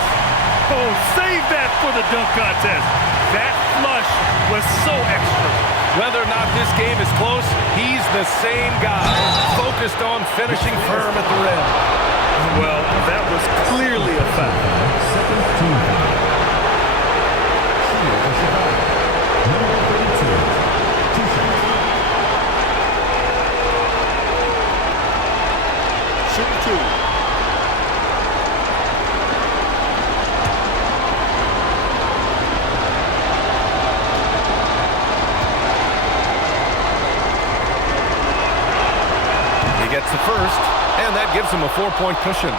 Oh, save that for the dunk contest. That flush was so extra. Whether or not this game is close, he's the same guy, focused on finishing firm at the rim. Well, that was clearly a foul. Second team foul. Number 32, 2 shots. Shoot 2. He gets the first, and that gives him a 4-point cushion.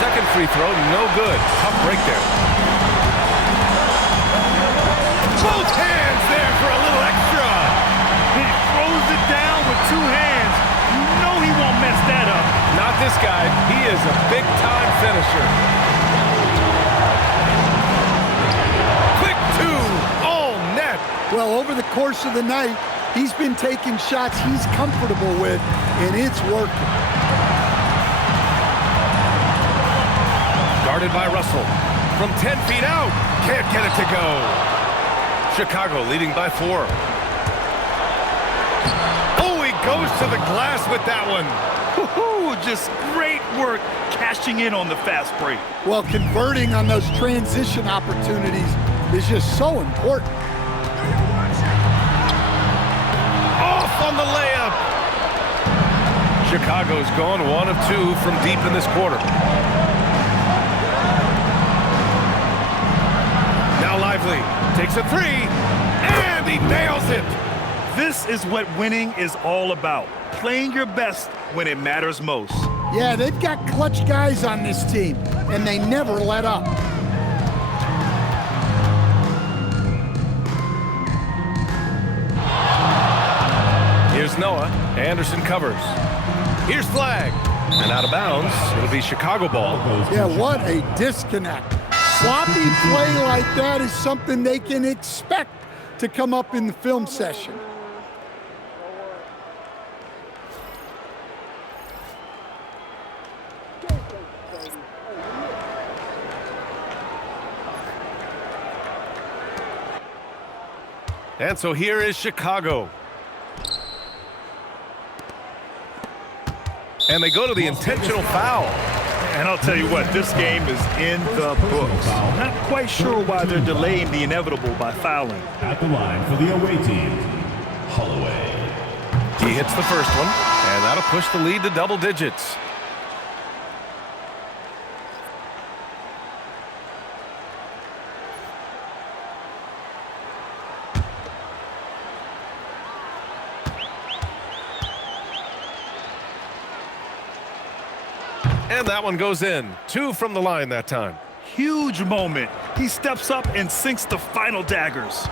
Second free throw, no good. Tough break there. Both hands there for a little extra. He throws it down with 2 hands. You know he won't mess that up. Not this guy. He is a big-time finisher. Quick 2, all net. Well, over the course of the night, he's been taking shots he's comfortable with, and it's working. Guarded by Russell. From 10 feet out. Can't get it to go. Chicago leading by 4. Oh, he goes to the glass with that one. Woo-hoo, just great work cashing in on the fast break. Well, converting on those transition opportunities is just so important. Off on the layup. Chicago's gone 1 of 2 from deep in this quarter. Now Lively takes a 3, and he nails it. This is what winning is all about. Playing your best when it matters most. Yeah, they've got clutch guys on this team, and they never let up. Here's Noah. Anderson covers. Here's Flag. And out of bounds, it'll be Chicago ball. Yeah, what a disconnect. Sloppy play like that is something they can expect to come up in the film session. And so here is Chicago. And they go to the intentional foul. And I'll tell you what, this game is in the books. Not quite sure why they're delaying the inevitable by fouling. At the line for the away team, Holloway. He hits the first one, and that'll push the lead to double digits. And that one goes in. 2 from the line that time. Huge moment. He steps up and sinks the final daggers.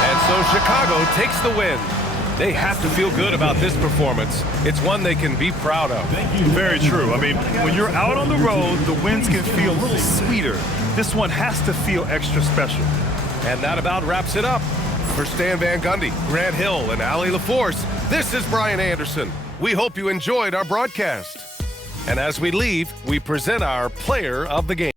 And so Chicago takes the win. They have to feel good about this performance. It's one they can be proud of. Very true. I mean, when you're out on the road, the wins can feel a little sweeter. This one has to feel extra special. And that about wraps it up. For Stan Van Gundy, Grant Hill, and Allie LaForce, this is Brian Anderson. We hope you enjoyed our broadcast. And as we leave, we present our player of the game.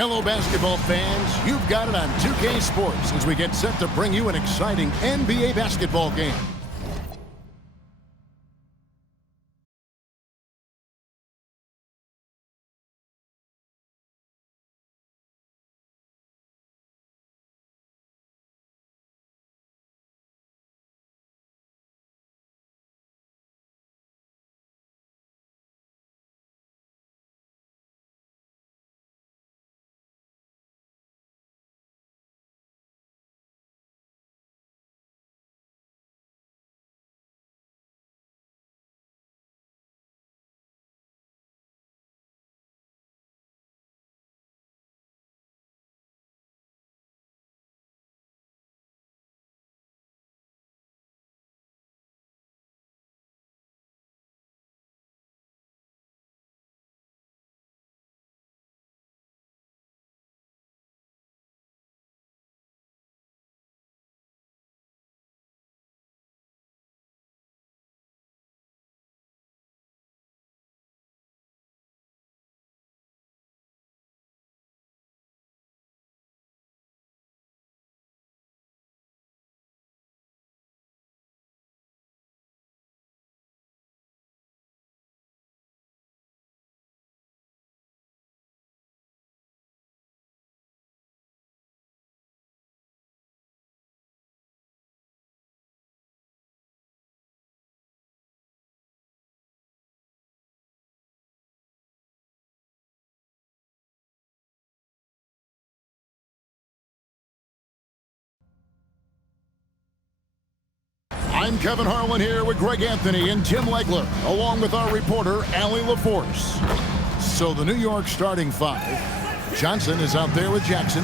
Hello, basketball fans. You've got it on 2K Sports as we get set to bring you an exciting NBA basketball game. I'm Kevin Harlan here with Greg Anthony and Tim Legler, along with our reporter, Allie LaForce. So the New York starting five. Johnson is out there with Jackson,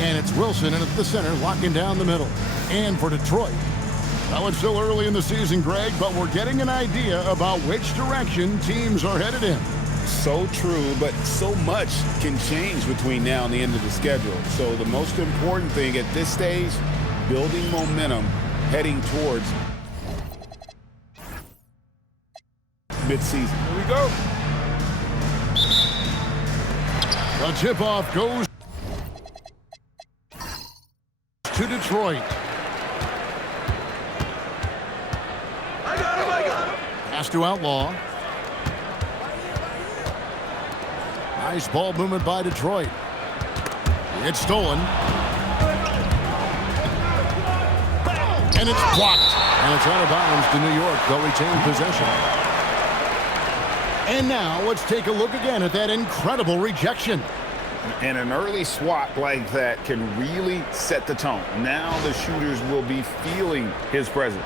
and it's Wilson in at the center, locking down the middle. And for Detroit, well, it's still early in the season, Greg, but we're getting an idea about which direction teams are headed in. So true, but so much can change between now and the end of the schedule. So the most important thing at this stage, building momentum heading towards mid-season. Here we go. The tip-off goes to Detroit. I got him. Pass to Outlaw. Nice ball movement by Detroit. It's stolen. And it's blocked. And it's out of bounds to New York. They'll retain possession. And now let's take a look again at that incredible rejection. And an early swat like that can really set the tone. Now the shooters will be feeling his presence.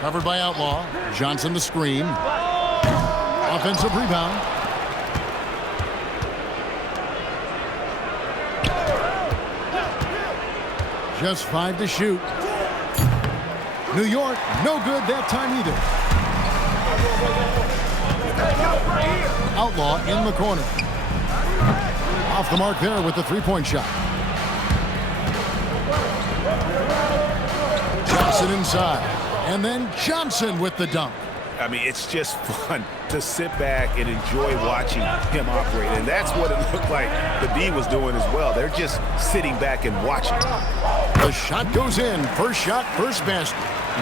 Covered by Outlaw. Johnson the screen. Offensive rebound. Just 5 to shoot. New York, no good that time either. Outlaw in the corner. Off the mark there with the three-point shot. Johnson inside. And then Johnson with the dunk. I mean, it's just fun to sit back and enjoy watching him operate. And that's what it looked like the D was doing as well. They're just sitting back and watching. The shot goes in. First shot, first basket.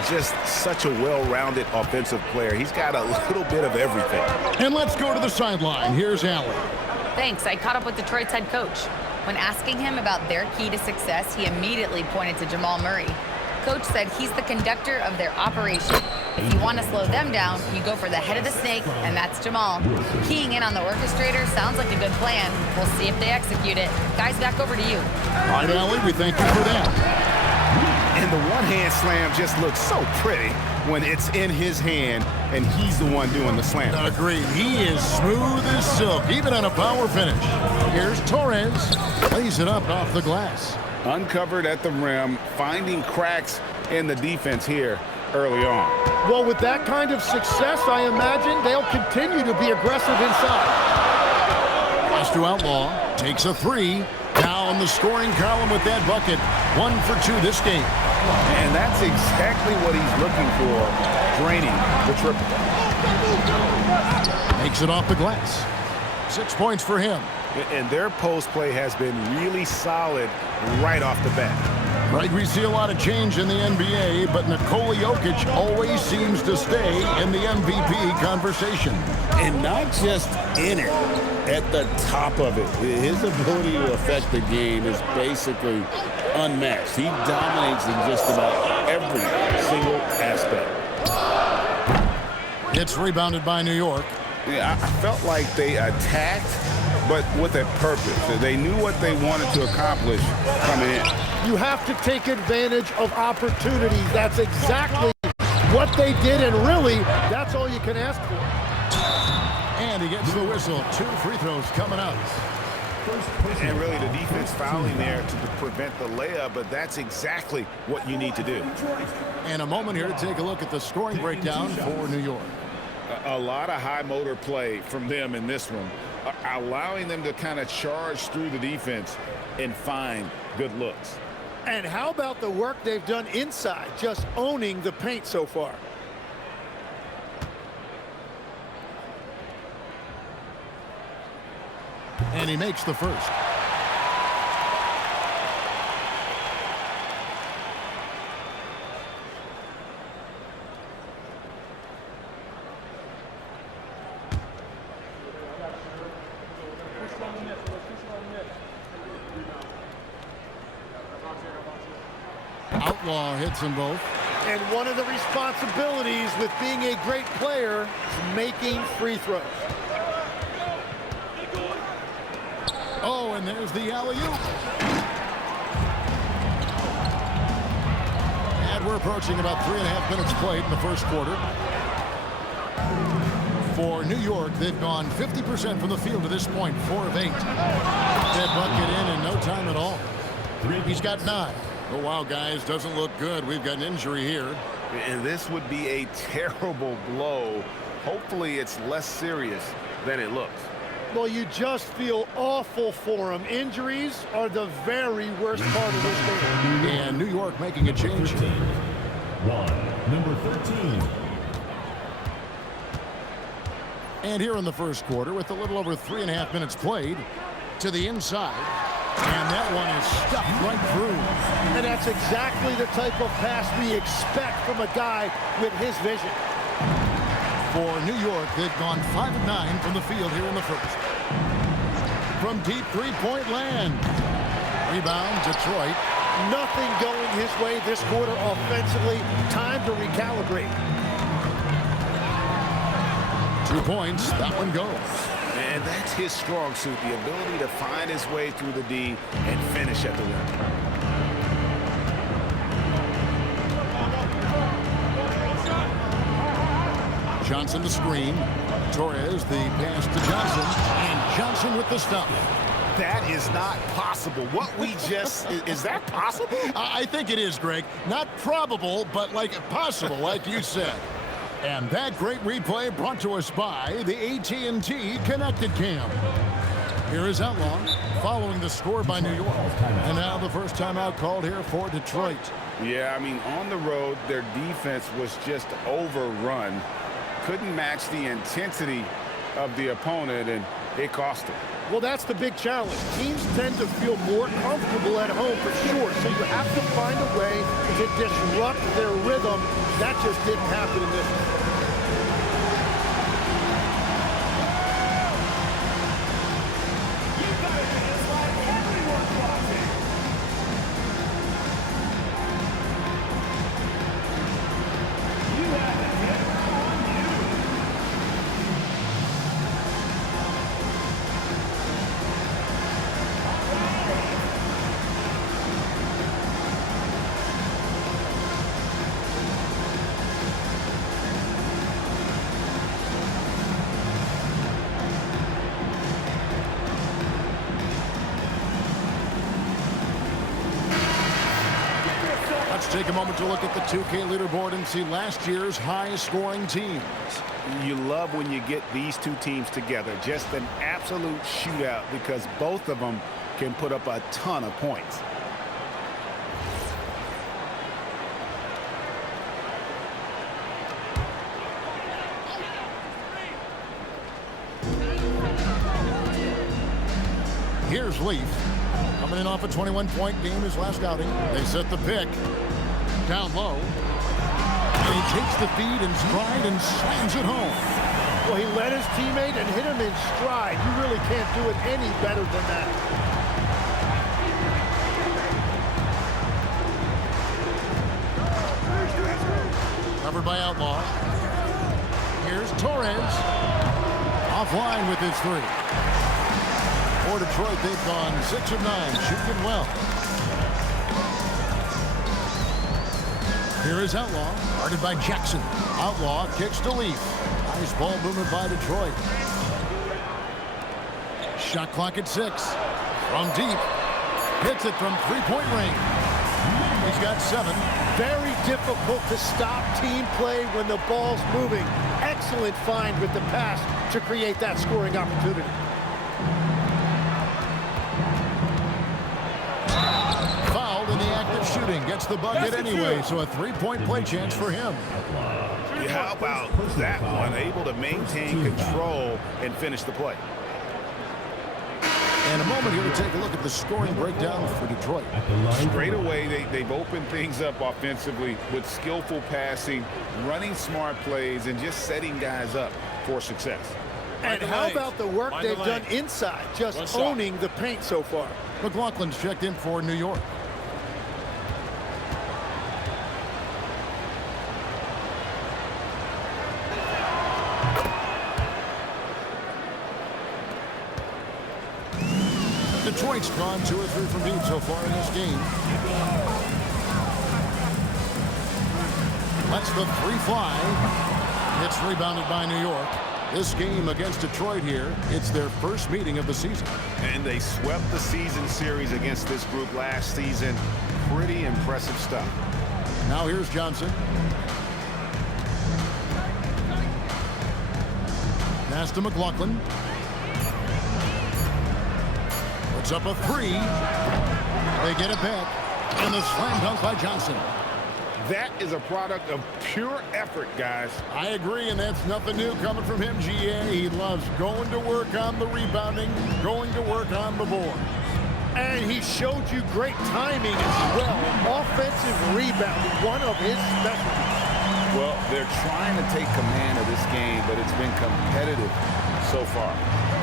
Just such a well-rounded offensive player. He's got a little bit of everything. And let's go to the sideline. Here's Allen. Thanks. I caught up with Detroit's head coach. When asking him about their key to success, he immediately pointed to Jamal Murray. Coach said he's the conductor of their operation. If you want to slow them down, you go for the head of the snake, and that's Jamal. Keying in on the orchestrator sounds like a good plan. We'll see if they execute it. Guys, back over to you. All right, Allie, we thank you for that. And the one-hand slam just looks so pretty when it's in his hand, and he's the one doing the slam. Agreed. He is smooth as silk, even on a power finish. Here's Torres. Lays it up off the glass. Uncovered at the rim, finding cracks in the defense here early on. Well, with that kind of success, I imagine they'll continue to be aggressive inside. Pass to Outlaw. Takes a three. Now now in the scoring column with that bucket. 1 for 2 this game. And that's exactly what he's looking for, draining the triple. Makes it off the glass. 6 points for him. And their post play has been really solid right off the bat. Right, we see a lot of change in the NBA, but Nikola Jokic always seems to stay in the MVP conversation. And not just in it, at the top of it. His ability to affect the game is basically unmatched. He dominates in just about every single aspect. It's rebounded by New York. Yeah, I felt like they attacked, but with a purpose. They knew what they wanted to accomplish coming in. You have to take advantage of opportunities. That's exactly what they did, and really, that's all you can ask for. And he gets the whistle. 2 free throws coming up. And really, the defense fouling there to prevent the layup, but that's exactly what you need to do. And a moment here to take a look at the scoring breakdown for New York. A lot of high motor play from them in this one, allowing them to kind of charge through the defense and find good looks. And how about the work they've done inside, just owning the paint so far? And he makes the first. Outlaw hits them both. And one of the responsibilities with being a great player is making free throws. Oh, and there's the alley-oop. And we're approaching about 3.5 minutes played in the first quarter. For New York, they've gone 50% from the field to this point, 4 of 8. That bucket in no time at all. He's got 9. Oh, wow, guys, doesn't look good. We've got an injury here. And this would be a terrible blow. Hopefully it's less serious than it looks. Well, you just feel awful for him. Injuries are the very worst part of this game. And New York making a change. Number 13. And here in the first quarter, with a little over 3.5 minutes played, to the inside. And that one is stuffed right through. And that's exactly the type of pass we expect from a guy with his vision. For New York, they've gone 5 of 9 from the field here in the first. From deep three-point land. Rebound, Detroit. Nothing going his way this quarter offensively. Time to recalibrate. 2 points. That one goes. And that's his strong suit, the ability to find his way through the D and finish at the rim. Johnson to screen. Torres the pass to Johnson. And Johnson with the stop. That is not possible. What we just... is that possible? I think it is, Greg. Not probable, but like possible, like you said. And that great replay brought to us by the AT&T Connected Cam. Here is Outlaw following the score by New York. And now the first timeout called here for Detroit. Yeah, I mean, on the road, their defense was just overrun. Couldn't match the intensity of the opponent, and it cost them. Well, that's the big challenge. Teams tend to feel more comfortable at home for sure, so you have to find a way to disrupt their rhythm. That just didn't happen in this one. Let's take a moment to look at the 2K leaderboard and see last year's high-scoring teams. You love when you get these two teams together. Just an absolute shootout because both of them can put up a ton of points. Here's Leaf. Coming in off a 21-point game his last outing. They set the pick. Down low. And he takes the feed in stride and slams it home. Well, he led his teammate and hit him in stride. You really can't do it any better than that. Covered by Outlaw. Here's Torres. Offline with his three. For Detroit, they've gone 6 of 9, shooting well. Here is Outlaw, guarded by Jackson. Outlaw kicks to Leaf. Nice ball movement by Detroit. Shot clock at 6. From deep. Hits it from three-point range. He's got 7. Very difficult to stop team play when the ball's moving. Excellent find with the pass to create that scoring opportunity. Fouled in the act of shooting. Gets the bucket anyway, so a three-point play chance for him. Yeah, how about that one? Able to maintain control and finish the play. In a moment here to take a look at the scoring breakdown for Detroit. Straight away, they've opened things up offensively with skillful passing, running smart plays, and just setting guys up for success. And how about the work they've done inside, just owning the paint so far? McLaughlin's checked in for New York. Detroit's gone 2 or 3 from deep so far in this game. Lets the three fly. It's rebounded by New York. This game against Detroit here, it's their first meeting of the season. And they swept the season series against this group last season. Pretty impressive stuff. Now here's Johnson. Pass to McLaughlin. Puts up a 3. They get it back. And the slam dunk by Johnson. That is a product of pure effort, guys. I agree, and that's nothing new coming from him, GA. He loves going to work on the rebounding, going to work on the board. And he showed you great timing as well. Offensive rebounding, one of his specialties. Well, they're trying to take command of this game, but it's been competitive so far.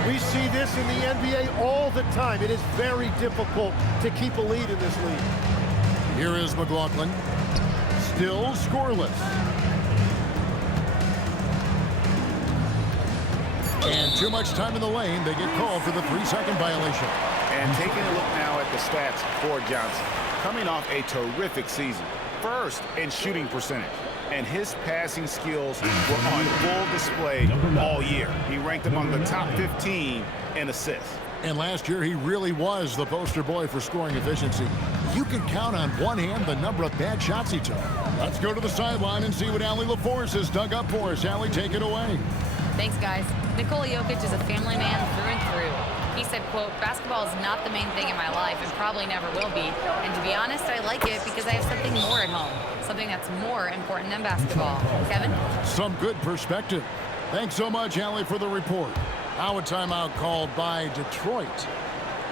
We see this in the NBA all the time. It is very difficult to keep a lead in this league. Here is McLaughlin. Still scoreless. And too much time in the lane. They get called for the 3-second violation. And taking a look now at the stats for Johnson. Coming off a terrific season. First in shooting percentage. And his passing skills were on full display all year. He ranked among the top 15 in assists. And last year, he really was the poster boy for scoring efficiency. You can count on one hand the number of bad shots he took. Let's go to the sideline and see what Allie LaForce has dug up for us. Allie, take it away. Thanks, guys. Nikola Jokic is a family man through and through. He said, quote, "Basketball is not the main thing in my life and probably never will be. And to be honest, I like it because I have something more at home, something that's more important than basketball." Kevin? Some good perspective. Thanks so much, Allie, for the report. Now a timeout called by Detroit.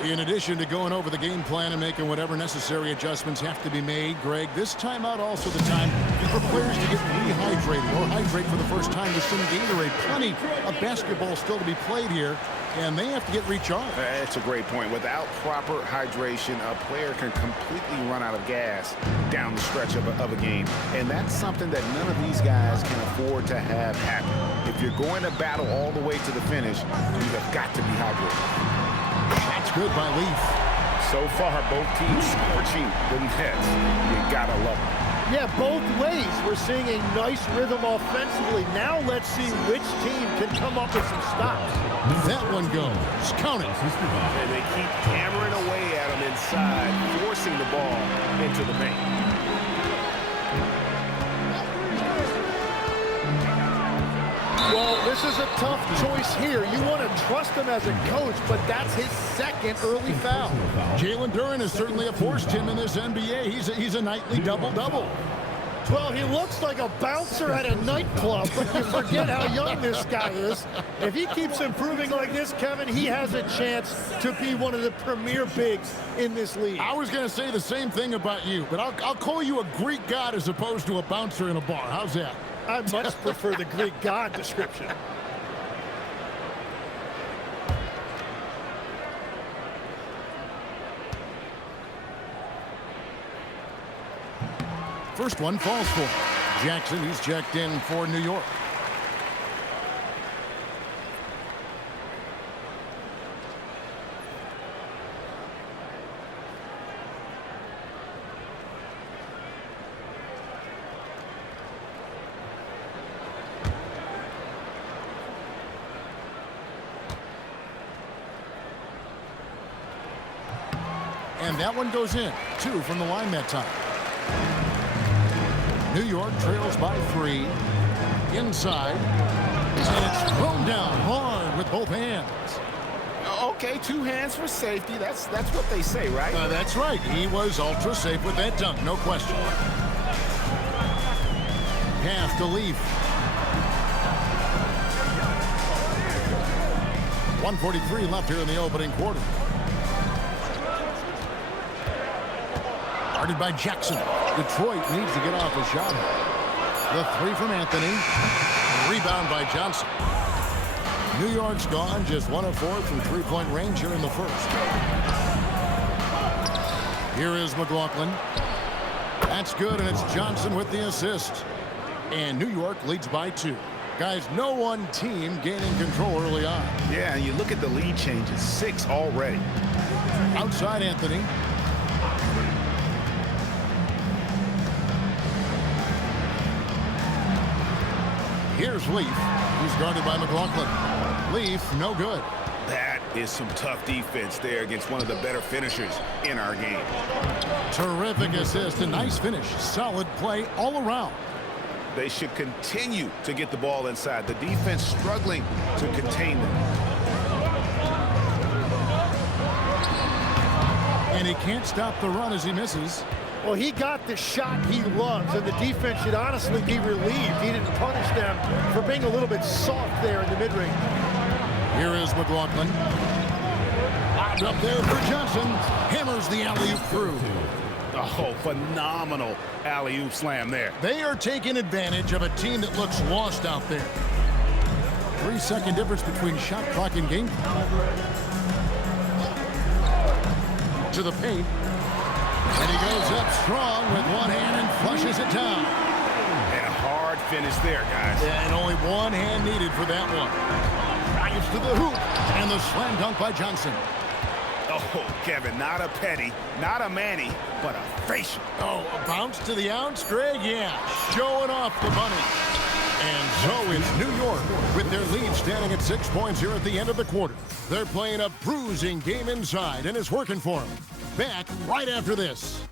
In addition to going over the game plan and making whatever necessary adjustments have to be made, Greg, this timeout also the time for players to get rehydrated or hydrate for the first time with some Gatorade. Plenty of basketball still to be played here, and they have to get recharged. That's a great point. Without proper hydration, a player can completely run out of gas down the stretch of a game. And that's something that none of these guys can afford to have happen. If you're going to battle all the way to the finish, you have got to be hydrated. That's good by Leaf. So far, both teams scorching the nets. You gotta love it. Yeah, both ways. We're seeing a nice rhythm offensively. Now let's see which team can come up with some stops. That one goes. Count it. And they keep hammering away at them inside, forcing the ball into the paint. Well, this This is a tough choice here. You want to trust him as a coach, but that's his second early foul. Jalen Duren has certainly forced him in this NBA. He's a nightly double-double. Well, he looks like a bouncer at a nightclub, but you forget how young this guy is. If he keeps improving like this, Kevin, he has a chance to be one of the premier bigs in this league. I was going to say the same thing about you, but I'll call you a Greek god as opposed to a bouncer in a bar. How's that? I much prefer the Greek god description. First one falls for Jackson. He's checked in for New York. And that one goes in. 2 from the line that time. New York trails by 3. Inside. And it's thrown down hard with both hands. Okay, 2 hands for safety. That's what they say, right? That's right. He was ultra safe with that dunk, no question. Pass to Leaf. 1:43 left here in the opening quarter. Guarded by Jackson. Detroit needs to get off a shot. The 3 from Anthony. Rebound by Johnson. New York's gone just 1 of 4 from three-point range here in the first. Here is McLaughlin. That's good, and it's Johnson with the assist. And New York leads by 2. Guys, no one team gaining control early on. Yeah, and you look at the lead changes. 6 already. Outside Anthony. Here's Leaf. He's guarded by McLaughlin. Leaf, no good. That is some tough defense there against one of the better finishers in our game. Terrific assist, a nice finish. Solid play all around. They should continue to get the ball inside. The defense struggling to contain them. And he can't stop the run as he misses. Well, he got the shot he loves, and the defense should honestly be relieved. He didn't punish them for being a little bit soft there in the mid-range. Here is McLaughlin. Lobbed up there for Johnson. Hammers the alley-oop through. Oh, phenomenal alley-oop slam there. They are taking advantage of a team that looks lost out there. 3-second difference between shot clock and game clock. To the paint. And he goes up strong with one hand and flushes it down. And a hard finish there, guys. And only one hand needed for that one. Drives to the hoop. And the slam dunk by Johnson. Oh, Kevin, not a petty, not a Manny, but a facial. Oh, a bounce to the ounce, Greg? Yeah, showing off the money. And so it's New York with their lead standing at 6 points here at the end of the quarter. They're playing a bruising game inside, and it's working for them. Back right after this.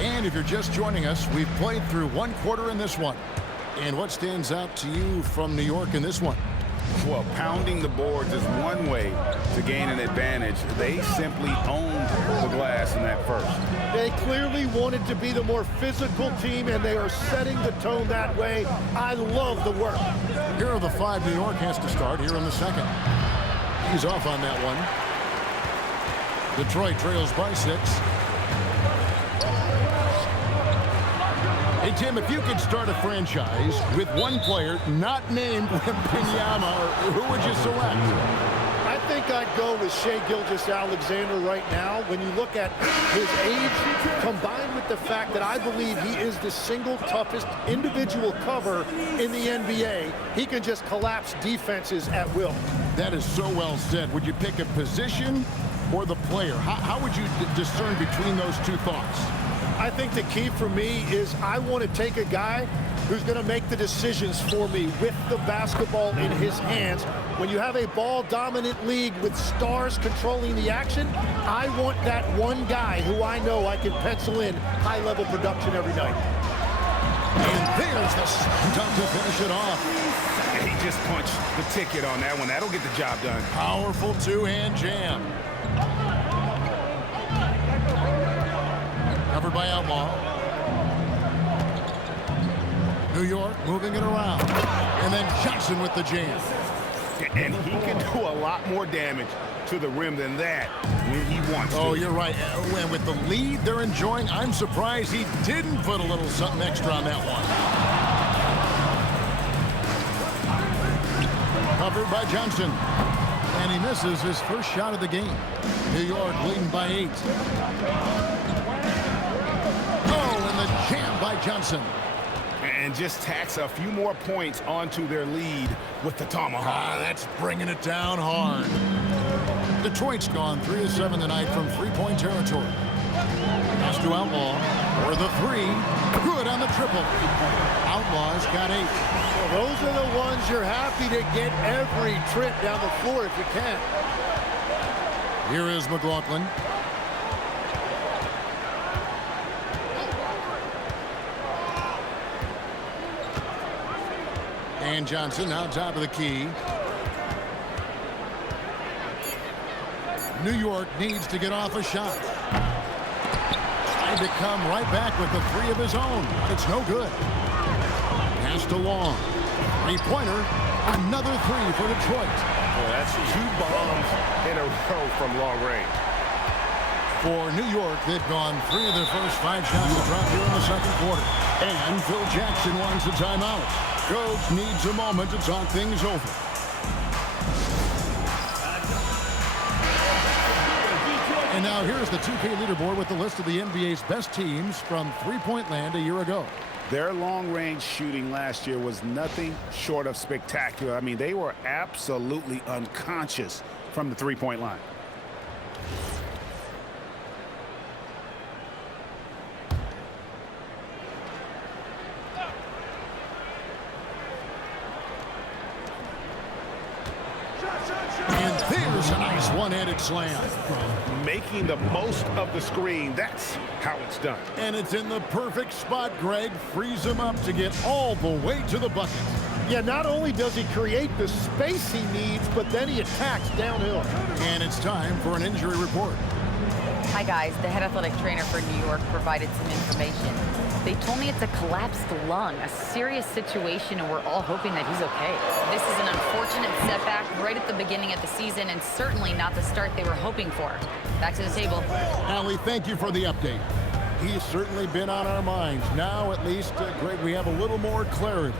And if you're just joining us, we've played through 1 quarter in this one. And what stands out to you from New York in this one? Well, pounding the boards is one way to gain an advantage. They simply owned the glass in that first. They clearly wanted to be the more physical team, and they are setting the tone that way. I love the work. Here are the 5 New York has to start here in the second. He's off on that one. Detroit trails by 6. Hey, Tim, if you could start a franchise with one player not named Wembanyama, who would you select? I think I'd go with Shai Gilgeous-Alexander right now. When you look at his age, combined with the fact that I believe he is the single toughest individual cover in the NBA, he can just collapse defenses at will. That is so well said. Would you pick a position or the player? How would you discern between those two thoughts? I think the key for me is I want to take a guy who's going to make the decisions for me with the basketball in his hands. When you have a ball-dominant league with stars controlling the action, I want that one guy who I know I can pencil in high-level production every night. And there's the dunk to finish it off. He just punched the ticket on that one. That'll get the job done. Powerful two-hand jam. Covered by Outlaw. New York moving it around. And then Johnson with the jam. And he can do a lot more damage to the rim than that when he wants to. Oh, you're right. And with the lead they're enjoying, I'm surprised he didn't put a little something extra on that one. Covered by Johnson. And he misses his first shot of the game. New York leading by 8. Oh, and the jam by Johnson. And just tacks a few more points onto their lead with the tomahawk. That's bringing it down hard. Detroit's gone 3 of 7 tonight from three-point territory. Pass to Outlaw for the 3. Good on the triple. Outlaw's got 8. Well, those are the ones you're happy to get every trip down the floor if you can. Here is McLaughlin. And Johnson now top of the key. New York needs to get off a shot. Trying to come right back with the 3 of his own, but it's no good. Pass to Long. 3-pointer. Another 3 for Detroit. Well, that's 2 bombs in a row from long range. For New York, they've gone 3 of their first 5 shots to drop here in the second quarter. And Phil Jackson wants a timeout. Coach needs a moment to talk things over. And now here's the 2K leaderboard with the list of the NBA's best teams from three-point land a year ago. Their long-range shooting last year was nothing short of spectacular. I mean, they were absolutely unconscious from the three-point line. And there's a nice one-handed slam. Making the most of the screen. That's how it's done. And it's in the perfect spot, Greg. Frees him up to get all the way to the bucket. Yeah, not only does he create the space he needs, but then he attacks downhill. And it's time for an injury report. Hi, guys. The head athletic trainer for New York provided some information. They told me it's a collapsed lung, a serious situation, and we're all hoping that he's okay. This is an unfortunate setback right at the beginning of the season and certainly not the start they were hoping for. Back to the table. Allie, thank you for the update. He's certainly been on our minds. Now, at least, Greg, we have a little more clarity.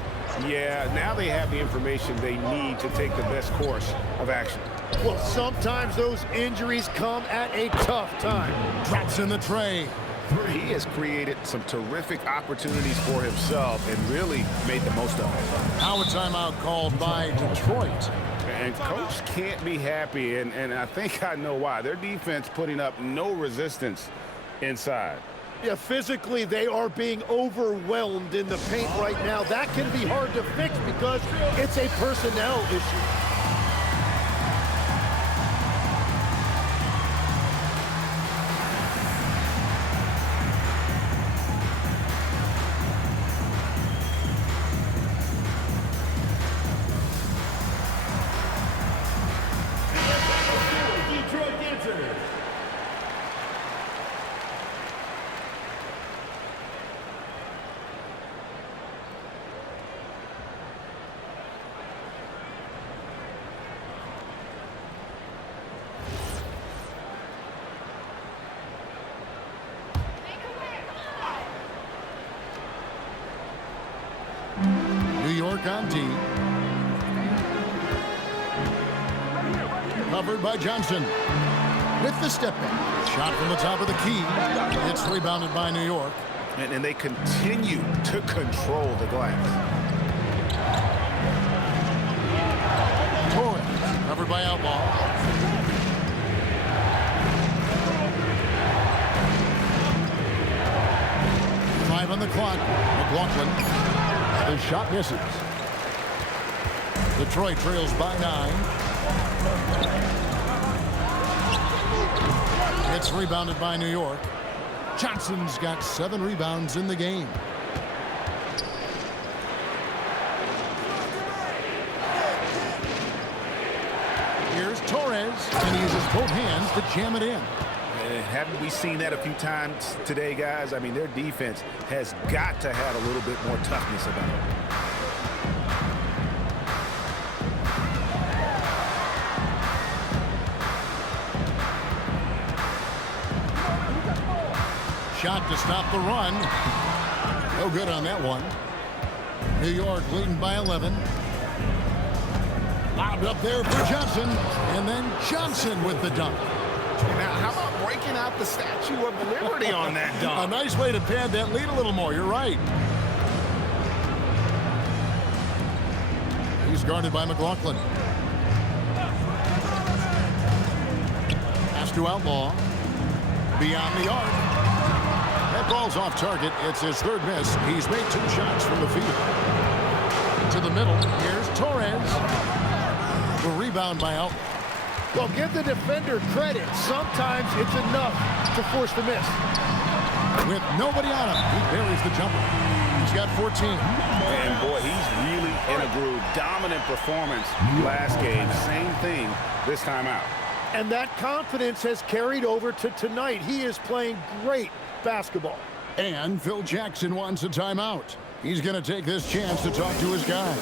Yeah, now they have the information they need to take the best course of action. Well, sometimes those injuries come at a tough time. Drops in the tray. He has created some terrific opportunities for himself and really made the most of it. Now a timeout called by Detroit. And Coach can't be happy, and I think I know why. Their defense putting up no resistance inside. Yeah, physically, they are being overwhelmed in the paint right now. That can be hard to fix because it's a personnel issue. New York on D. Covered by Johnson. With the step back. Shot from the top of the key. It's rebounded by New York. And they continue to control the glass. Torres. Covered by Outlaw. on the clock. McLaughlin. The shot misses. Detroit trails by 9. It's rebounded by New York. Johnson's got 7 rebounds in the game. Here's Torres, and he uses both hands to jam it in. Haven't we seen that a few times today, guys? I mean, their defense has got to have a little bit more toughness about it. Shot to stop the run. No good on that one. New York leading by 11. Lobbed up there for Johnson, and then Johnson with the dunk. Now, how about breaking out the Statue of Liberty on that dunk? A nice way to pad that lead a little more. You're right. He's guarded by McLaughlin. Pass to Outlaw. Beyond the arc. That ball's off target. It's his 3rd miss. He's made 2 shots from the field. To the middle. Here's Torres. The rebound by Outlaw. Well, give the defender credit. Sometimes it's enough to force the miss. With nobody on him, he buries the jumper. He's got 14. And boy, he's really in a groove. Dominant performance last game. Same thing this time out. And that confidence has carried over to tonight. He is playing great basketball. And Phil Jackson wants a timeout. He's going to take this chance to talk to his guy.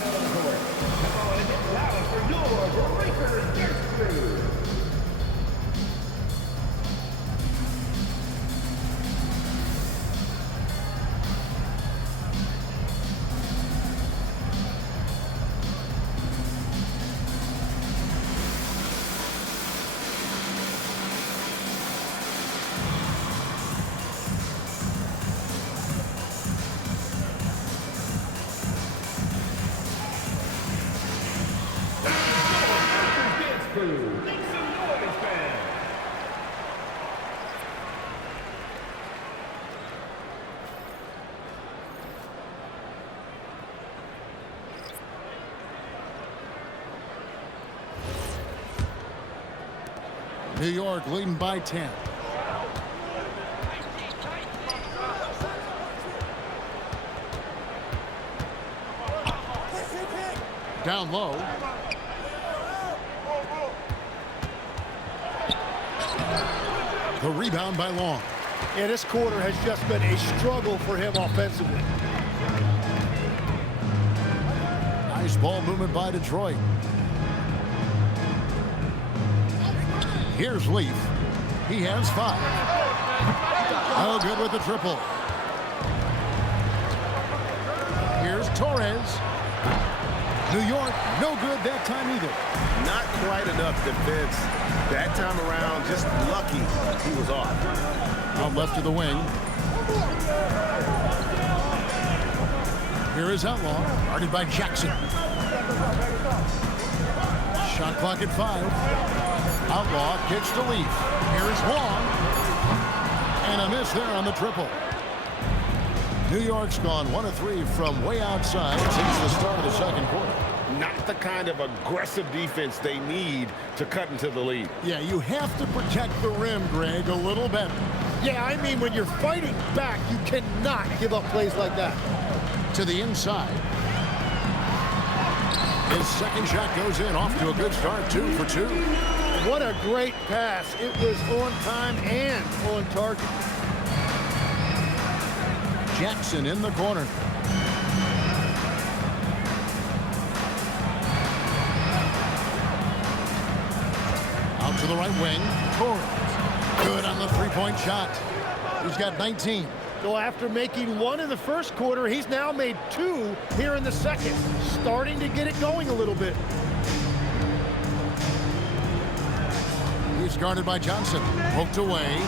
New York leading by 10. Down low. The rebound by Long. Yeah, this quarter has just been a struggle for him offensively. Nice ball movement by Detroit. Here's Leaf. He has 5. Oh, good with the triple. Here's Torres. New York, no good that time either. Not quite enough defense that time around. Just lucky he was off. Out left to the wing. Here is Outlaw, guarded by Jackson. Shot clock at 5. Outlaw kicks to Leaf. Here is Long. And a miss there on the triple. New York's gone 1 of 3 from way outside since the start of the second quarter. Not the kind of aggressive defense they need to cut into the lead. Yeah, you have to protect the rim, Greg, a little better. Yeah, I mean, when you're fighting back, you cannot give up plays like that. To the inside. His second shot goes in, off to a good start, 2 for 2. What a great pass. It was on time and on target. Jackson in the corner. Out to the right wing. Torres. Good on the three-point shot. He's got 19. So after making 1 in the first quarter, he's now made 2 here in the second. Starting to get it going a little bit. He's guarded by Johnson. Poked away.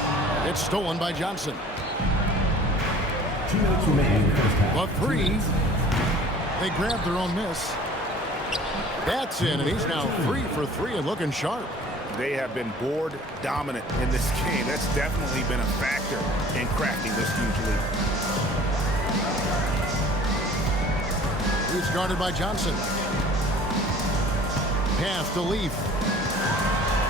It's stolen by Johnson. 2 minutes remaining. A 3. They grabbed their own miss. That's in, and he's now 3 for 3 and looking sharp. They have been board dominant in this game. That's definitely been a factor in cracking this huge lead. He's guarded by Johnson. Pass to Leaf.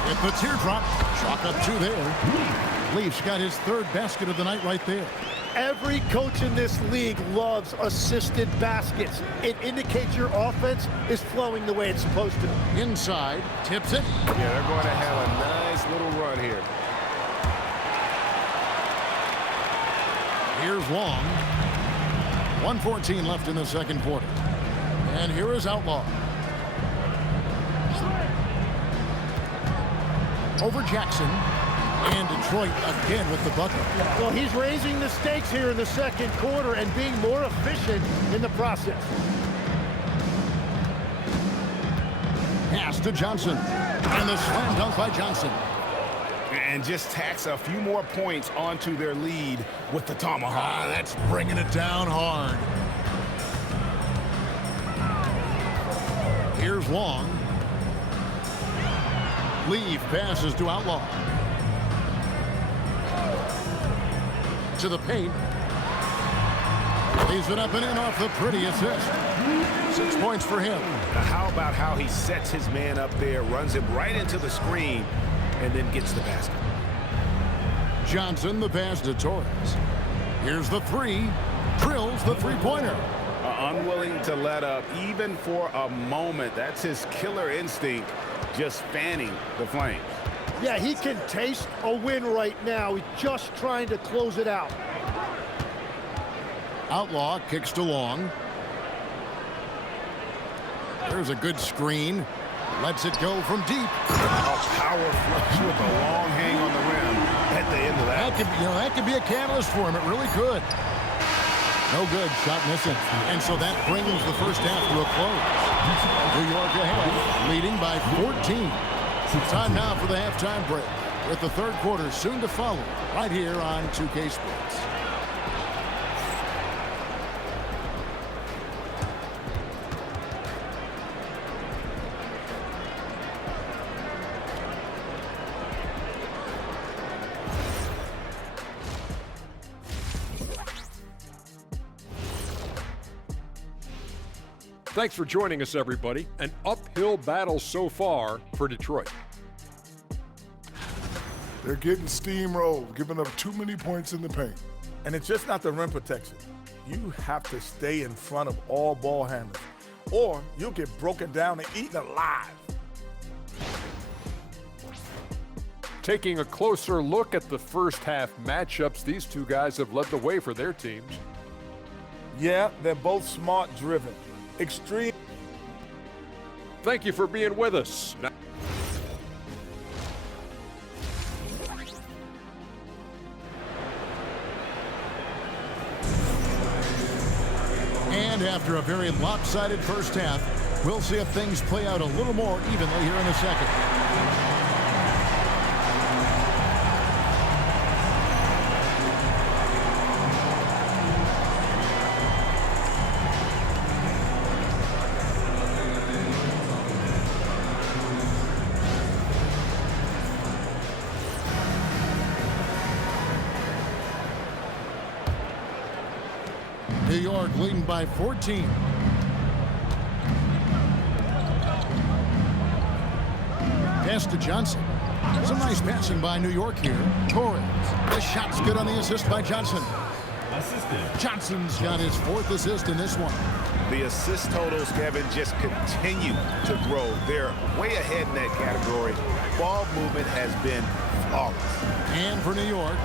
With the teardrop. Chalk up 2 there. Leaf's got his 3rd basket of the night right there. Every coach in this league loves assisted baskets. It indicates your offense is flowing the way it's supposed to. Inside, tips it. Yeah, they're going to have a nice little run here. Here's Long. 1:14 left in the second quarter. And here is Outlaw. Over Jackson. And Detroit again with the bucket. Well, he's raising the stakes here in the second quarter and being more efficient in the process. Pass to Johnson. And the slam dunk by Johnson. And just tacks a few more points onto their lead with the tomahawk. That's bringing it down hard. Here's Long. Leaf passes to Outlaw. To the paint. Lays it up and in off the pretty assist. 6 points for him. Now how about how he sets his man up there, runs him right into the screen, and then gets the basket. Johnson, the pass to Torres. Here's the 3. Drills the three-pointer. Unwilling to let up even for a moment. That's his killer instinct, just fanning the flames. Yeah, he can taste a win right now. He's just trying to close it out. Outlaw kicks to Long. There's a good screen. Lets it go from deep. A power flush with a long hang on the rim at the end of that. That could be a catalyst for him. It really could. No good. Shot missing. And so that brings the first half to a close. New York ahead, leading by 14. Time now for the halftime break, with the third quarter soon to follow, right here on 2K Sports. Thanks for joining us, everybody. An uphill battle so far for Detroit. They're getting steamrolled, giving up too many points in the paint. And it's just not the rim protection. You have to stay in front of all ball handlers, or you'll get broken down and eaten alive. Taking a closer look at the first half matchups, these two guys have led the way for their teams. Yeah, they're both smart-driven. Extreme. Thank you for being with us. And after a very lopsided first half, we'll see if things play out a little more evenly here in a second. New York leading by 14. Pass to Johnson. Some nice passing by New York here. Torres. The shot's good on the assist by Johnson. Johnson's got his 4th assist in this one. The assist totals, Kevin, just continue to grow. They're way ahead in that category. Ball movement has been flawless. And for New York.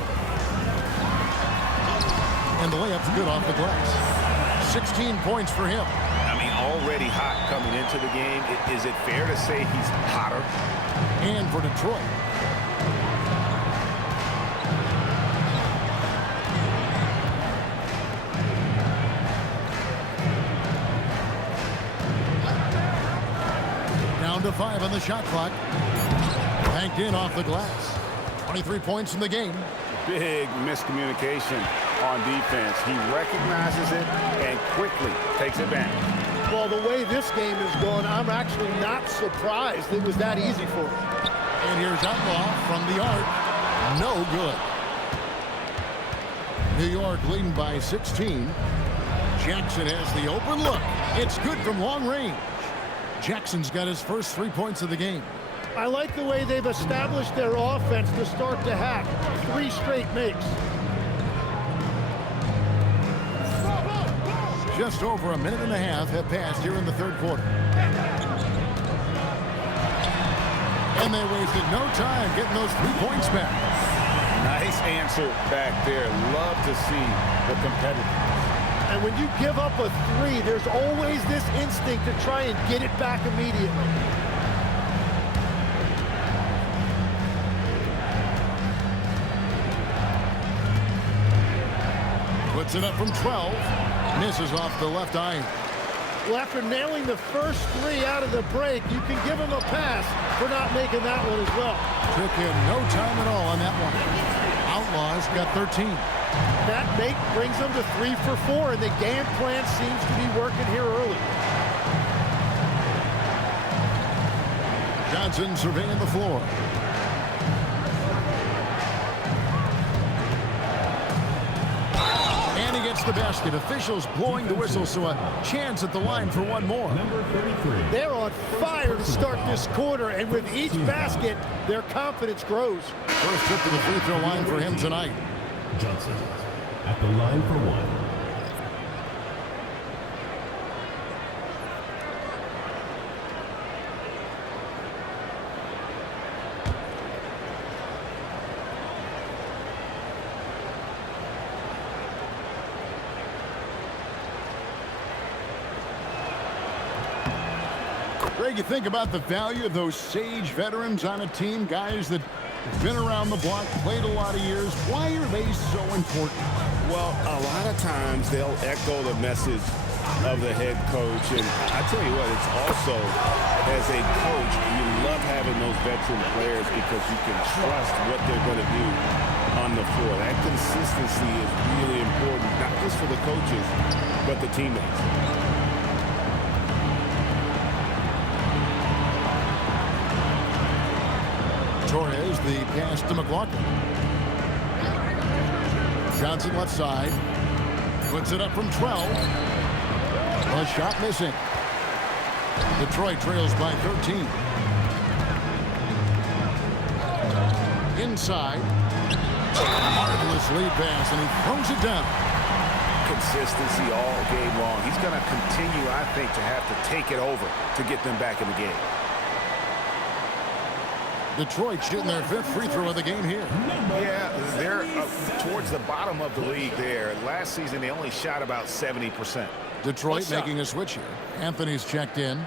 And the layup's good off the glass. 16 points for him. I mean, already hot coming into the game. Is it fair to say he's hotter? And for Detroit. Down to 5 on the shot clock. Banked in off the glass. 23 points in the game. Big miscommunication on defense. He recognizes it and quickly takes it back. Well, the way this game is going, I'm actually not surprised it was that easy for him. And here's Outlaw from the arc. No good. New York leading by 16. Jackson has the open look. It's good from long range. Jackson's got his first 3 points of the game. I like the way they've established their offense to start the half. 3 straight makes. Just over a minute and a half have passed here in the third quarter. And they wasted no time getting those 3 points back. Nice answer back there. Love to see the competitiveness. And when you give up a 3, there's always this instinct to try and get it back immediately. Puts it up from 12. Misses off the left eye. Well, after nailing the first 3 out of the break, you can give him a pass for not making that one as well. Took him no time at all on that one. Outlaws got 13. That make brings them to 3 for 4, and the game plan seems to be working here early. Johnson surveying the floor. And he gets the basket. Officials blowing the whistle, so a chance at the line for one more. Number 33. They're on fire to start this quarter, and with each basket, their confidence grows. First trip to the free throw line for him tonight. Johnson at the line for 1. Greg, you think about the value of those sage veterans on a team, guys that have been around the block, played a lot of years. Why are they so important? Well, a lot of times they'll echo the message of the head coach. And I tell you what, it's also, as a coach, you love having those veteran players because you can trust what they're going to do on the floor. That consistency is really important, not just for the coaches, but the teammates. Torres, the pass to McLaughlin. Johnson left side. Puts it up from 12. A shot missing. Detroit trails by 13. Inside. Marvelous lead pass, and he throws it down. Consistency all game long. He's going to continue, I think, to have to take it over to get them back in the game. Detroit shooting their 5th free throw of the game here. Yeah, they're up towards the bottom of the league there. Last season, they only shot about 70%. Detroit making a switch here. Anthony's checked in.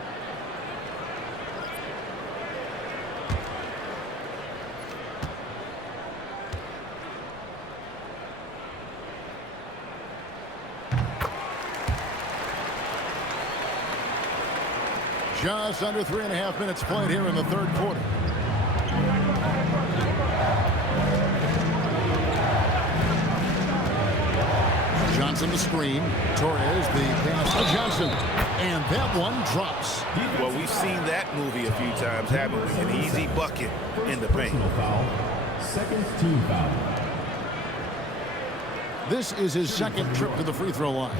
Just under 3.5 minutes played here in the third quarter. Johnson the screen. Torres the pass to Johnson. And that one drops. Well, we've seen that movie a few times, haven't we? An easy bucket in the paint. Second team foul. This is his second trip to the free throw line.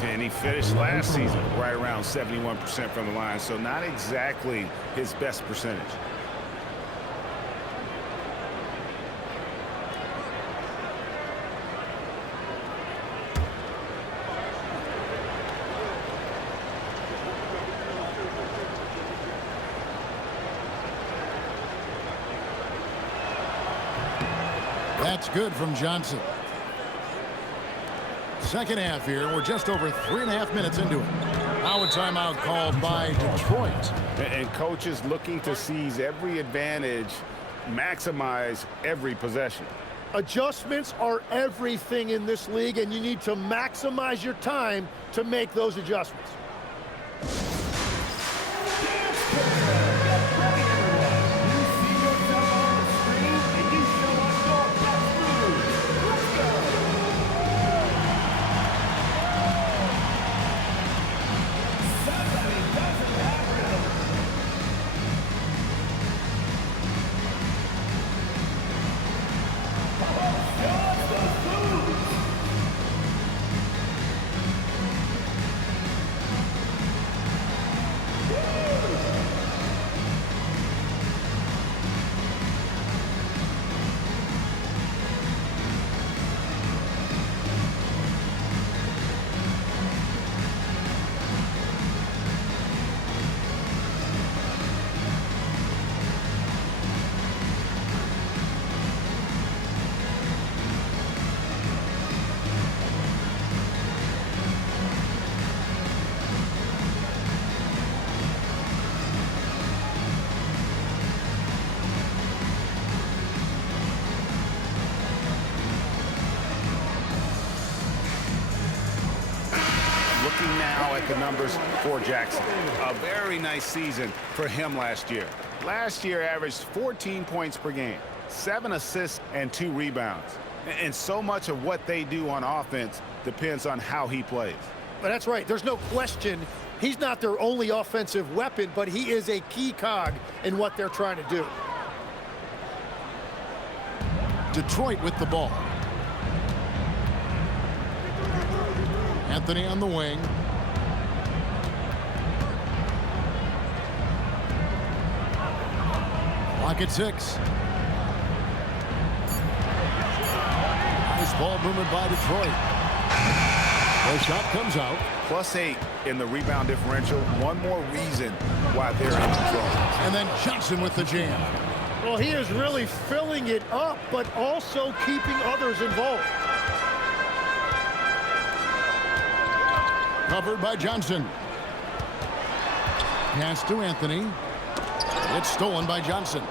And he finished last season right around 71% from the line, so not exactly his best percentage. That's good from Johnson. Second half here. We're just over 3.5 minutes into it. Now a timeout called by Detroit. And coaches looking to seize every advantage, maximize every possession. Adjustments are everything in this league, and you need to maximize your time to make those adjustments. now at the numbers for Jackson. A very nice season for him last year. Last year averaged 14 points per game, 7 assists, and 2 rebounds. And so much of what they do on offense depends on how he plays. But that's right. There's no question he's not their only offensive weapon, but he is a key cog in what they're trying to do. Detroit with the ball. Anthony on the wing. Clock at 6. Nice ball movement by Detroit. The shot comes out. +8 in the rebound differential. One more reason why they're in control. And then Johnson with the jam. Well, he is really filling it up, but also keeping others involved. Covered by Johnson. Pass to Anthony. It's stolen by Johnson.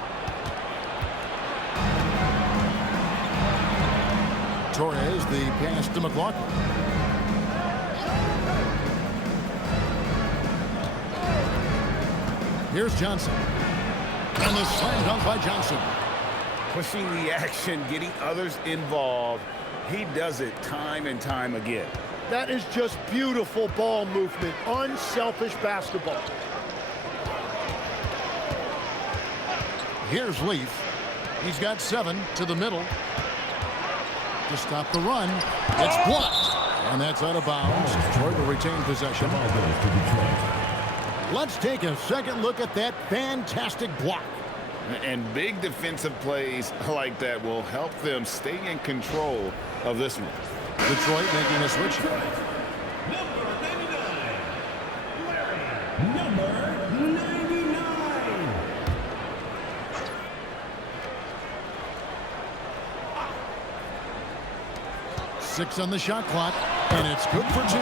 Torres, the pass to McLaughlin. Here's Johnson. And the slam dunk by Johnson. Pushing the action, getting others involved. He does it time and time again. That is just beautiful ball movement, unselfish basketball. Here's Leaf. He's got 7 to the middle. To stop the run. It's blocked. And that's out of bounds. Detroit will retain possession. Let's take a second look at that fantastic block. And big defensive plays like that will help them stay in control of this one. Detroit making a switch. Number 99. 6 on the shot clock, and it's good for 2.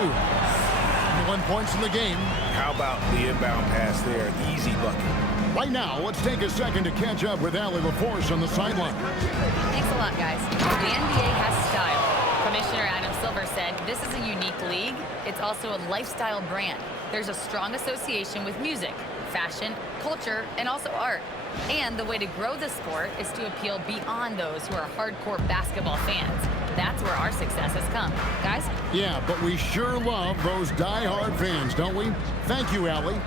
1 points in the game. How about the inbound pass there? Easy bucket. Right now, let's take a second to catch up with Allie LaForce on the sideline. Thanks a lot, guys. The NBA has style. Commissioner Adam Silver said, this is a unique league. It's also a lifestyle brand. There's a strong association with music, fashion, culture, and also art. And the way to grow the sport is to appeal beyond those who are hardcore basketball fans. That's where our success has come. Guys? Yeah, but we sure love those die-hard fans, don't we? Thank you, Allie.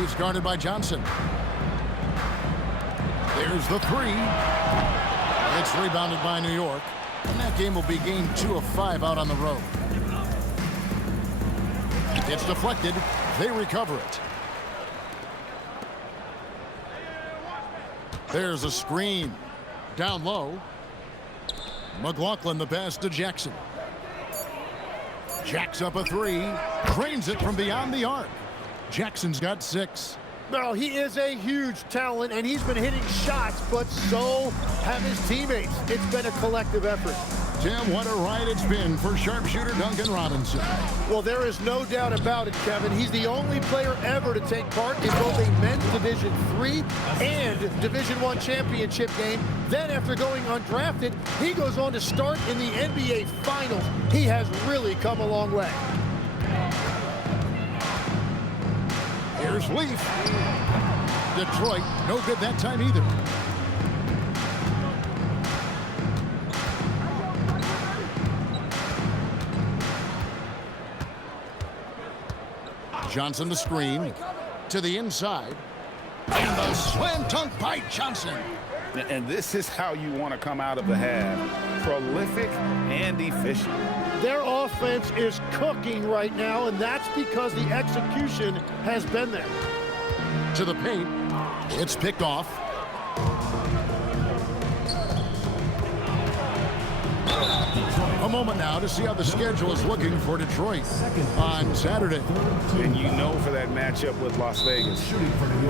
He's guarded by Johnson. There's the 3. It's rebounded by New York. And that game will be game 2 of 5 out on the road. It's deflected. They recover it. There's a screen. Down low. McLaughlin the pass to Jackson. Jacks up a 3. Drains it from beyond the arc. Jackson's got 6. No, he is a huge talent, and he's been hitting shots, but so have his teammates. It's been a collective effort. Tim, what a ride it's been for sharpshooter Duncan Robinson. Well, there is no doubt about it, Kevin. He's the only player ever to take part in both a men's Division III and Division I championship game. Then, after going undrafted, he goes on to start in the NBA Finals. He has really come a long way. Here's Leaf. Detroit, no good that time either. Johnson the screen to the inside. And the slam dunk by Johnson. And this is how you want to come out of the half. Prolific and efficient. Their offense is cooking right now, and that's because the execution has been there. To the paint. It's picked off. A moment now to see how the schedule is looking for Detroit on Saturday. And you know for that matchup with Las Vegas,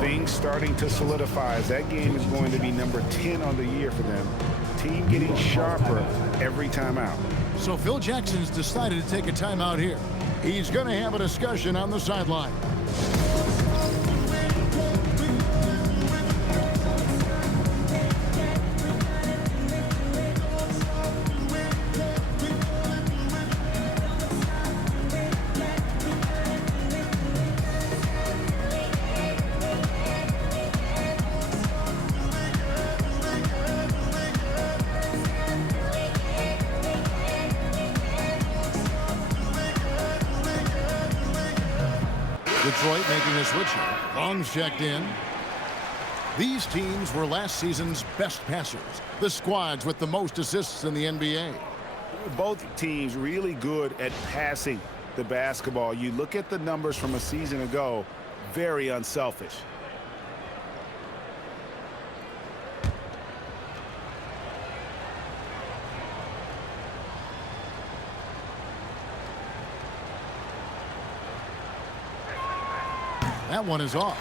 things starting to solidify as that game is going to be number 10 on the year for them. Team getting sharper every time out. So Phil Jackson's decided to take a timeout here. He's going to have a discussion on the sideline. Detroit making a switch here. Long's checked in. These teams were last season's best passers. The squads with the most assists in the NBA. Both teams really good at passing the basketball. You look at the numbers from a season ago, very unselfish. That one is off.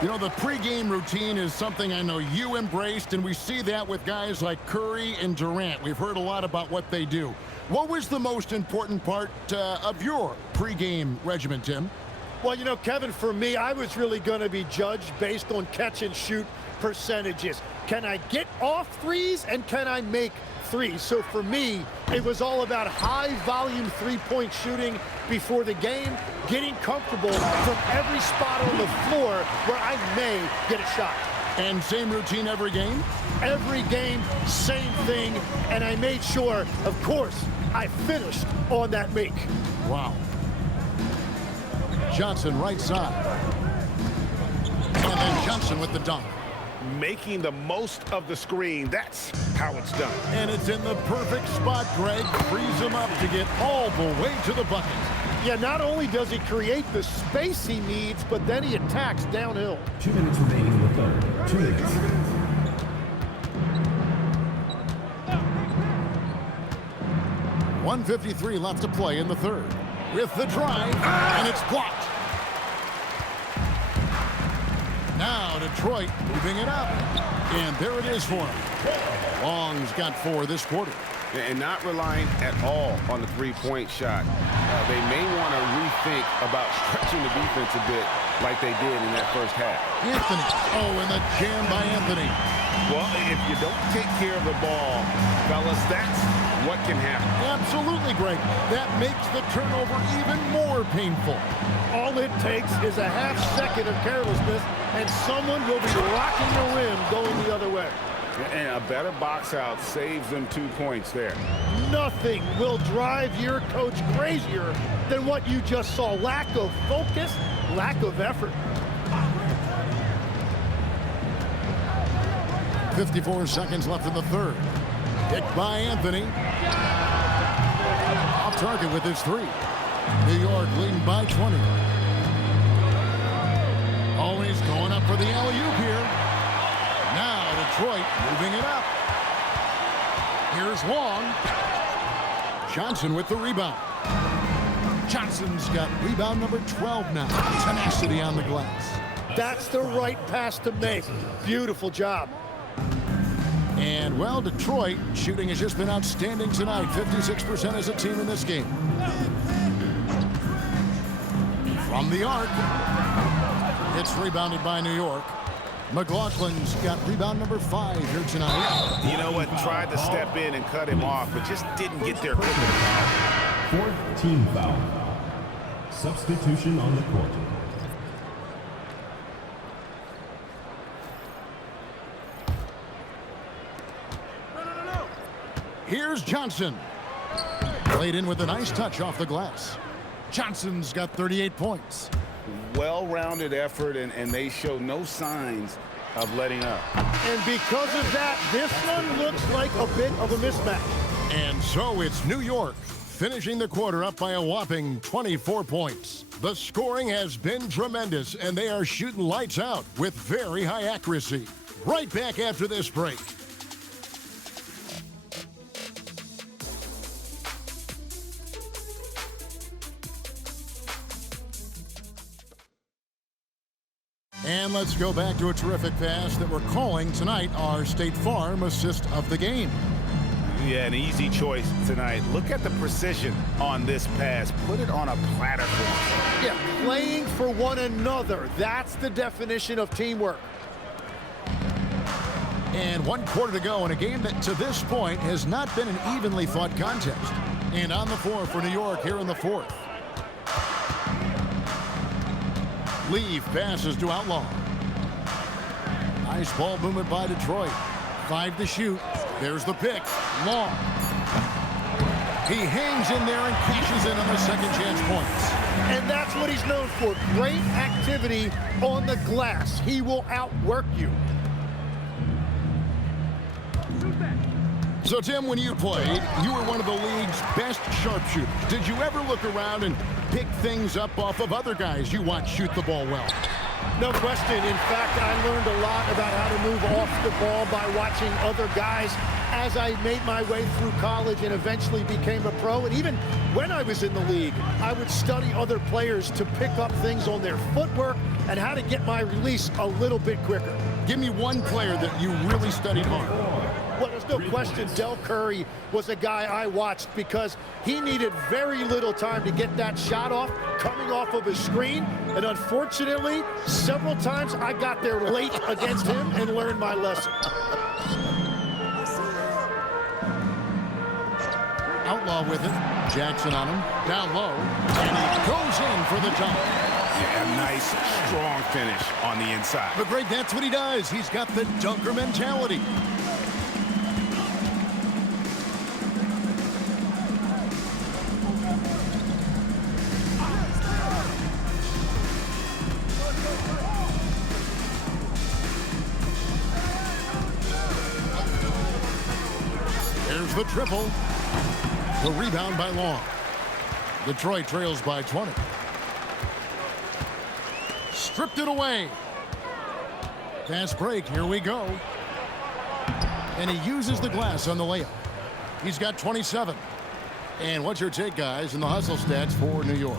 You know, the pregame routine is something I know you embraced, and we see that with guys like Curry and Durant. We've heard a lot about what they do. What was the most important part of your pregame regimen, Tim? Well, you know, Kevin, for me, I was really going to be judged based on catch and shoot percentages. Can I get off threes and can I make threes? So for me, it was all about high volume three-point shooting before the game, getting comfortable from every spot on the floor where I may get a shot. And same routine every game? Every game, same thing, and I made sure, of course, I finished on that make. Wow. Johnson right side. And then Johnson with the dunk. Making the most of the screen. That's how it's done. And it's in the perfect spot, Greg. Frees him up to get all the way to the bucket. Yeah, not only does he create the space he needs, but then he attacks downhill. 2 minutes remaining in the third. 2 minutes. .153 left to play in the third. With the drive, and it's blocked. Now Detroit moving it up. And there it is for him. Long's got 4 this quarter. And not relying at all on the three-point shot. They may want to rethink about stretching the defense a bit like they did in that first half. Anthony. Oh, and the jam by Anthony. Well, if you don't take care of the ball, fellas, that's what can happen. Absolutely, Greg. That makes the turnover even more painful. All it takes is a half second of carelessness, and someone will be rocking the rim going the other way. And a better box out saves them 2 points there. Nothing will drive your coach crazier than what you just saw. Lack of focus, lack of effort. 54 seconds left in the third. Picked by Anthony. Off target with his 3. New York leading by 20. Always going up for the alley-oop here. Now Detroit moving it up. Here's Long. Johnson with the rebound. Johnson's got rebound number 12 now. Tenacity on the glass. That's the right pass to make. Beautiful job. And, well, Detroit shooting has just been outstanding tonight. 56% as a team in this game. From the arc. It's rebounded by New York. McLaughlin's got rebound number 5 here tonight. You know what? Tried to step in and cut him off, but just didn't get there quick enough. 4th team foul. Substitution on the court. Here's Johnson. Played in with a nice touch off the glass. Johnson's got 38 points. Well-rounded effort, and they show no signs of letting up. And because of that, this one looks like a bit of a mismatch. And so it's New York finishing the quarter up by a whopping 24 points. The scoring has been tremendous, and they are shooting lights out with very high accuracy. Right back after this break. And let's go back to a terrific pass that we're calling tonight our State Farm assist of the game. Yeah, an easy choice tonight. Look at the precision on this pass. Put it on a platter for him. Yeah, playing for one another. That's the definition of teamwork. And 1 quarter to go in a game that to this point has not been an evenly fought contest. And on the floor for New York here in the 4th. Leave passes to Outlaw. Nice ball movement by Detroit. 5 to shoot. There's the pick. Long. He hangs in there and cashes in on the second chance points. And that's what he's known for. Great activity on the glass. He will outwork you. So, Tim, when you played, you were one of the league's best sharpshooters. Did you ever look around and pick things up off of other guys you watch shoot the ball well? No question. In fact, I learned a lot about how to move off the ball by watching other guys as I made my way through college and eventually became a pro. And even when I was in the league, I would study other players to pick up things on their footwork and how to get my release a little bit quicker. Give me one player that you really studied hard. Well, there's no question Del Curry was a guy I watched because he needed very little time to get that shot off coming off of his screen. And unfortunately, several times I got there late against him and learned my lesson. Outlaw with it. Jackson on him. Down low. And he goes in for the dunk. Yeah, nice, strong finish on the inside. But Greg, that's what he does. He's got the dunker mentality. There's the triple. The rebound by Long. Detroit trails by 20. Stripped it away. Fast break. Here we go. And he uses the glass on the layup. He's got 27. And what's your take, guys, in the hustle stats for New York?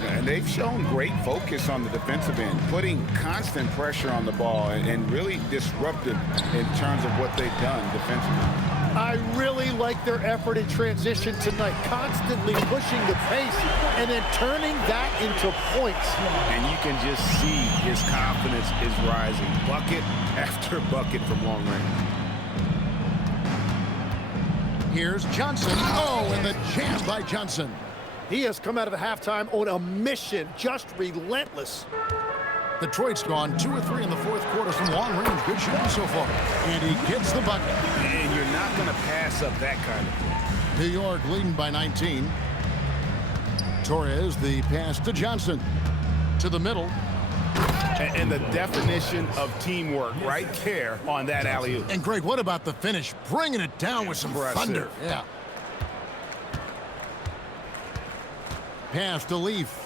And they've shown great focus on the defensive end, putting constant pressure on the ball and really disruptive in terms of what they've done defensively. I really like their effort in transition tonight, constantly pushing the pace and then turning that into points. And you can just see his confidence is rising, bucket after bucket from long range. Here's Johnson. Oh, and the jam by Johnson. He has come out of halftime on a mission, just relentless. Detroit's gone 2 or 3 in the fourth quarter from long range. Good shooting so far. And he gets the bucket. And you're not going to pass up that kind of play. New York leading by 19. Torres, the pass to Johnson. To the middle. And the definition of teamwork right there on that alley-oop. And Greg, what about the finish? Bringing it down with some thunder. Yeah. Pass to Leaf.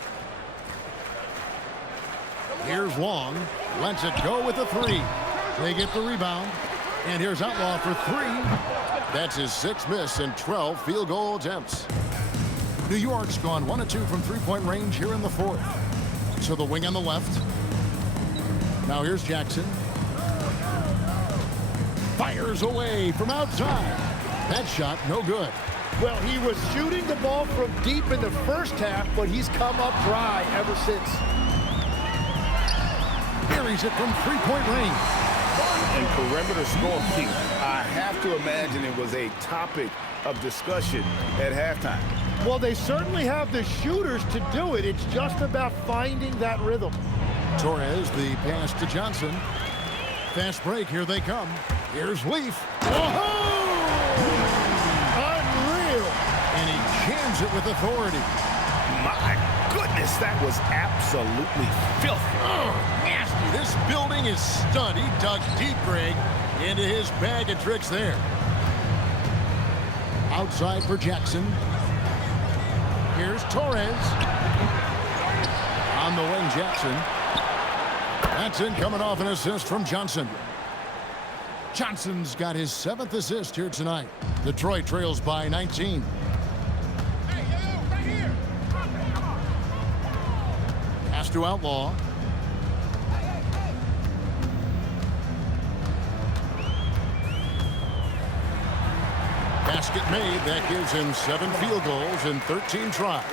Here's Long. Lets it go with the 3. They get the rebound. And here's Outlaw for 3. That's his 6th miss and 12 field goal attempts. New York's gone 1 of 2 from three-point range here in the fourth. To the wing on the left. Now here's Jackson. Fires away from outside. That shot no good. Well, he was shooting the ball from deep in the first half, but he's come up dry ever since. Carries it from three-point range. And perimeter scoring, I have to imagine it was a topic of discussion at halftime. Well, they certainly have the shooters to do it. It's just about finding that rhythm. Torres, the pass to Johnson. Fast break, here they come. Here's Leaf. Unreal. And he jams it with authority. My goodness, that was absolutely filthy. Nasty. This building is stud. He dug deep, Greg, into his bag of tricks there. Outside for Jackson. Here's Torres. On the wing, Jackson. That's in, coming off an assist from Johnson. Johnson's got his 7th assist here tonight. Detroit trails by 19. Pass to Outlaw. Basket made. That gives him 7 field goals in 13 tries.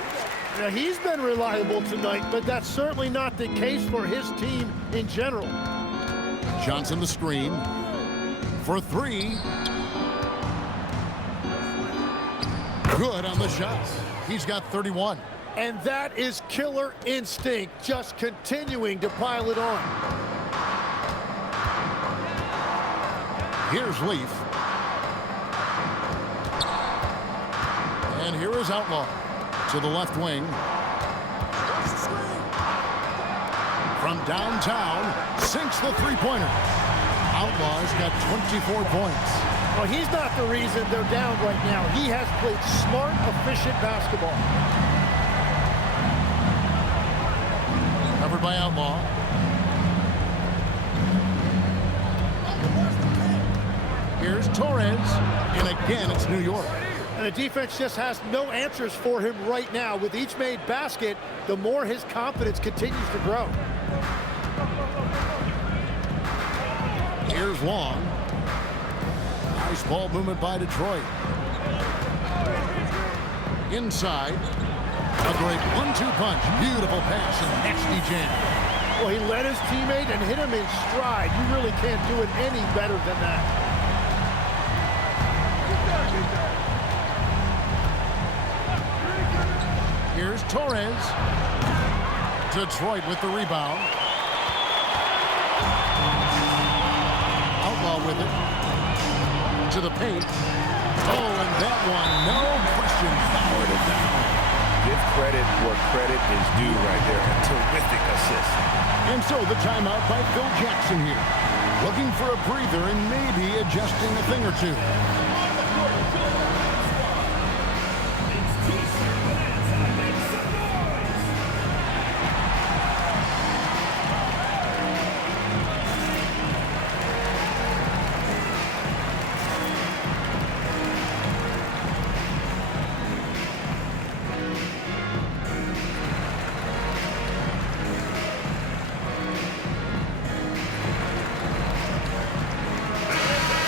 Now, he's been reliable tonight, but that's certainly not the case for his team in general. Johnson the screen for 3. Good on the shot. He's got 31. And that is killer instinct, just continuing to pile it on. Here's Leaf. And here is Outlaw to the left wing. From downtown, sinks the three-pointer. Outlaws got 24 points. Well, he's not the reason they're down right now. He has played smart, efficient basketball. Covered by Outlaw. Here's Torres, and again it's New York. And the defense just has no answers for him right now. With each made basket, the more his confidence continues to grow. Here's Long. Nice ball movement by Detroit. Inside. A great 1-2 punch. Beautiful pass and nasty jam. Well, he led his teammate and hit him in stride. You really can't do it any better than that. Here's Torres. Detroit with the rebound. Outlaw with it. To the paint. Oh, and that one, no question, powered it down. Give credit where credit is due right there. A terrific assist. And so the timeout by Phil Jackson here. Looking for a breather and maybe adjusting a thing or two.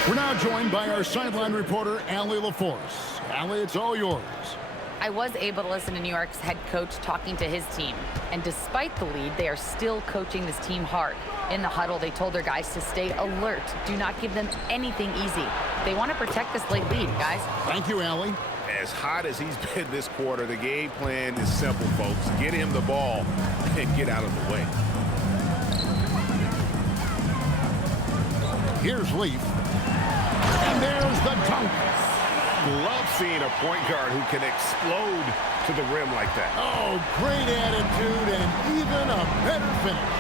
We're now joined by our sideline reporter, Allie LaForce. Allie, it's all yours. I was able to listen to New York's head coach talking to his team. And despite the lead, they are still coaching this team hard. In the huddle, they told their guys to stay alert. Do not give them anything easy. They want to protect this late lead, guys. Thank you, Allie. As hot as he's been this quarter, the game plan is simple, folks. Get him the ball and get out of the way. Here's Leaf. And there's the dunk. Love seeing a point guard who can explode to the rim like that. Oh, great attitude and even a better finish.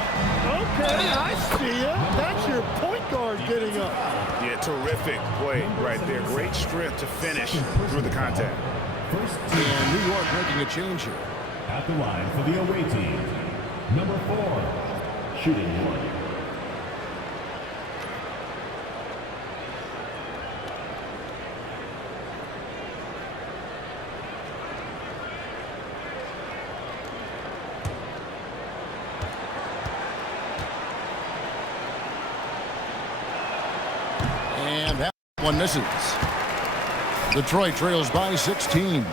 Okay, I see ya. That's your point guard getting up. Yeah, terrific play right there. Great strength to finish through the contact. And New York making a change here. At the line for the away team, number 4, shooting 1. And that one misses. Detroit trails by 16.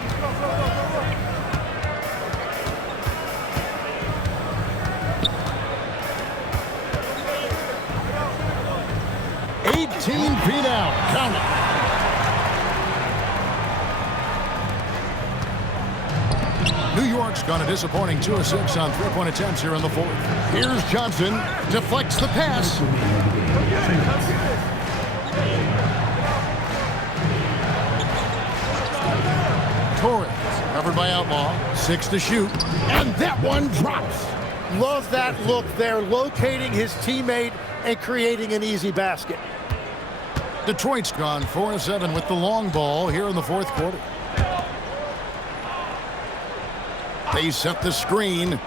Feet out. Count it. New York's gone a disappointing 2 of 6 on three-point attempts here in the fourth. Here's Johnson. Deflects the pass. Torres. Covered by Outlaw. 6 to shoot. And that one drops. Love that look there. Locating his teammate and creating an easy basket. Detroit's gone 4 of 7 with the long ball here in the fourth quarter. They set the screen.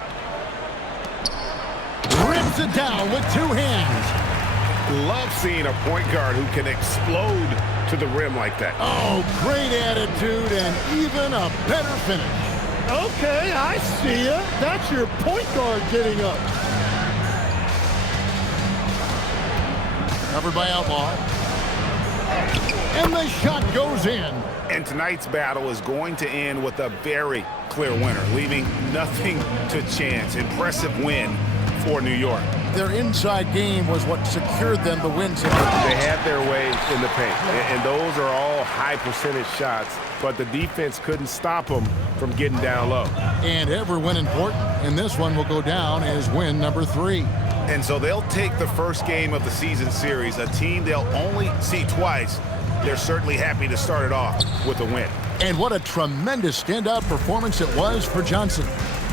Rips it down with 2 hands. Love seeing a point guard who can explode to the rim like that. Oh, great attitude and even a better finish. Okay, I see ya. That's your point guard getting up. Covered by Outlaw. And the shot goes in. And tonight's battle is going to end with a very clear winner, leaving nothing to chance. Impressive win for New York. Their inside game was what secured them the win tonight. They had their way in the paint, and those are all high percentage shots, but the defense couldn't stop them from getting down low. And every win important, and this one will go down as win number 3. And so they'll take the first game of the season series, a team they'll only see twice. They're certainly happy to start it off with a win. And what a tremendous standout performance it was for Johnson.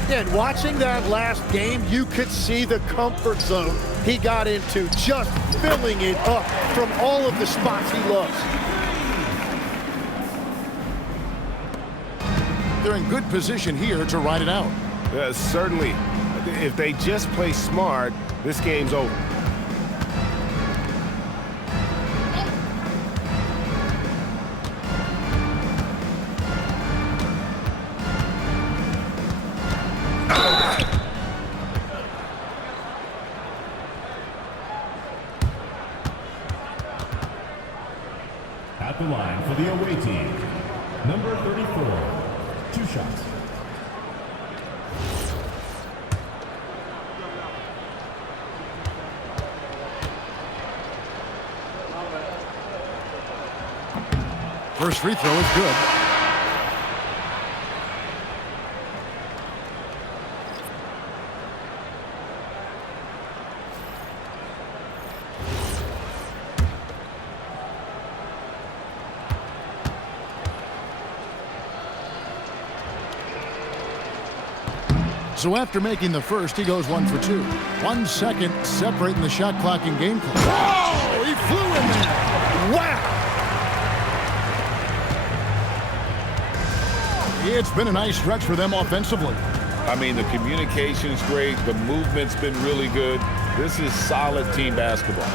Yeah, and watching that last game, you could see the comfort zone he got into, just filling it up from all of the spots he loves. They're in good position here to ride it out. Certainly. If they just play smart, this game's over. At the line for the away team, number 34, 2 shots. First free throw is good. So after making the first, he goes 1 for 2. 1 second separating the shot clock and game clock. Oh, he flew in there. Wow. It's been a nice stretch for them offensively. I mean, the communication's great. The movement's been really good. This is solid team basketball.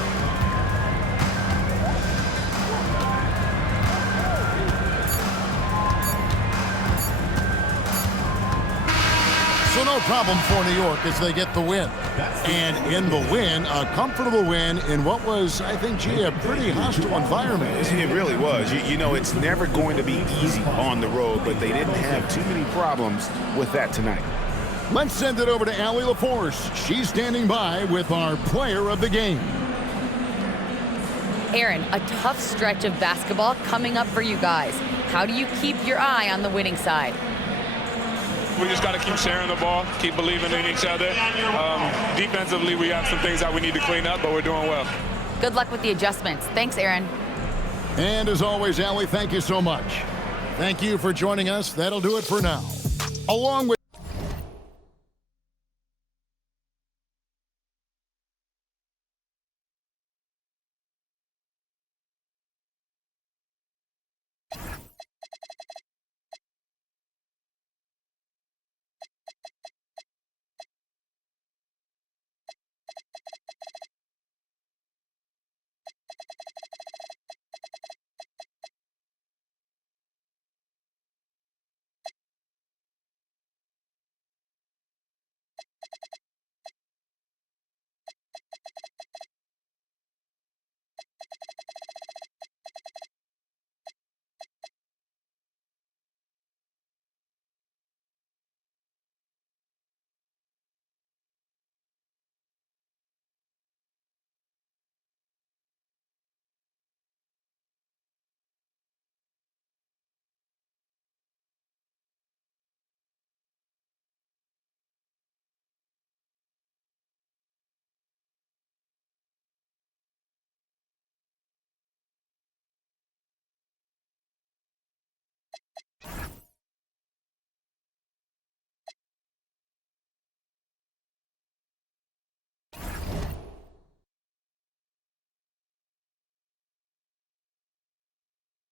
So no problem for New York as they get the win. And in the win, a comfortable win in what was, I think, gee, a pretty hostile environment. It really was. You know, it's never going to be easy on the road, but they didn't have too many problems with that tonight. Let's send it over to Allie LaForce. She's standing by with our player of the game. Aaron, a tough stretch of basketball coming up for you guys. How do you keep your eye on the winning side? We just got to keep sharing the ball, keep believing in each other. Defensively, we have some things that we need to clean up, but we're doing well. Good luck with the adjustments. Thanks, Aaron. And as always, Allie, thank you so much. Thank you for joining us. That'll do it for now. Along with